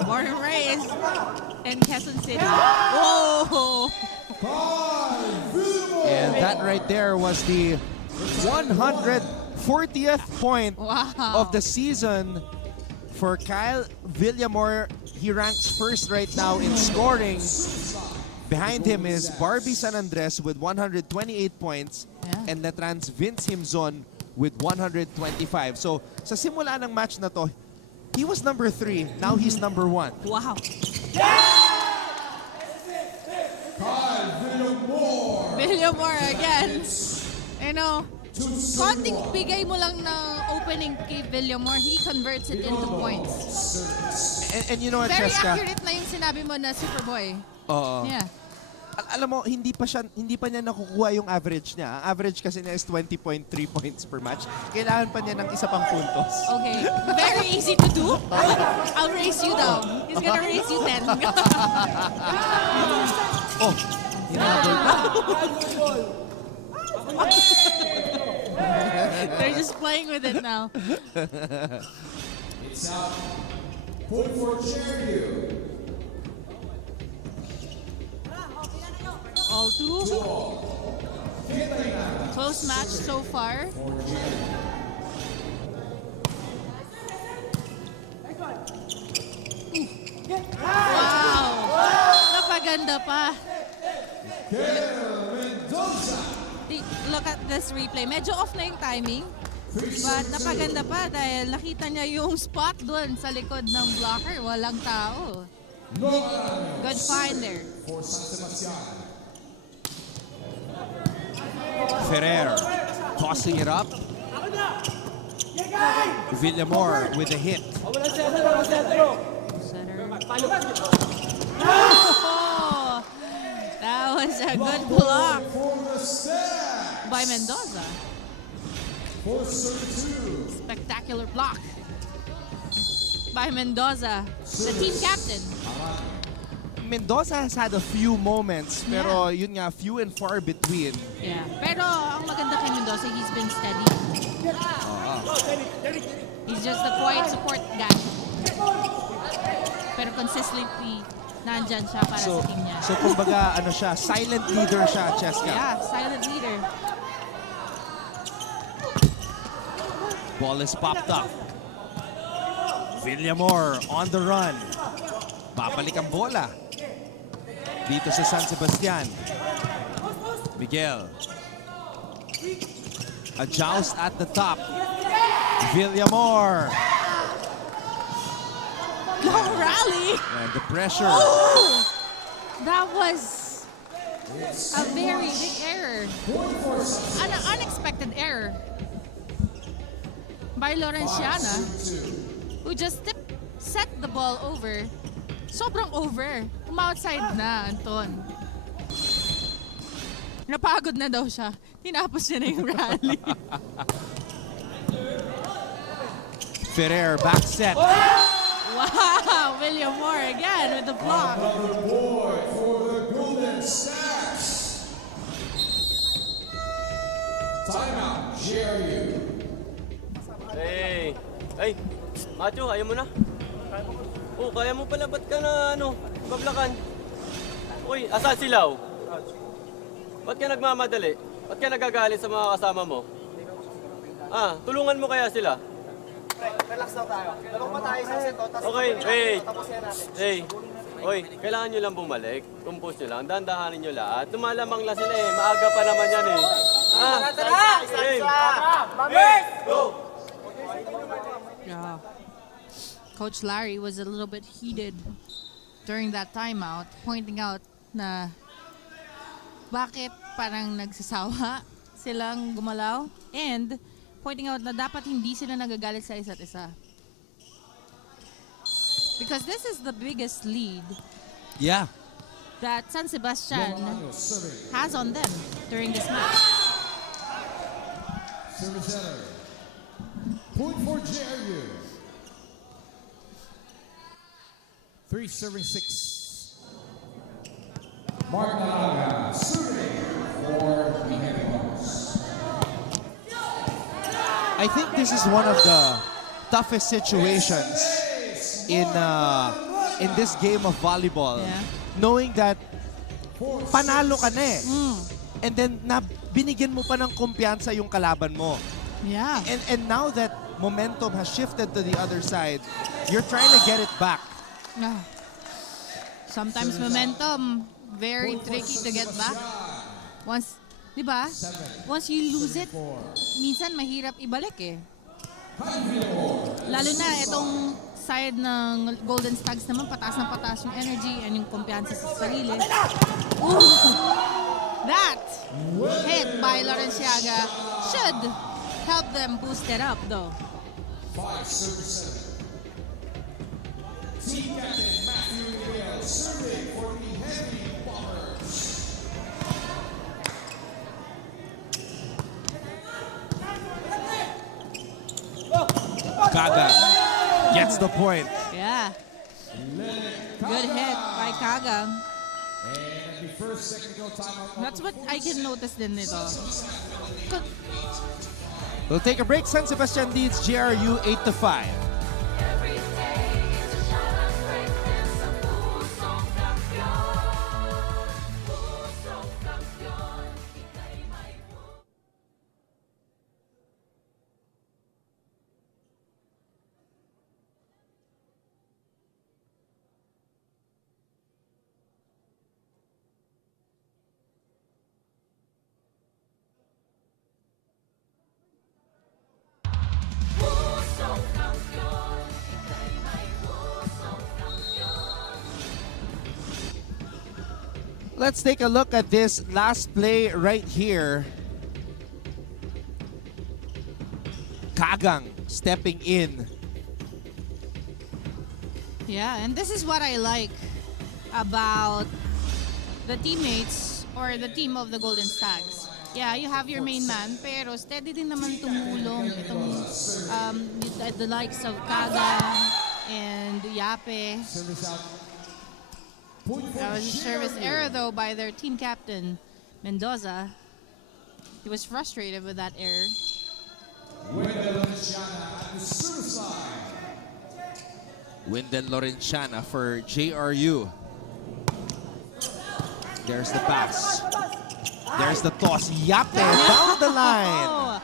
Born and raised in Quezon City. Whoa! And that right there was the 140th point of the season for Kyle Villamor. He ranks first right now in scoring. Behind him is Barbie San Andres with 128 points and Letrans Vince Himzon with 125. So sa simula ng match na to, he was number 3. Now he's number 1. Wow. Villamor again. Konting bigay mo lang ng opening kay Villamor, he converts it into points. And you know what, Very Cheska? accurate na yung sinabi mo na Superboy. Oo. Yeah. Alam mo, hindi pa niya nakukuha yung average niya. Ang average kasi niya is 20.3 points per match. Kailangan pa niya ng isa pang puntos. Okay. Very easy to do. I'll raise you down. He's gonna raise you 10. Oh, hinabol pa. They're just playing with it now. It's out. Point for JRU. All two. Close match so far. Wow! Napaganda pa. Look at this replay. Medyo off na yung timing. But napaganda pa dahil nakita niya yung spot doon sa likod ng blocker. Walang tao. Good find there. For San Sebastian. Ferrer tossing it up. Villamor with a hit. Oh, that was a good block by Mendoza. Spectacular block by Mendoza, the team captain. Mendoza has had a few moments, pero yun nga, few and far between. Yeah, pero ang maganda kay Mendoza, he's been steady. He's just a quiet support guy. Pero consistently, nandyan siya para sa team niya. So kumbaga, ano siya, silent leader siya, Cheska. Yeah, silent leader. Ball is popped up. Villamor on the run. Babalik ang bola. Dito sa San Sebastian. Miguel. A joust at the top. Villamor. Long rally. And the pressure. Oh, that was a very big error. An unexpected error by Laurenciana, who just set the ball over. Sobrang over. Outside na, Anton. Napagod na daw siya. Tinapos niya na yung rally. Ferrer back set. Wow! William Moore again with the block. Another board for the Golden Stars. Timeout, JRU. Hey! Ay! Macho, ayaw mo na? Oh, kaya mo pala. Ba't ka na, bablakan? Uy, asan silaw? Ba't ka nagmamadali? Ba't ka nagagalit sa mga kasama mo? Tulungan mo kaya sila? Relax daw tayo. Dalawang pa tayo sa set. Okay, hey! Hey! Oy, kailangan nyo lang bumalik. Compose nyo lang. Dandahanin nyo lahat. Tumalamang lang sila eh. Maaga pa naman yan eh. Hey! Go! Yeah. Coach Larry was a little bit heated during that timeout, pointing out na bakit parang nagsasawa silang gumalaw and pointing out na dapat hindi sila nagagalit sa isa't isa. Because this is the biggest lead that San Sebastian has on them during this match. Service center. Point for JRU. 3-7-6. Mark Nalaga serving for the Heavyweights. I think this is one of the toughest situations in this game of volleyball. Knowing that panalo ka na eh. And then binigyan mo pa ng kumpiyansa yung kalaban mo. Yeah. And now that momentum has shifted to the other side, you're trying to get it back. Sometimes momentum, very tricky to get back. Once, di ba? Once you lose it, minsan mahirap ibalik eh. Lalo na itong side ng Golden Stags naman, pataas na pataas yung energy and yung kumpiyansa sa sarili. Ooh! That hit by Laurenciaga should help them boost it up though. 5-7. Team captain Matthew Miguel serving for the Heavy Bombers. Kaga gets the point. Yeah. Good hit by Kaga. And the first technical timeout. That's what I can notice din nito. We'll take a break. San Sebastian leads JRU 8-5. Let's take a look at this last play right here. Kagang stepping in. Yeah, and this is what I like about the teammates or the team of the Golden Stags. Yeah, you have your main man, pero steady din naman tumulong itong the likes of Kagang and Yape. That was a service error though by their team captain, Mendoza. He was frustrated with that error. Wendell Lorenciana for JRU. There's the pass. There's the toss. Yape down the line.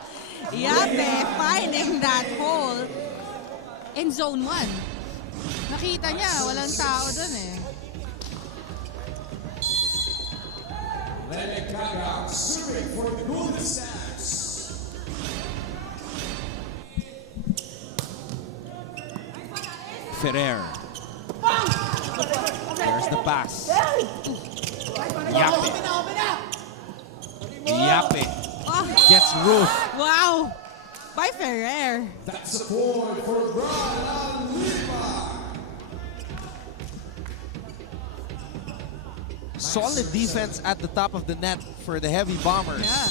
Yape finding that hole in zone 1. Nakita niya, walang tao dun eh. Serving for the Golden Stags. Ferrer. There's the pass. Yape. Yape gets Ruth. Wow! By Ferrer. That's a point for Brian Lima. Solid defense at the top of the net for the heavy bombers. Yeah.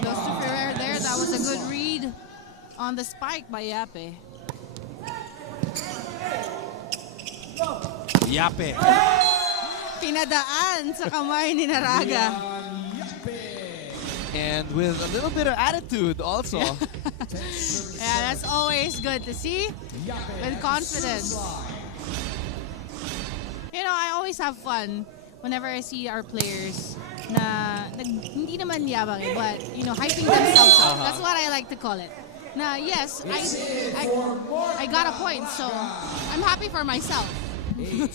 Goes to Ferrer there. That was a good read on the spike by Yape. Yape. Pinadaan sa kamay ni Naraga. And with a little bit of attitude also. Yeah, that's always good to see. With confidence. You know, I always have fun whenever I see our players na hindi naman yabang eh, but you know, hyping themselves up. That's what I like to call it. Na yes, I got a point, so I'm happy for myself. And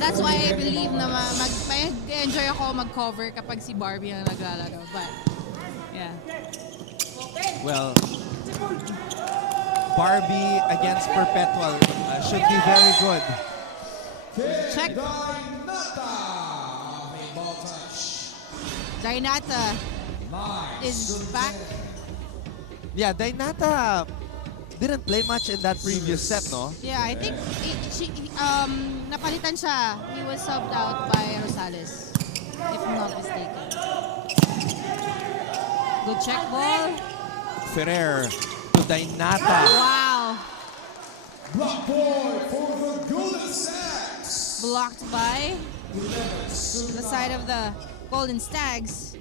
that's why I believe na mag-enjoy ako mag-cover kapag si Barbie ang naglalaro. But, yeah. Well, Barbie against Perpetual should be very good. Check. Dainata is back. Yeah, Dainata didn't play much in that previous set, no? Yeah, I think napalitan siya. He was subbed out by Rosales, if I'm not mistaken. Good check ball. Ferrer to Dainata. Wow. Block point for the Golden Stags. Blocked by the side of the Golden Stags.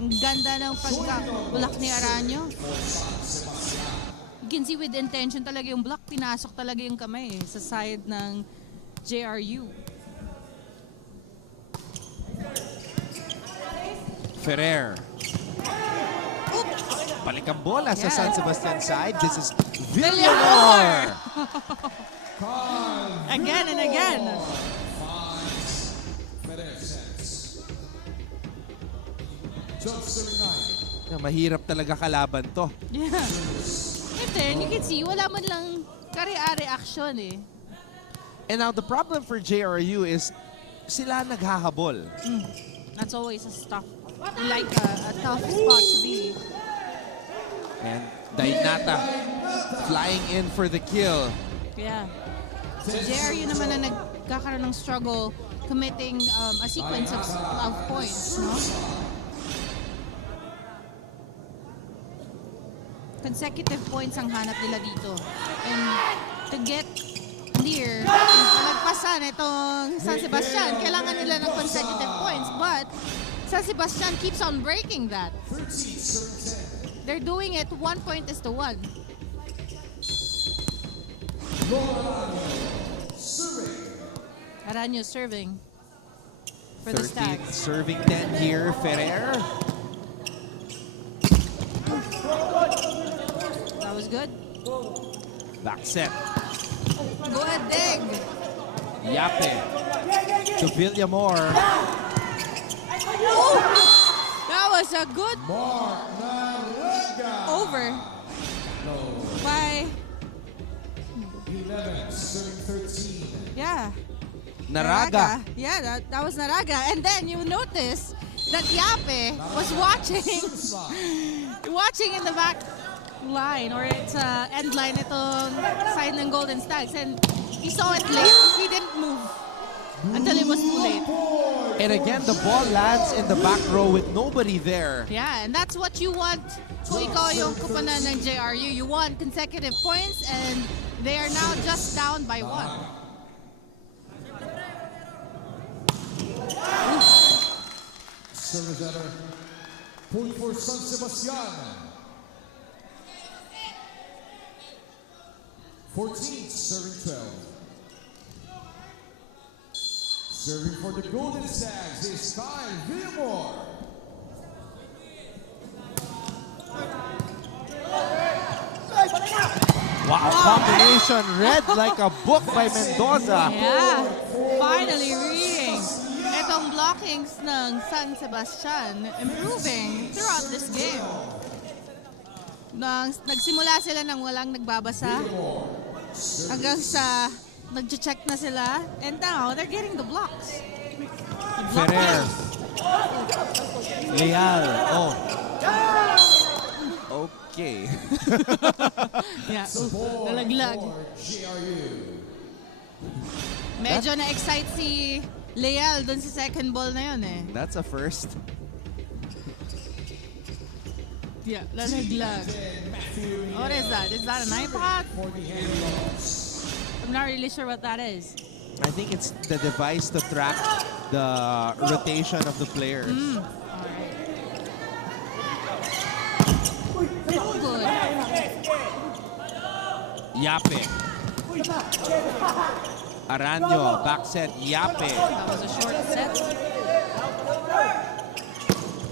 Ang ganda ng pagka-block ni Aranyo. You can see with intention talaga yung block. Pinasok talaga yung kamay sa side ng JRU. Ferrer. Balik ang bola sa San Sebastian side. This is Villamor. Again and again. Mahirap talaga kalaban to. Yeah. And then, you can see, wala man lang reaction eh. And now, the problem for JRU is sila naghahabol. That's always a tough spot to be. And Dainata flying in for the kill. Yeah. So JRU naman na nagkakaroon ng struggle committing a sequence of points, no? Consecutive points ang hanap nila dito. And to get clear, malagpasan itong San Sebastian, kailangan nila ng consecutive points. But San Sebastian keeps on breaking that. They're doing it 1 point is to 1. Aranyo serving for the Stags. Serving 10 here, Ferrer. That was good. Back set. Good dig. Yape to Villamor. Oh, that was a good over by 11, serving 13. Yeah. Naraga. Yeah, that was Naraga. And then you notice that Yape was watching in the back line or its end line itong side ng Golden Stags, and he saw it late. He didn't move until it was too late. And again, the ball lands in the back row with nobody there. Yeah, and that's what you want kung ikaw yung kupanan ng JRU. You want consecutive points, and they are now just down by 1. Service error. Point for San Sebastian. 14, serving 12. Serving for the Golden Stags is Kyle Villamore. Wow, combination read like a book by Mendoza. Yeah, finally reading itong blockings ng San Sebastian, improving throughout this game. Nagsimula sila ng walang nagbabasa hanggang sa nag-check na sila, and now they're getting the blocks. Ferrer. Leal. Oh. Okay. Yeah, nalaglag. Medyo na-excite si Leal dun sa second ball na yun eh. That's a first. Yeah, nalaglag. What is that? Is that an iPod? I'm not really sure what that is. I think it's the device to track the rotation of the players. Oh, good. Yape. Aranyo, back set, Yape. That was a short set.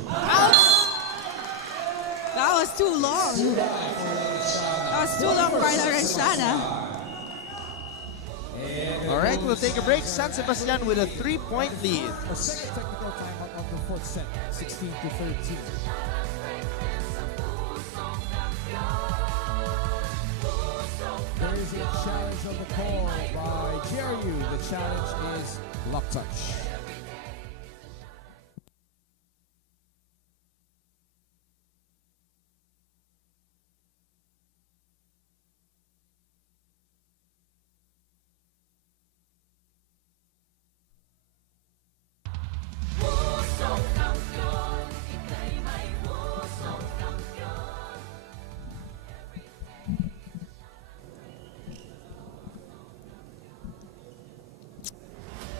Ouch! That was too long. That was too long for Lorenzana. All right, we'll take a break. San Sebastian with a 3-point lead. A second technical timeout of the fourth set, 16-13. There is a challenge of the call by JRU. The challenge is lock touch.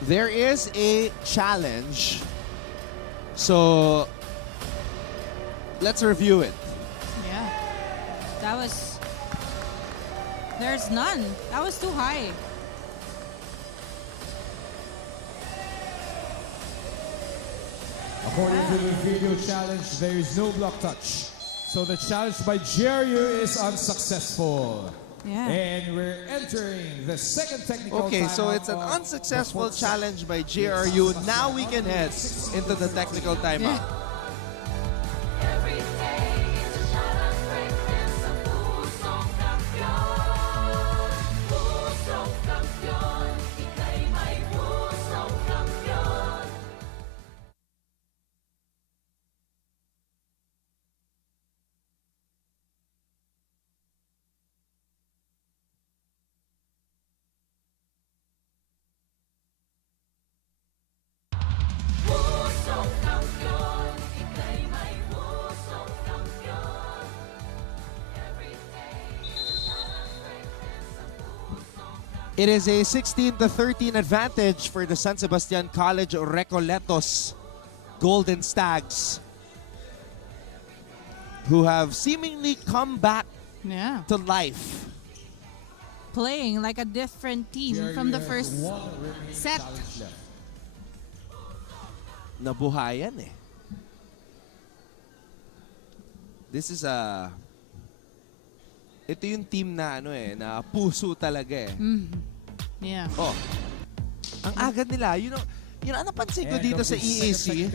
There is a challenge. So let's review it. Yeah. That was... There's none. That was too high. According to the video challenge, there is no block touch. So the challenge by JRU is unsuccessful. Yeah. And we're entering the second technical Okay, so timeout it's an of unsuccessful the fourth set. challenge by JRU. Now we can head into the technical timeout. It is a 16-13 advantage for the San Sebastian College Recoletos Golden Stags, who have seemingly come back to life. Playing like a different team from the first set. Nabuhayan eh. This is a... Ito yung team na ano eh, na puso talaga eh. Yeah. Oh. Ang agad nila, you know, napansin ko dito sa EAC,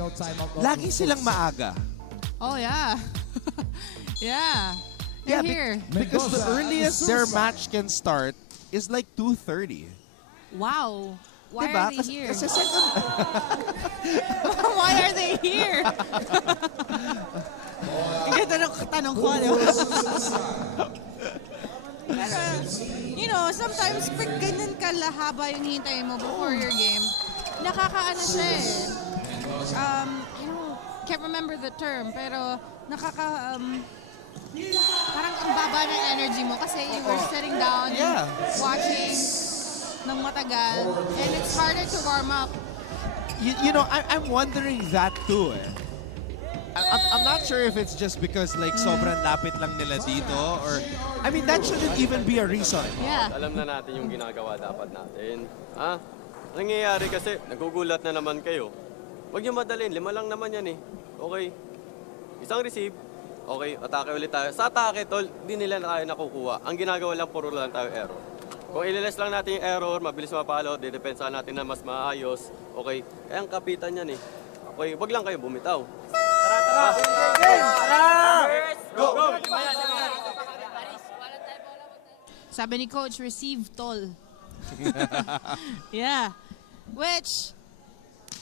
lagi silang maaga. Oh yeah. Yeah. Yeah, They're here. because the earliest their match can start is like 2:30. Wow. Why Diba? are they here? Kasi second... Why are they here? Ang ganda ng tanong ko, di ba? Pero, you know, sometimes pag ganyan kalahaba yung hintay mo before your game, nakakaano siya eh. Can't remember the term, pero parang ang baba ng energy mo kasi you were sitting down, watching ng matagal, and it's harder to warm up. You know, I'm wondering that too eh. I'm not sure if it's just because like sobrang lapit lang nila dito or I mean that shouldn't even be a reason. Yeah. Alam na natin yung ginagawa dapat natin. Nangyayari kasi nagugulat na naman kayo. Huwag niyo madalin, 5 lang naman yan eh. Okay. Isang receive. Okay, atake ulit tayo. Sa atake, tol, di nila na tayo nakukuha. Ang ginagawa lang, puro lang tayo error. Kung ililes lang natin yung error, mabilis mapalo, didepensa natin na mas maayos. Okay, kaya ang kapitan yan eh. Okay, wag lang kayo bumitaw. Tara! Go! Sabi ni Coach, receive tall. Yeah. Which,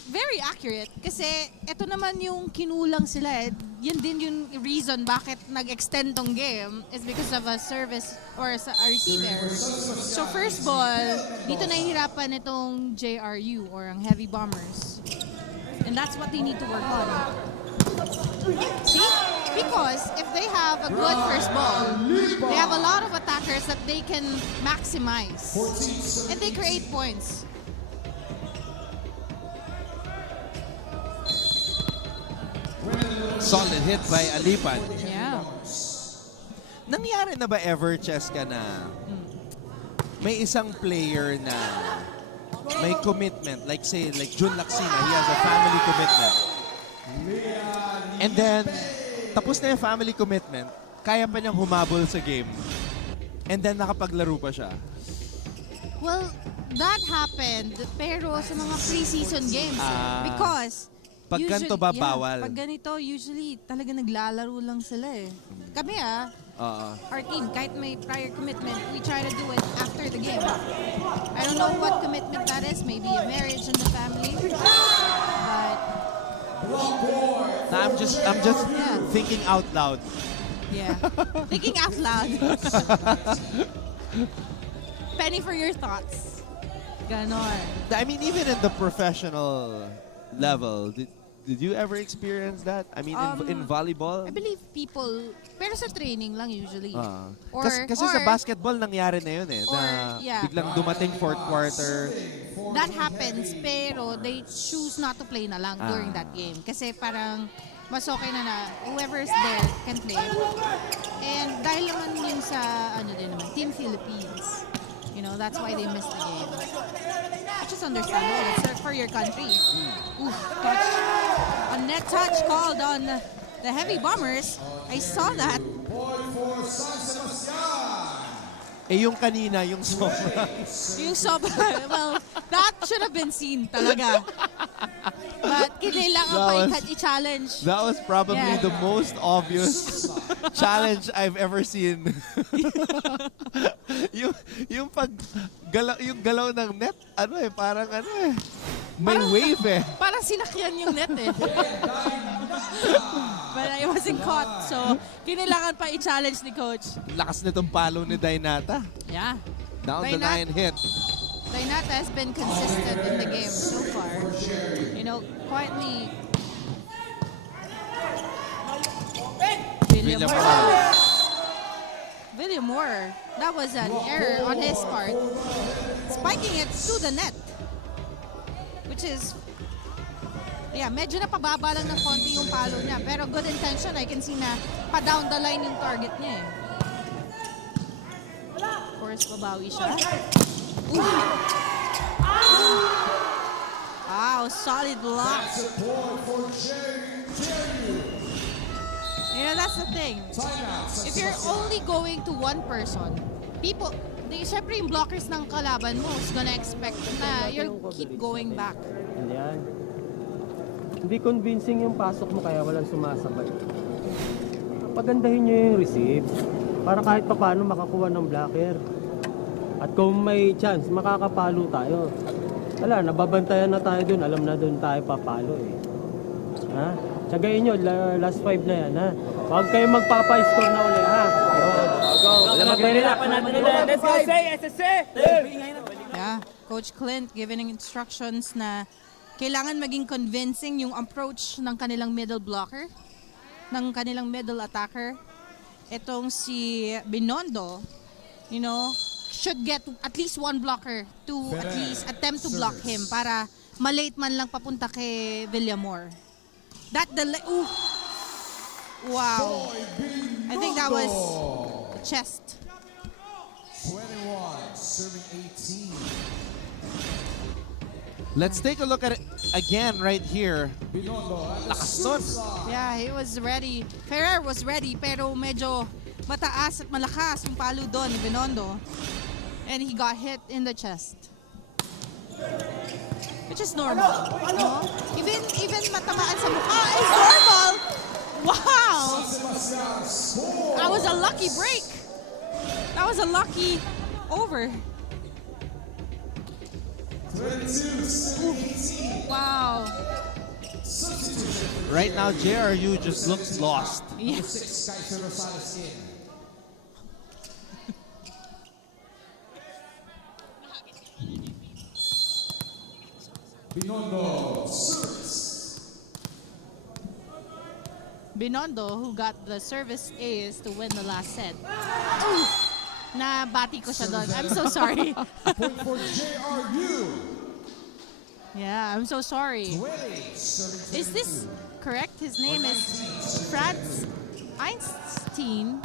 very accurate. Kasi ito naman yung kinulang sila eh. Yan din yung reason bakit nag-extend tong game is because of a service or a receiver. So first ball, dito nahihirapan itong JRU or ang Heavy Bombers. And that's what they need to work on. See? Because if they have a good first ball, they have a lot of attackers that they can maximize. And they create points. Solid hit by Alipan. Yeah. Nangyari na ba ever, Cheska, na may isang player na may commitment, like say, like Jun Laksina, he has a family commitment. And then, tapos na yung family commitment, kaya pa niyang humabol sa game. And then, nakapaglaro pa siya. Well, that happened, pero sa mga preseason games. Because, pag ganito ba, bawal? Pag ganito, usually, talaga naglalaro lang sila eh. Kami our team, kahit may prior commitment, we try to do it after the game. I don't know what commitment that is, maybe a marriage in the family. But I'm just thinking out loud. Yeah. Thinking out loud. Penny for your thoughts. Ganon. I mean, even in the professional level, did you ever experience that? I mean, in volleyball? I believe people, pero sa training lang usually. Kasi sa basketball, nangyari na yun eh. Na biglang dumating fourth quarter. That happens, pero they choose not to play na lang during that game. Kasi parang mas okay na whoever is there can play. And dahil naman yun sa, Team Philippines. You know, that's why they missed the game. Which is understandable. It's for your country. Oof, touch. A net touch called on the Heavy Bombers. I saw that. Yung kanina, yung sobra. Yung sobra. Well, that should have been seen talaga. But kailangan pa i-challenge. That was probably the most obvious challenge I've ever seen. yung galaw ng net, parang may wave eh. Parang sinakyan yung net eh. But it wasn't caught, so kailangan pa i-challenge ni Coach. Lakas nitong palo ni Dainata. Yeah. Down the line hit. Dainata has been consistent in the game so far. You know, quietly. William Moore. That was an error on his part. Spiking it to the net. Which is, medyo napababa lang ng konti yung palo niya. Pero good intention. I can see na pa-down the line yung target niya eh. Of course, babawi siya. Wow, solid block. You know, that's the thing. If you're only going to one person, people, syempre yung blockers ng kalaban mo is gonna expect na you'll keep going back. Yan. Hindi convincing yung pasok mo kaya walang sumasabay. Pagandahin nyo yung receive para kahit paano makakuha ng blocker. At kung may chance, makakapalo tayo. Wala, nababantayan na tayo dun. Alam na dun tayo papalo eh. Ha? Tsagayin nyo, last 5 na yan, ha? Huwag kayo magpapa-score na ulit, ha? Go. Alam mo, let's go, say, SSC! Yeah, Coach Clint giving instructions na kailangan maging convincing yung approach ng kanilang middle blocker, ng kanilang middle attacker. Itong si Binondo, you know, should get at least one blocker to at least attempt to block him para malate man lang papunta kay Villamor. That ooh. Wow. I think that was the chest. 21, serving 18. Let's take a look at it again right here. Lakas nun. Yeah, he was ready. Ferrer was ready, pero medyo mataas at malakas yung palo doon ni Binondo. And he got hit in the chest. Which is normal. No? Even matamaan sa mukha is normal. Wow! That was a lucky break. That was a lucky over. Wow. Right now, JRU just looks lost. Yeah. Binondo, who got the service ace to win the last set. Ooh! Nabati ko siya doon. I'm so sorry. Point for JRU. Yeah, I'm so sorry. Is this correct? His name is Franz Einstein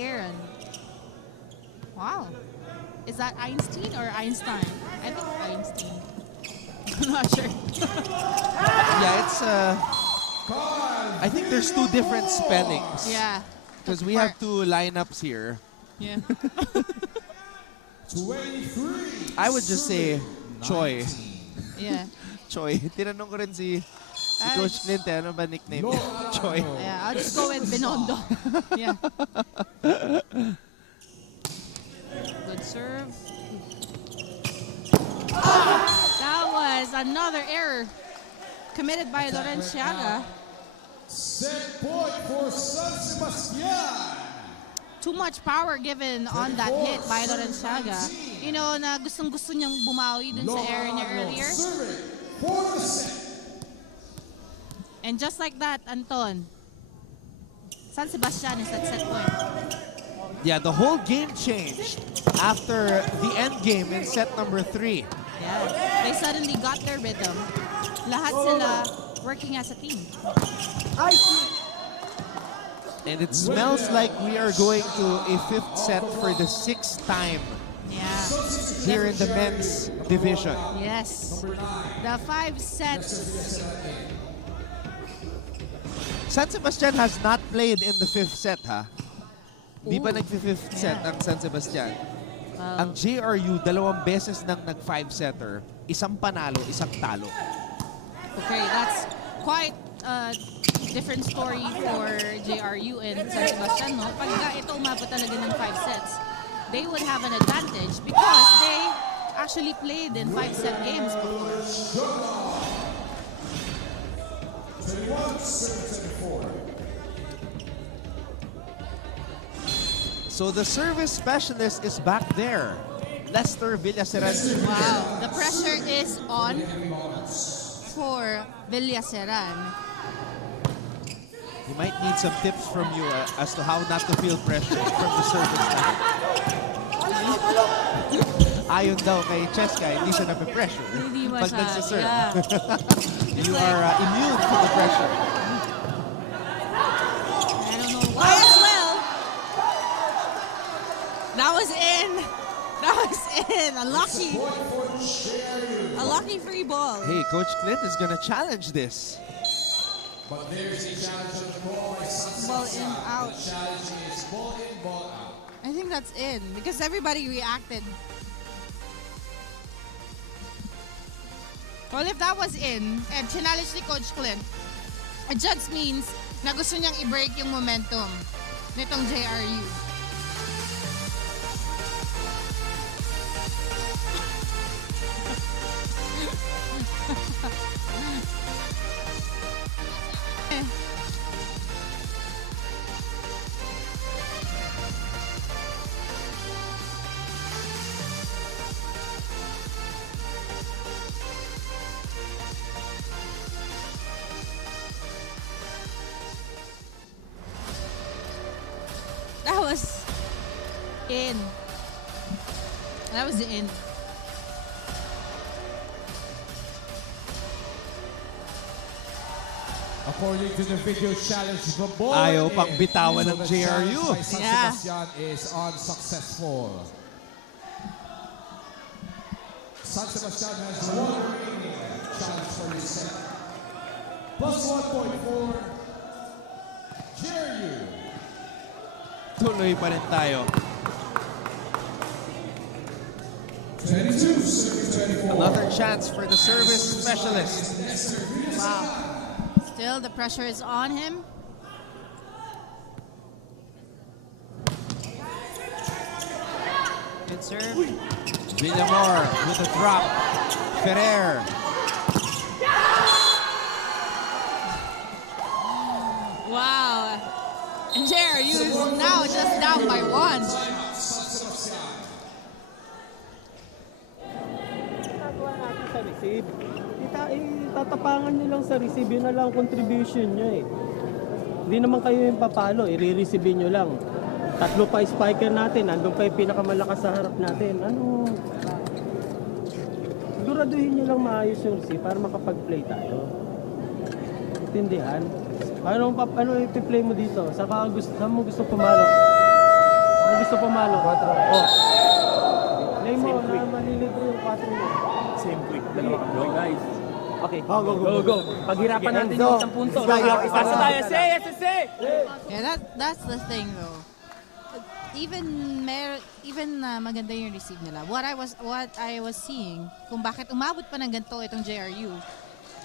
Aaron. Wow. Is that Einstein or Einstein? I think Einstein. I'm not sure. Yeah, it's I think there's two different spellings. Yeah. Because we have two lineups here. Yeah. 23. I would just say Choi. Yeah. Choi. Tinanong ko rin si Coach Clint, ano ba nickname niya? Choi. Yeah, I'll just go with Binondo. Yeah. Good serve. Ah, that was another error committed by Lorenciaga. Set point for San Sebastian. Too much power given on that hit by Lorenciaga. You know, na gustong-gusto niyang bumawi dun sa error niya earlier. And just like that, Anton, San Sebastian is at set point. Yeah, the whole game changed after the end game in set number 3. Yeah, they suddenly got their rhythm. Lahat sila working as a team. And it smells like we are going to a 5th set for the 6th time here in the men's division. Yes. The 5 sets. San Sebastian has not played in the 5th set, ha? Di ba nag-5th set ang San Sebastian? Ang JRU, 2 beses nang nag-5-setter. Isang panalo, isang talo. Okay, that's quite a different story for JRU and San Sebastian, no? Pagka ito umabot talaga ng 5 sets, they would have an advantage because they actually played in 5-set games before. 21-74. So the service specialist is back there. Lester Villaseran. Wow, the pressure is on for Villaseran. You might need some tips from you as to how not to feel pressure from the service. Ayon daw kay Cheska, hindi siya nape-pressure pag nagsiserve. Yeah. You are immune to the pressure. I don't know why as well. That was in. That was in. A lucky free ball. Hey, Coach Clint is gonna challenge this. But there's a challenge on the ball by San Ball in, Sebastian. out. The challenge is ball in, ball out. I think that's in because everybody reacted. Well, if that was in, and challenge ni Coach Clint, it just means na gusto niyang i-break yung momentum nitong JRU. In. That was the in. According to the video challenge, the ball Ayaw in. pang bitawan ng So the JRU. challenge by San Yeah. Sebastian is unsuccessful. San Sebastian has one remaining challenge for his set. Plus 1 point for JRU. Tuloy pa rin tayo. 22, serving 24. Another chance for the service specialist. Wow. Still, the pressure is on him. Good serve. Villamor with a drop. Ferrer. Wow. And JRU is now just down by 1. Ginagawa natin sa receive. Tatapangan nyo lang sa receive, yun na lang ang contribution nyo eh. Hindi naman kayo yung papalo, i-receive nyo lang. 3 pa spiker natin, andun pa yung pinakamalakas sa harap natin. Siguraduhin nyo lang maayos yung receive para makapag-play tayo. Intindihan? Ano i-play mo dito? Saan mo gusto pumalo? Ano gusto pumalo? 4. Oh. Play mo na malilibre yung 4 mo. Same quick. Dalawa ka boy, guys. Okay. Go. Paghirapan natin yung 10 puntos. Isa tayo. Say! Yeah, that's the thing though. Even maganda yung receive nila. What I was seeing, kung bakit umabot pa ng ganito itong JRU,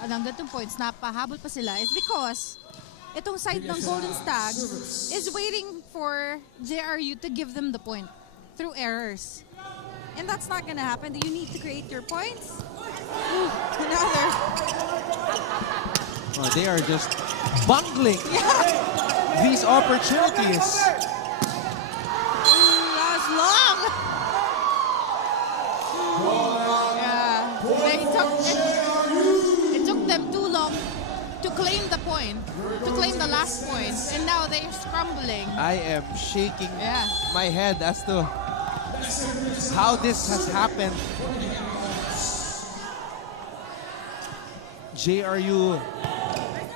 ng ganitong points, napahabol pa sila, is because itong side ng Golden Stag is waiting for JRU to give them the point through errors. And that's not gonna happen. You need to create your points. Ooh, another. Oh, they are just bungling these opportunities. That was long. Yeah, it took them too long to claim the point, to claim the last point, and now they're scrambling. I am shaking my head as to how this has happened. JRU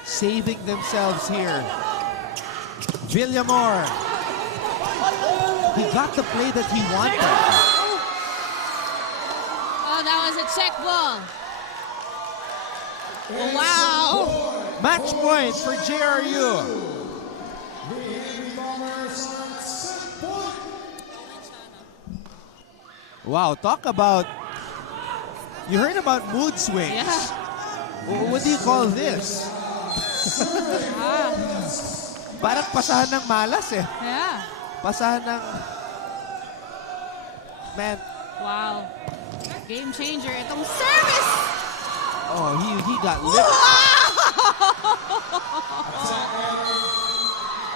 saving themselves here. Villamor. He got the play that he wanted. Oh, that was a check ball. Wow. Match point for JRU. Wow, talk about... You heard about mood swings. Yeah. What do you call this? Parang pasahan ng malas eh. Yeah. Pasahan ng... Man. Wow. Game changer. Itong service. Oh, he got lit.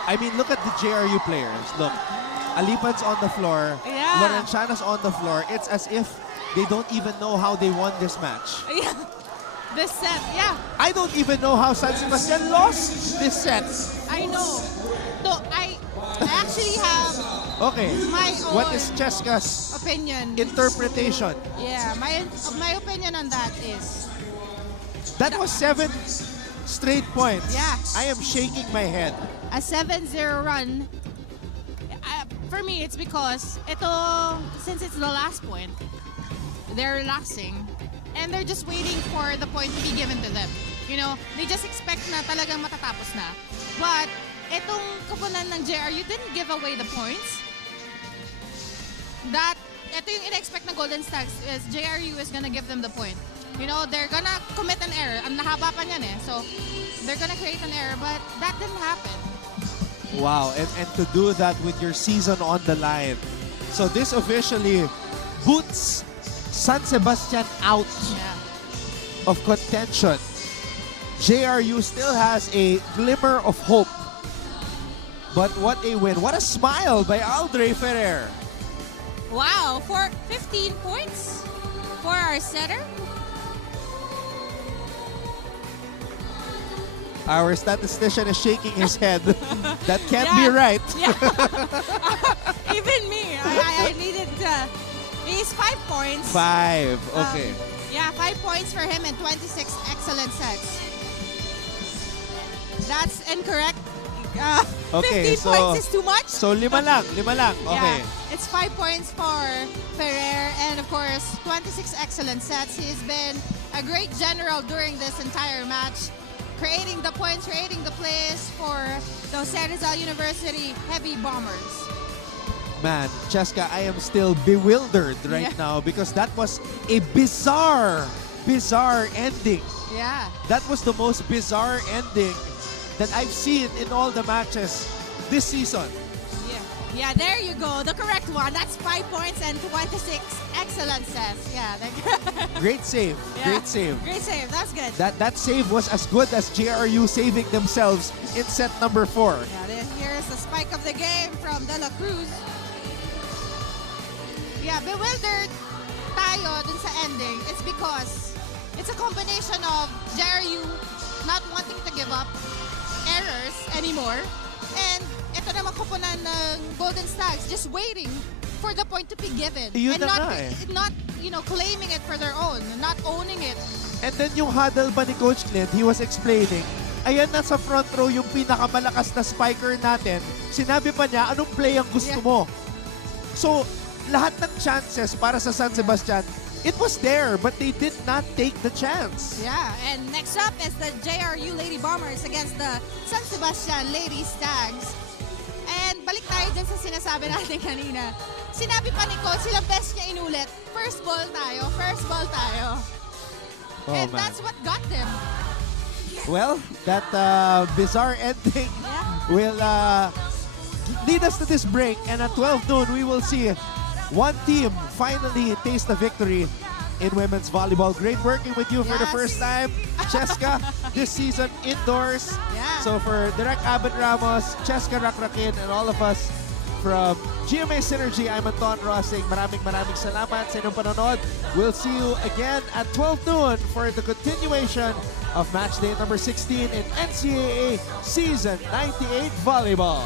I mean, look at the JRU players. Look. Alipan's on the floor. Yeah. Lorenciana's on the floor. It's as if they don't even know how they won this match. Yeah. This set, yeah. I don't even know how San Sebastian lost this set. I know. No, I actually have Okay. my own What is Cheska's opinion. interpretation? Yeah, my opinion on that is That was 7 straight points. Yeah. I am shaking my head. a 7-0 run. For me, it's because since it's the last point, they're relaxing and they're just waiting for the point to be given to them. You know, they just expect na talagang matatapos na. But itong kapunan ng JRU didn't give away the points. Ito yung in-expect ng Golden Stags is JRU is gonna give them the point. You know, they're gonna commit an error. Ang nahaba pa niyan eh. So, they're gonna create an error, but that didn't happen. Wow, and to do that with your season on the line. So this officially boots San Sebastian out of contention. JRU still has a glimmer of hope. But what a win. What a smile by Aldre Ferrer. Wow, for 15 points for our setter. Our statistician is shaking his head. That can't be right. Yeah. Even me, I needed he's 5 points. 5, okay. Yeah, 5 points for him and 26 excellent sets. That's incorrect. 15 points is too much. So 5 lang. Okay. Yeah, it's 5 points for Ferrer and of course 26 excellent sets. He's been a great general during this entire match, creating the points, creating the plays for the San Rizal University Heavy Bombers. Man, Cheska, I am still bewildered right now because that was a bizarre ending. Yeah. That was the most bizarre ending that I've seen in all the matches this season. Yeah, there you go. The correct one. That's 5 points and 26 excellent sets. Yeah. Great save. Yeah. Great save. Great save. That's good. That save was as good as JRU saving themselves in set number 4. Yeah, here's the spike of the game from De La Cruz. Yeah, bewildered tayo dun sa ending. It's because it's a combination of JRU not wanting to give up errors anymore, and ito naman kupunan ng Golden Stags just waiting for the point to be given. Yun and na not claiming it for their own, not owning it. And then yung huddle ba ni Coach Clint, he was explaining, ayan na sa front row yung pinakamalakas na spiker natin. Sinabi pa niya, anong play ang gusto mo? So, lahat ng chances para sa San Sebastian, it was there, but they did not take the chance. Yeah, and next up is the JRU Lady Bombers against the San Sebastian Lady Stags. And balik tayo dyan sa sinasabi natin kanina. Sinabi pa ni Coach, silang best niya inulit. First ball tayo. And that's what got them. Well, that bizarre ending will lead us to this break. And at 12 noon, we will see one team finally taste the victory in women's volleyball. Great working with you for the first time, Cheska, this season indoors. Yeah. So for Direk Abed Ramos, Cheska Rakrakin, and all of us from GMA Synergy, I'm Anton Rossing. Maraming salamat sa inyong panonood. We'll see you again at 12 noon for the continuation of match day number 16 in NCAA Season 98 Volleyball.